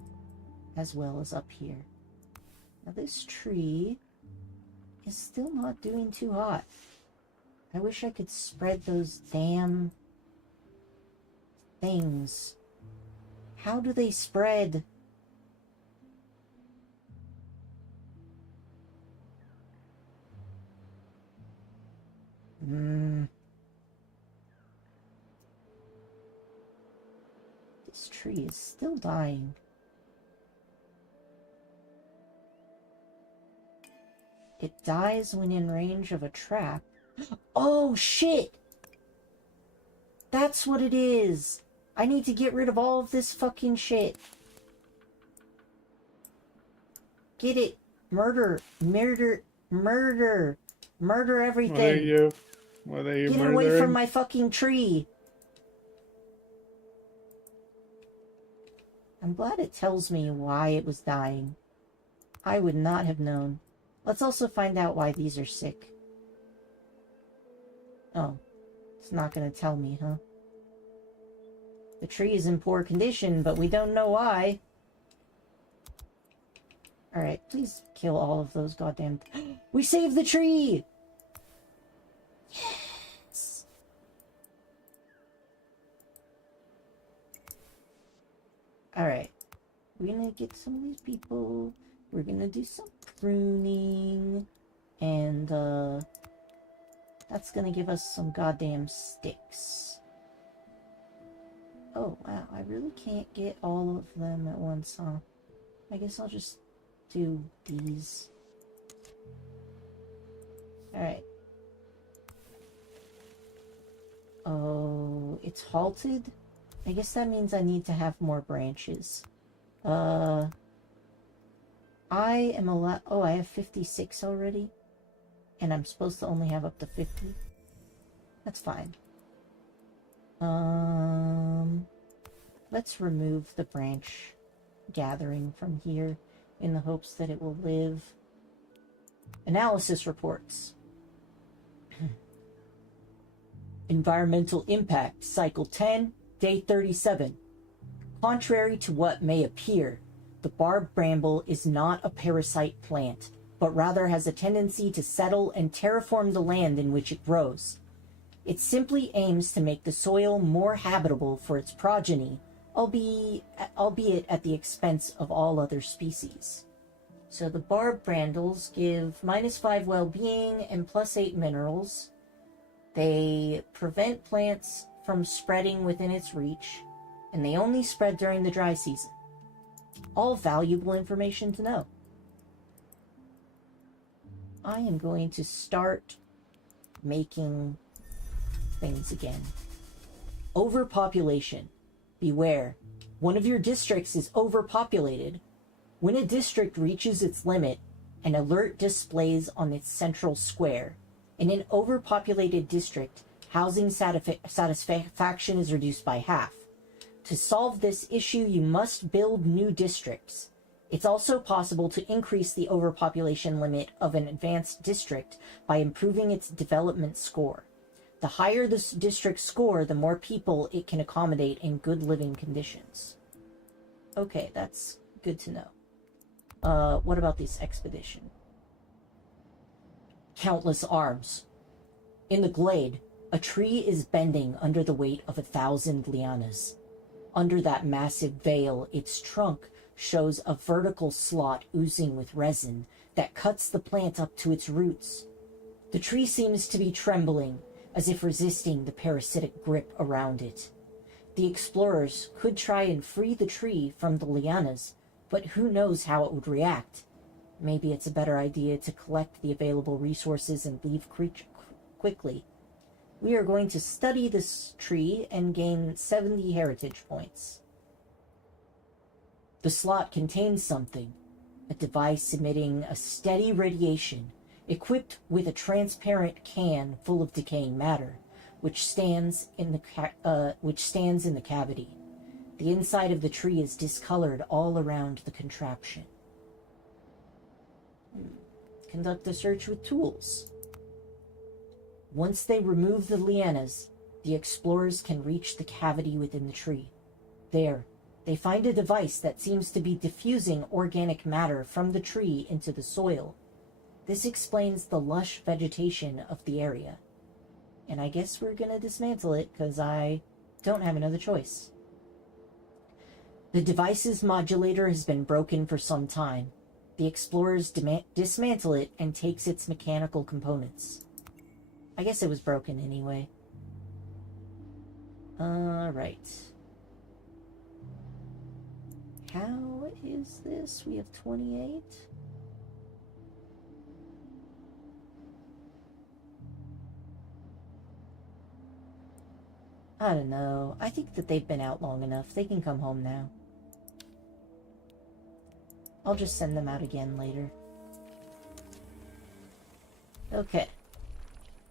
as well as up here. Now this tree is still not doing too hot. I wish I could spread those damn things. How do they spread? This tree is still dying. It dies when in range of a trap. Oh, shit! That's what it is! I need to get rid of all of this fucking shit. Get it. Murder. Murder. Murder. Murder everything. What are you Get murdering? away from my fucking tree. I'm glad it tells me why it was dying. I would not have known. Let's also find out why these are sick. Oh. It's not gonna tell me, huh? The tree is in poor condition, but we don't know why. Alright, please kill all of those goddamn... We saved the tree! Yes! Alright. We're gonna get some of these people. We're gonna do some pruning. And, that's gonna give us some goddamn sticks. Oh, wow. I really can't get all of them at once, huh? I guess I'll just do these. Alright. Oh, it's halted? I guess that means I need to have more branches. I am allowed... Oh, I have 56 already? And I'm supposed to only have up to 50? That's fine. Let's remove the branch gathering from here in the hopes that it will live. Analysis reports. Environmental impact, cycle 10, day 37. Contrary to what may appear, the barb bramble is not a parasite plant, but rather has a tendency to settle and terraform the land in which it grows. It simply aims to make the soil more habitable for its progeny, albeit at the expense of all other species. So the barb brambles give -5 well-being and +8 minerals. They prevent plants from spreading within its reach, and they only spread during the dry season. All valuable information to know. I am going to start making things again. Overpopulation. Beware. One of your districts is overpopulated. When a district reaches its limit, an alert displays on its central square. In an overpopulated district, housing satisfaction is reduced by half. To solve this issue, you must build new districts. It's also possible to increase the overpopulation limit of an advanced district by improving its development score. The higher the district's score, the more people it can accommodate in good living conditions. Okay, that's good to know. What about this expedition? Countless arms. In the glade, a tree is bending under the weight of 1,000 lianas. Under that massive veil, its trunk shows a vertical slot oozing with resin that cuts the plant up to its roots. The tree seems to be trembling, as if resisting the parasitic grip around it. The explorers could try and free the tree from the lianas, but who knows how it would react. Maybe it's a better idea to collect the available resources and leave quickly. We are going to study this tree and gain 70 heritage points. The slot contains something, a device emitting a steady radiation, equipped with a transparent can full of decaying matter, which stands in the cavity. The inside of the tree is discolored all around the contraption. Conduct a search with tools. Once they remove the lianas, the explorers can reach the cavity within the tree. There, they find a device that seems to be diffusing organic matter from the tree into the soil. This explains the lush vegetation of the area. And I guess we're gonna dismantle it, because I don't have another choice. The device's modulator has been broken for some time. The explorers dismantle it and takes its mechanical components. I guess it was broken anyway. Alright. How is this? We have 28? I don't know. I think that they've been out long enough. They can come home now. I'll just send them out again later. Okay.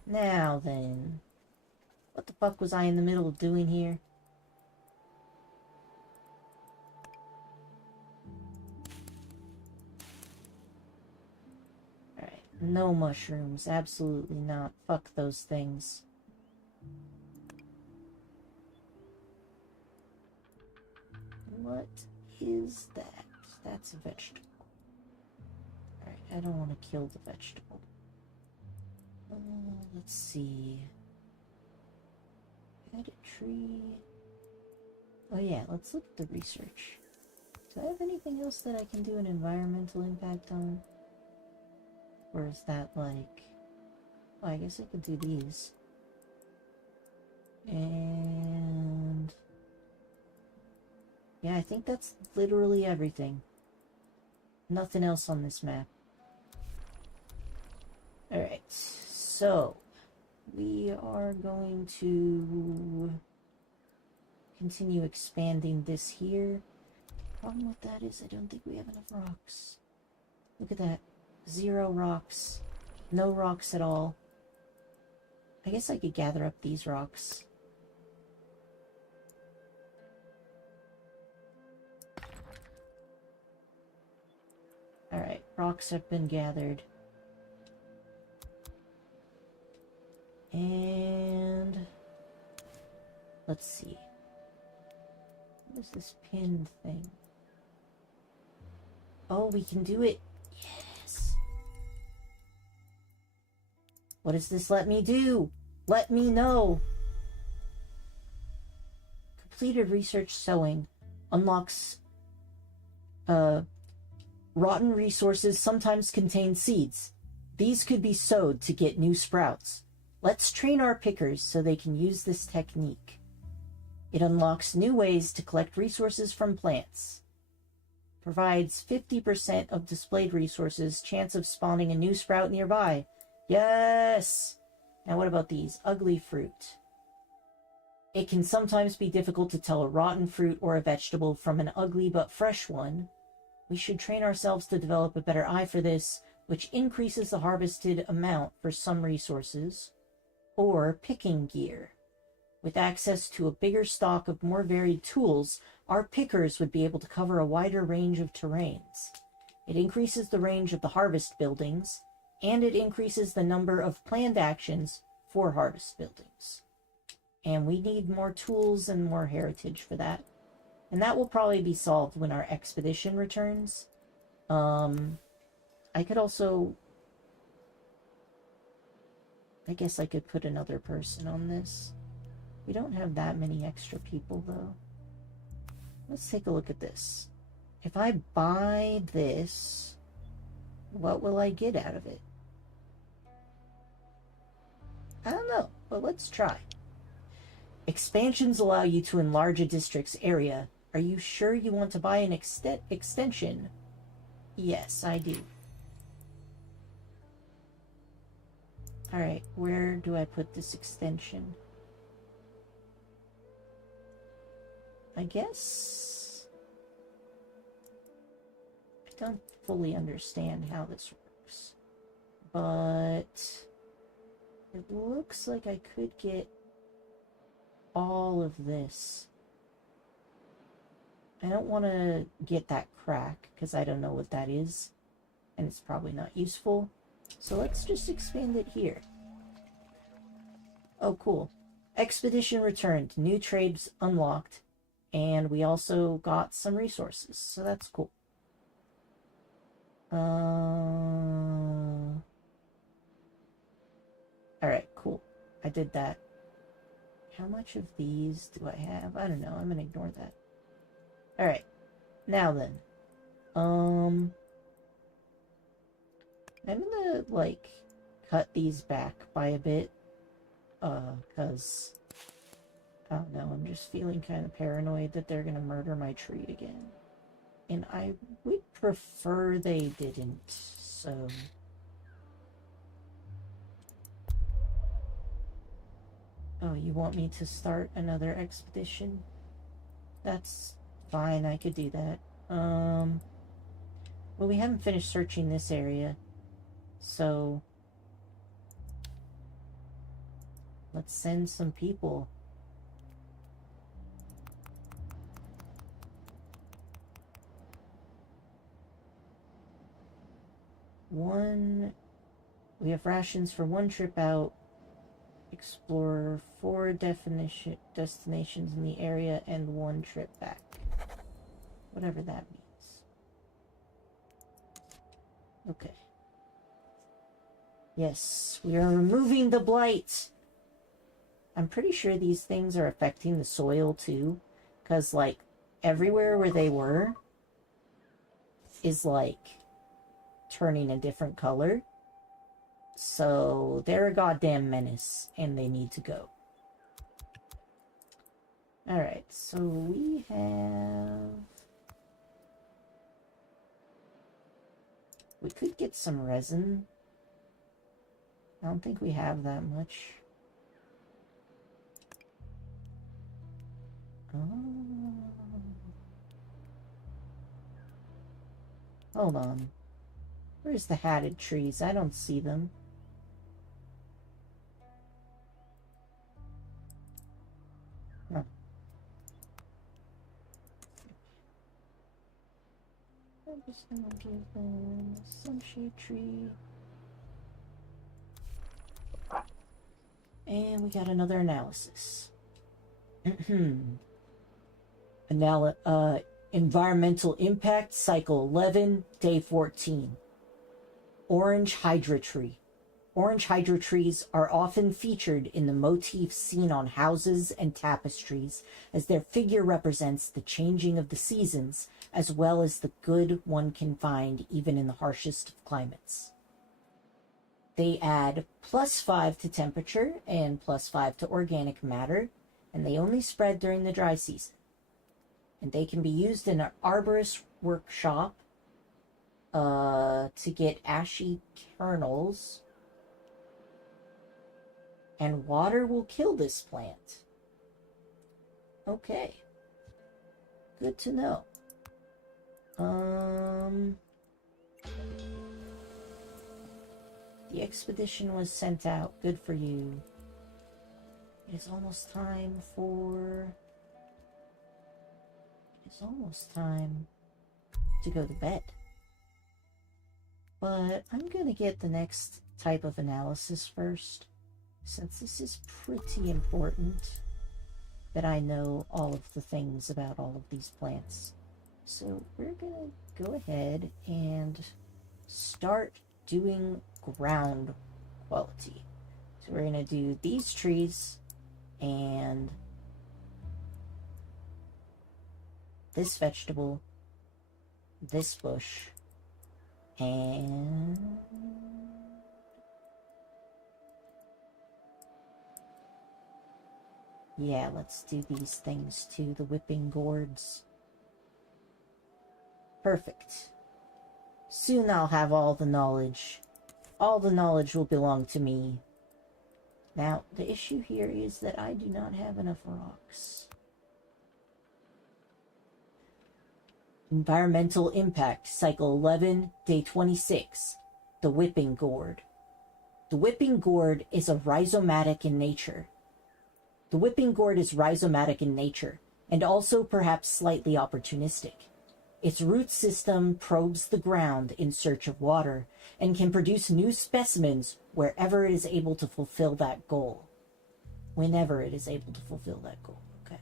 Now then. What the fuck was I in the middle of doing here? Alright. No mushrooms. Absolutely not. Fuck those things. What is that? That's a vegetable. Alright, I don't want to kill the vegetable. Let's see. Add a tree. Oh yeah, let's look at the research. Do I have anything else that I can do an environmental impact on? Or is that like... Oh, I guess I could do these. And... yeah, I think that's literally everything. Nothing else on this map. Alright, so we are going to continue expanding this here. Problem with that is I don't think we have enough rocks. Look at that. 0 rocks. No rocks at all. I guess I could gather up these rocks. Alright, rocks have been gathered. And let's see. What is this pin thing? Oh, we can do it. Yes. What does this let me do? Let me know. Completed research sowing unlocks rotten resources sometimes contain seeds. These could be sowed to get new sprouts. Let's train our pickers so they can use this technique. It unlocks new ways to collect resources from plants. Provides 50% of displayed resources chance of spawning a new sprout nearby. Yes! Now what about these? Ugly fruit. It can sometimes be difficult to tell a rotten fruit or a vegetable from an ugly but fresh one. We should train ourselves to develop a better eye for this, which increases the harvested amount for some resources. Or picking gear. With access to a bigger stock of more varied tools, our pickers would be able to cover a wider range of terrains. It increases the range of the harvest buildings, and it increases the number of planned actions for harvest buildings. And we need more tools and more heritage for that. And that will probably be solved when our expedition returns. I could also... I guess I could put another person on this. We don't have that many extra people, though. Let's take a look at this. If I buy this, what will I get out of it? I don't know, but let's try. Expansions allow you to enlarge a district's area. Are you sure you want to buy an extension? Yes, I do. Alright, where do I put this extension? I guess... I don't fully understand how this works. But... it looks like I could get all of this. I don't want to get that crack, because I don't know what that is. And it's probably not useful. So let's just expand it here. Oh, cool. Expedition returned. New trades unlocked. And we also got some resources. So that's cool. Alright, cool. I did that. How much of these do I have? I don't know. I'm gonna ignore that. Alright. Now then. I'm gonna, like, cut these back by a bit. Cause... I don't know, I'm just feeling kind of paranoid that they're gonna murder my tree again. And I would prefer they didn't, so... Oh, you want me to start another expedition? That's fine, I could do that. Well, we haven't finished searching this area, so... let's send some people. We have rations for one trip out. Explore 4 destinations in the area and 1 trip back. Whatever that means. Okay. Yes, we are removing the blight. I'm pretty sure these things are affecting the soil too. Because, like, everywhere where they were is, like, turning a different color. So they're a goddamn menace and they need to go. Alright, so we could get some resin. I don't think we have that much. Hold on. Where's the hatted trees? I don't see them. Huh. just gonna give them a sunshade tree. And we got another analysis. Environmental impact, cycle 11, day 14. Orange hydra tree. Orange hydra trees are often featured in the motifs seen on houses and tapestries, as their figure represents the changing of the seasons, as well as the good one can find even in the harshest of climates. They add +5 to temperature and +5 to organic matter, and they only spread during the dry season. And they can be used in an arborist workshop to get ashy kernels. And water will kill this plant. Okay. Good to know. The expedition was sent out. Good for you. It is almost time to go to bed. But I'm gonna get the next type of analysis first, since this is pretty important that I know all of the things about all of these plants. So we're gonna go ahead and start doing ground quality. So we're gonna do these trees and this vegetable, this bush, and yeah, let's do these things too, the whipping gourds. Perfect. Soon I'll have all the knowledge. All the knowledge will belong to me. Now, the issue here is that I do not have enough rocks. Environmental impact, cycle 11, day 26. The whipping gourd. The whipping gourd is rhizomatic in nature. The whipping gourd is rhizomatic in nature, and also perhaps slightly opportunistic. Its root system probes the ground in search of water, and can produce new specimens wherever it is able to fulfill that goal. Whenever it is able to fulfill that goal. Okay.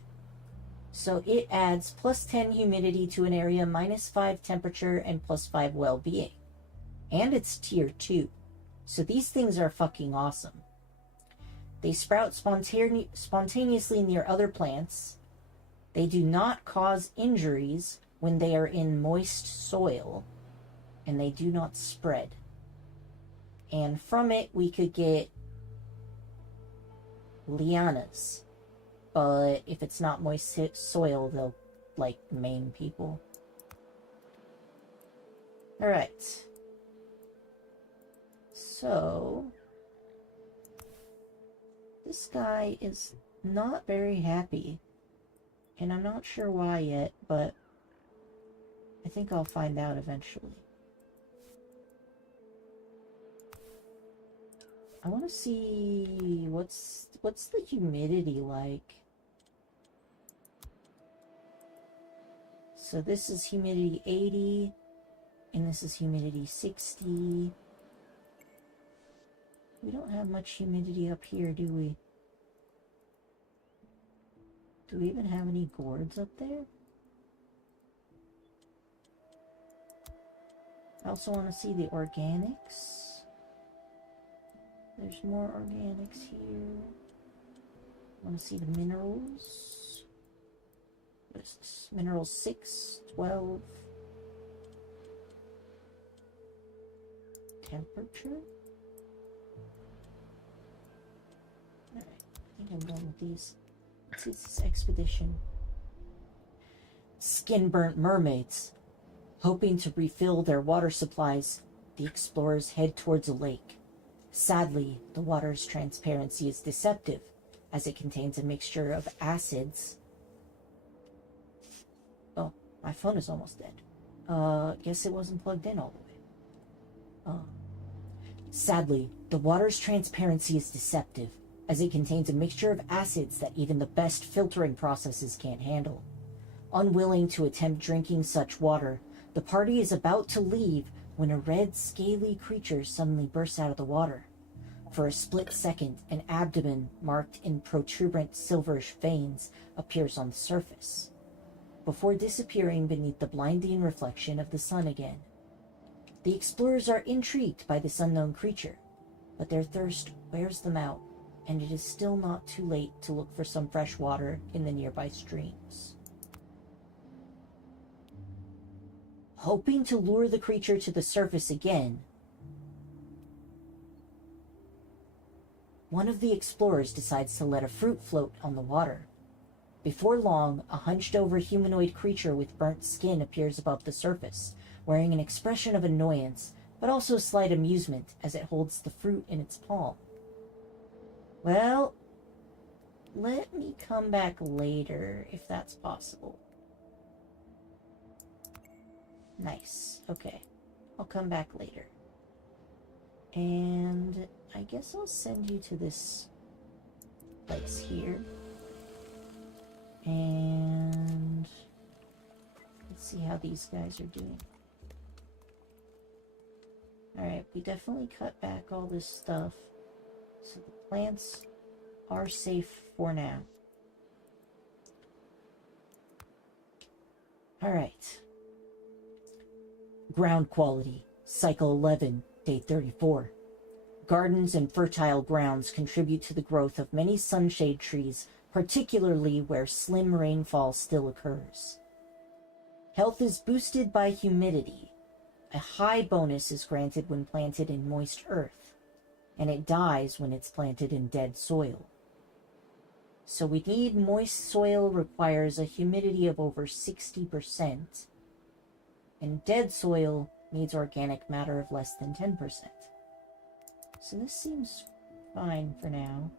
So it adds +10 humidity to an area, -5 temperature, and +5 well-being. And it's tier 2. So these things are fucking awesome. They sprout spontaneously near other plants. They do not cause injuries when they are in moist soil. And they do not spread. And from it, we could get lianas. But if it's not moist soil, they'll, like, maim people. Alright. So, this guy is not very happy. And I'm not sure why yet, but I think I'll find out eventually. I want to see what's the humidity like. So this is humidity 80, and this is humidity 60. We don't have much humidity up here, do we? Do we even have any gourds up there? I also want to see the organics. There's more organics here. I want to see the minerals. What is this? Minerals 6, 12. Temperature? Alright, I think I'm done with these. Let's see this expedition. Skin-burnt mermaids. Hoping to refill their water supplies, the explorers head towards a lake. Sadly, the water's transparency is deceptive, as it contains a mixture of acids. Oh, my phone is almost dead. Guess it wasn't plugged in all the way. Sadly, the water's transparency is deceptive, as it contains a mixture of acids that even the best filtering processes can't handle. Unwilling to attempt drinking such water, The party is about to leave when a red, scaly creature suddenly bursts out of the water. For a split second, an abdomen marked in protuberant silverish veins appears on the surface, before disappearing beneath the blinding reflection of the sun again. The explorers are intrigued by this unknown creature, but their thirst wears them out, and it is still not too late to look for some fresh water in the nearby streams. Hoping to lure the creature to the surface again, one of the explorers decides to let a fruit float on the water. Before long, a hunched-over humanoid creature with burnt skin appears above the surface, wearing an expression of annoyance, but also slight amusement as it holds the fruit in its palm. Well, let me come back later, if that's possible. Nice. Okay. I'll come back later. And I guess I'll send you to this place here. And let's see how these guys are doing. Alright, we definitely cut back all this stuff. So the plants are safe for now. Alright. Ground quality. Cycle 11, day 34. Gardens and fertile grounds contribute to the growth of many sunshade trees, particularly where slim rainfall still occurs. Health is boosted by humidity. A high bonus is granted when planted in moist earth, and it dies when it's planted in dead soil. So we need moist soil requires a humidity of over 60%, and dead soil needs organic matter of less than 10%. So this seems fine for now.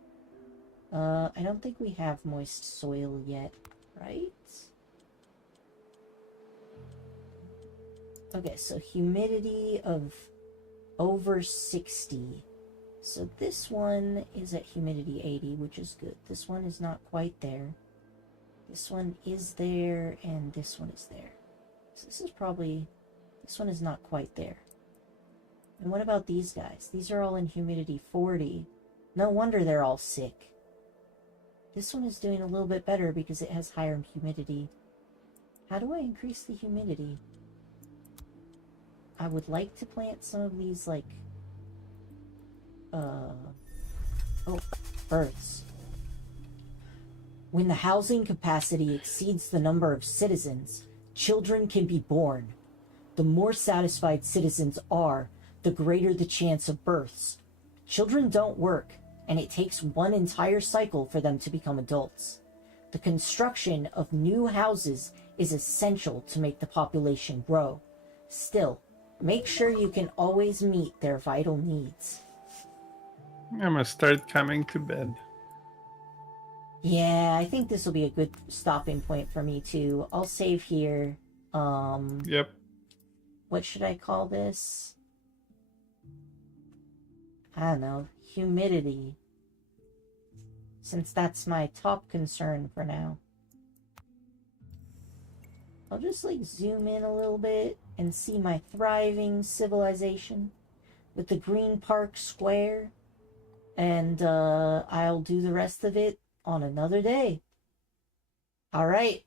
I don't think we have moist soil yet, right? Okay, so humidity of over 60. So this one is at humidity 80, which is good. This one is not quite there. This one is there, and this one is there. So this is probably... this one is not quite there. And what about these guys? These are all in humidity 40. No wonder they're all sick. This one is doing a little bit better because it has higher humidity. How do I increase the humidity? I would like to plant some of these, like... oh, birds. When the housing capacity exceeds the number of citizens, children can be born. The more satisfied citizens are, the greater the chance of births. Children don't work, and it takes one entire cycle for them to become adults. The construction of new houses is essential to make the population grow. Still, make sure you can always meet their vital needs. I'm gonna start coming to bed. Yeah, I think this will be a good stopping point for me too. I'll save here. Yep. What should I call this? I don't know. Humidity. Since that's my top concern for now. I'll just like zoom in a little bit and see my thriving civilization with the green park square. And I'll do the rest of it on another day. All right.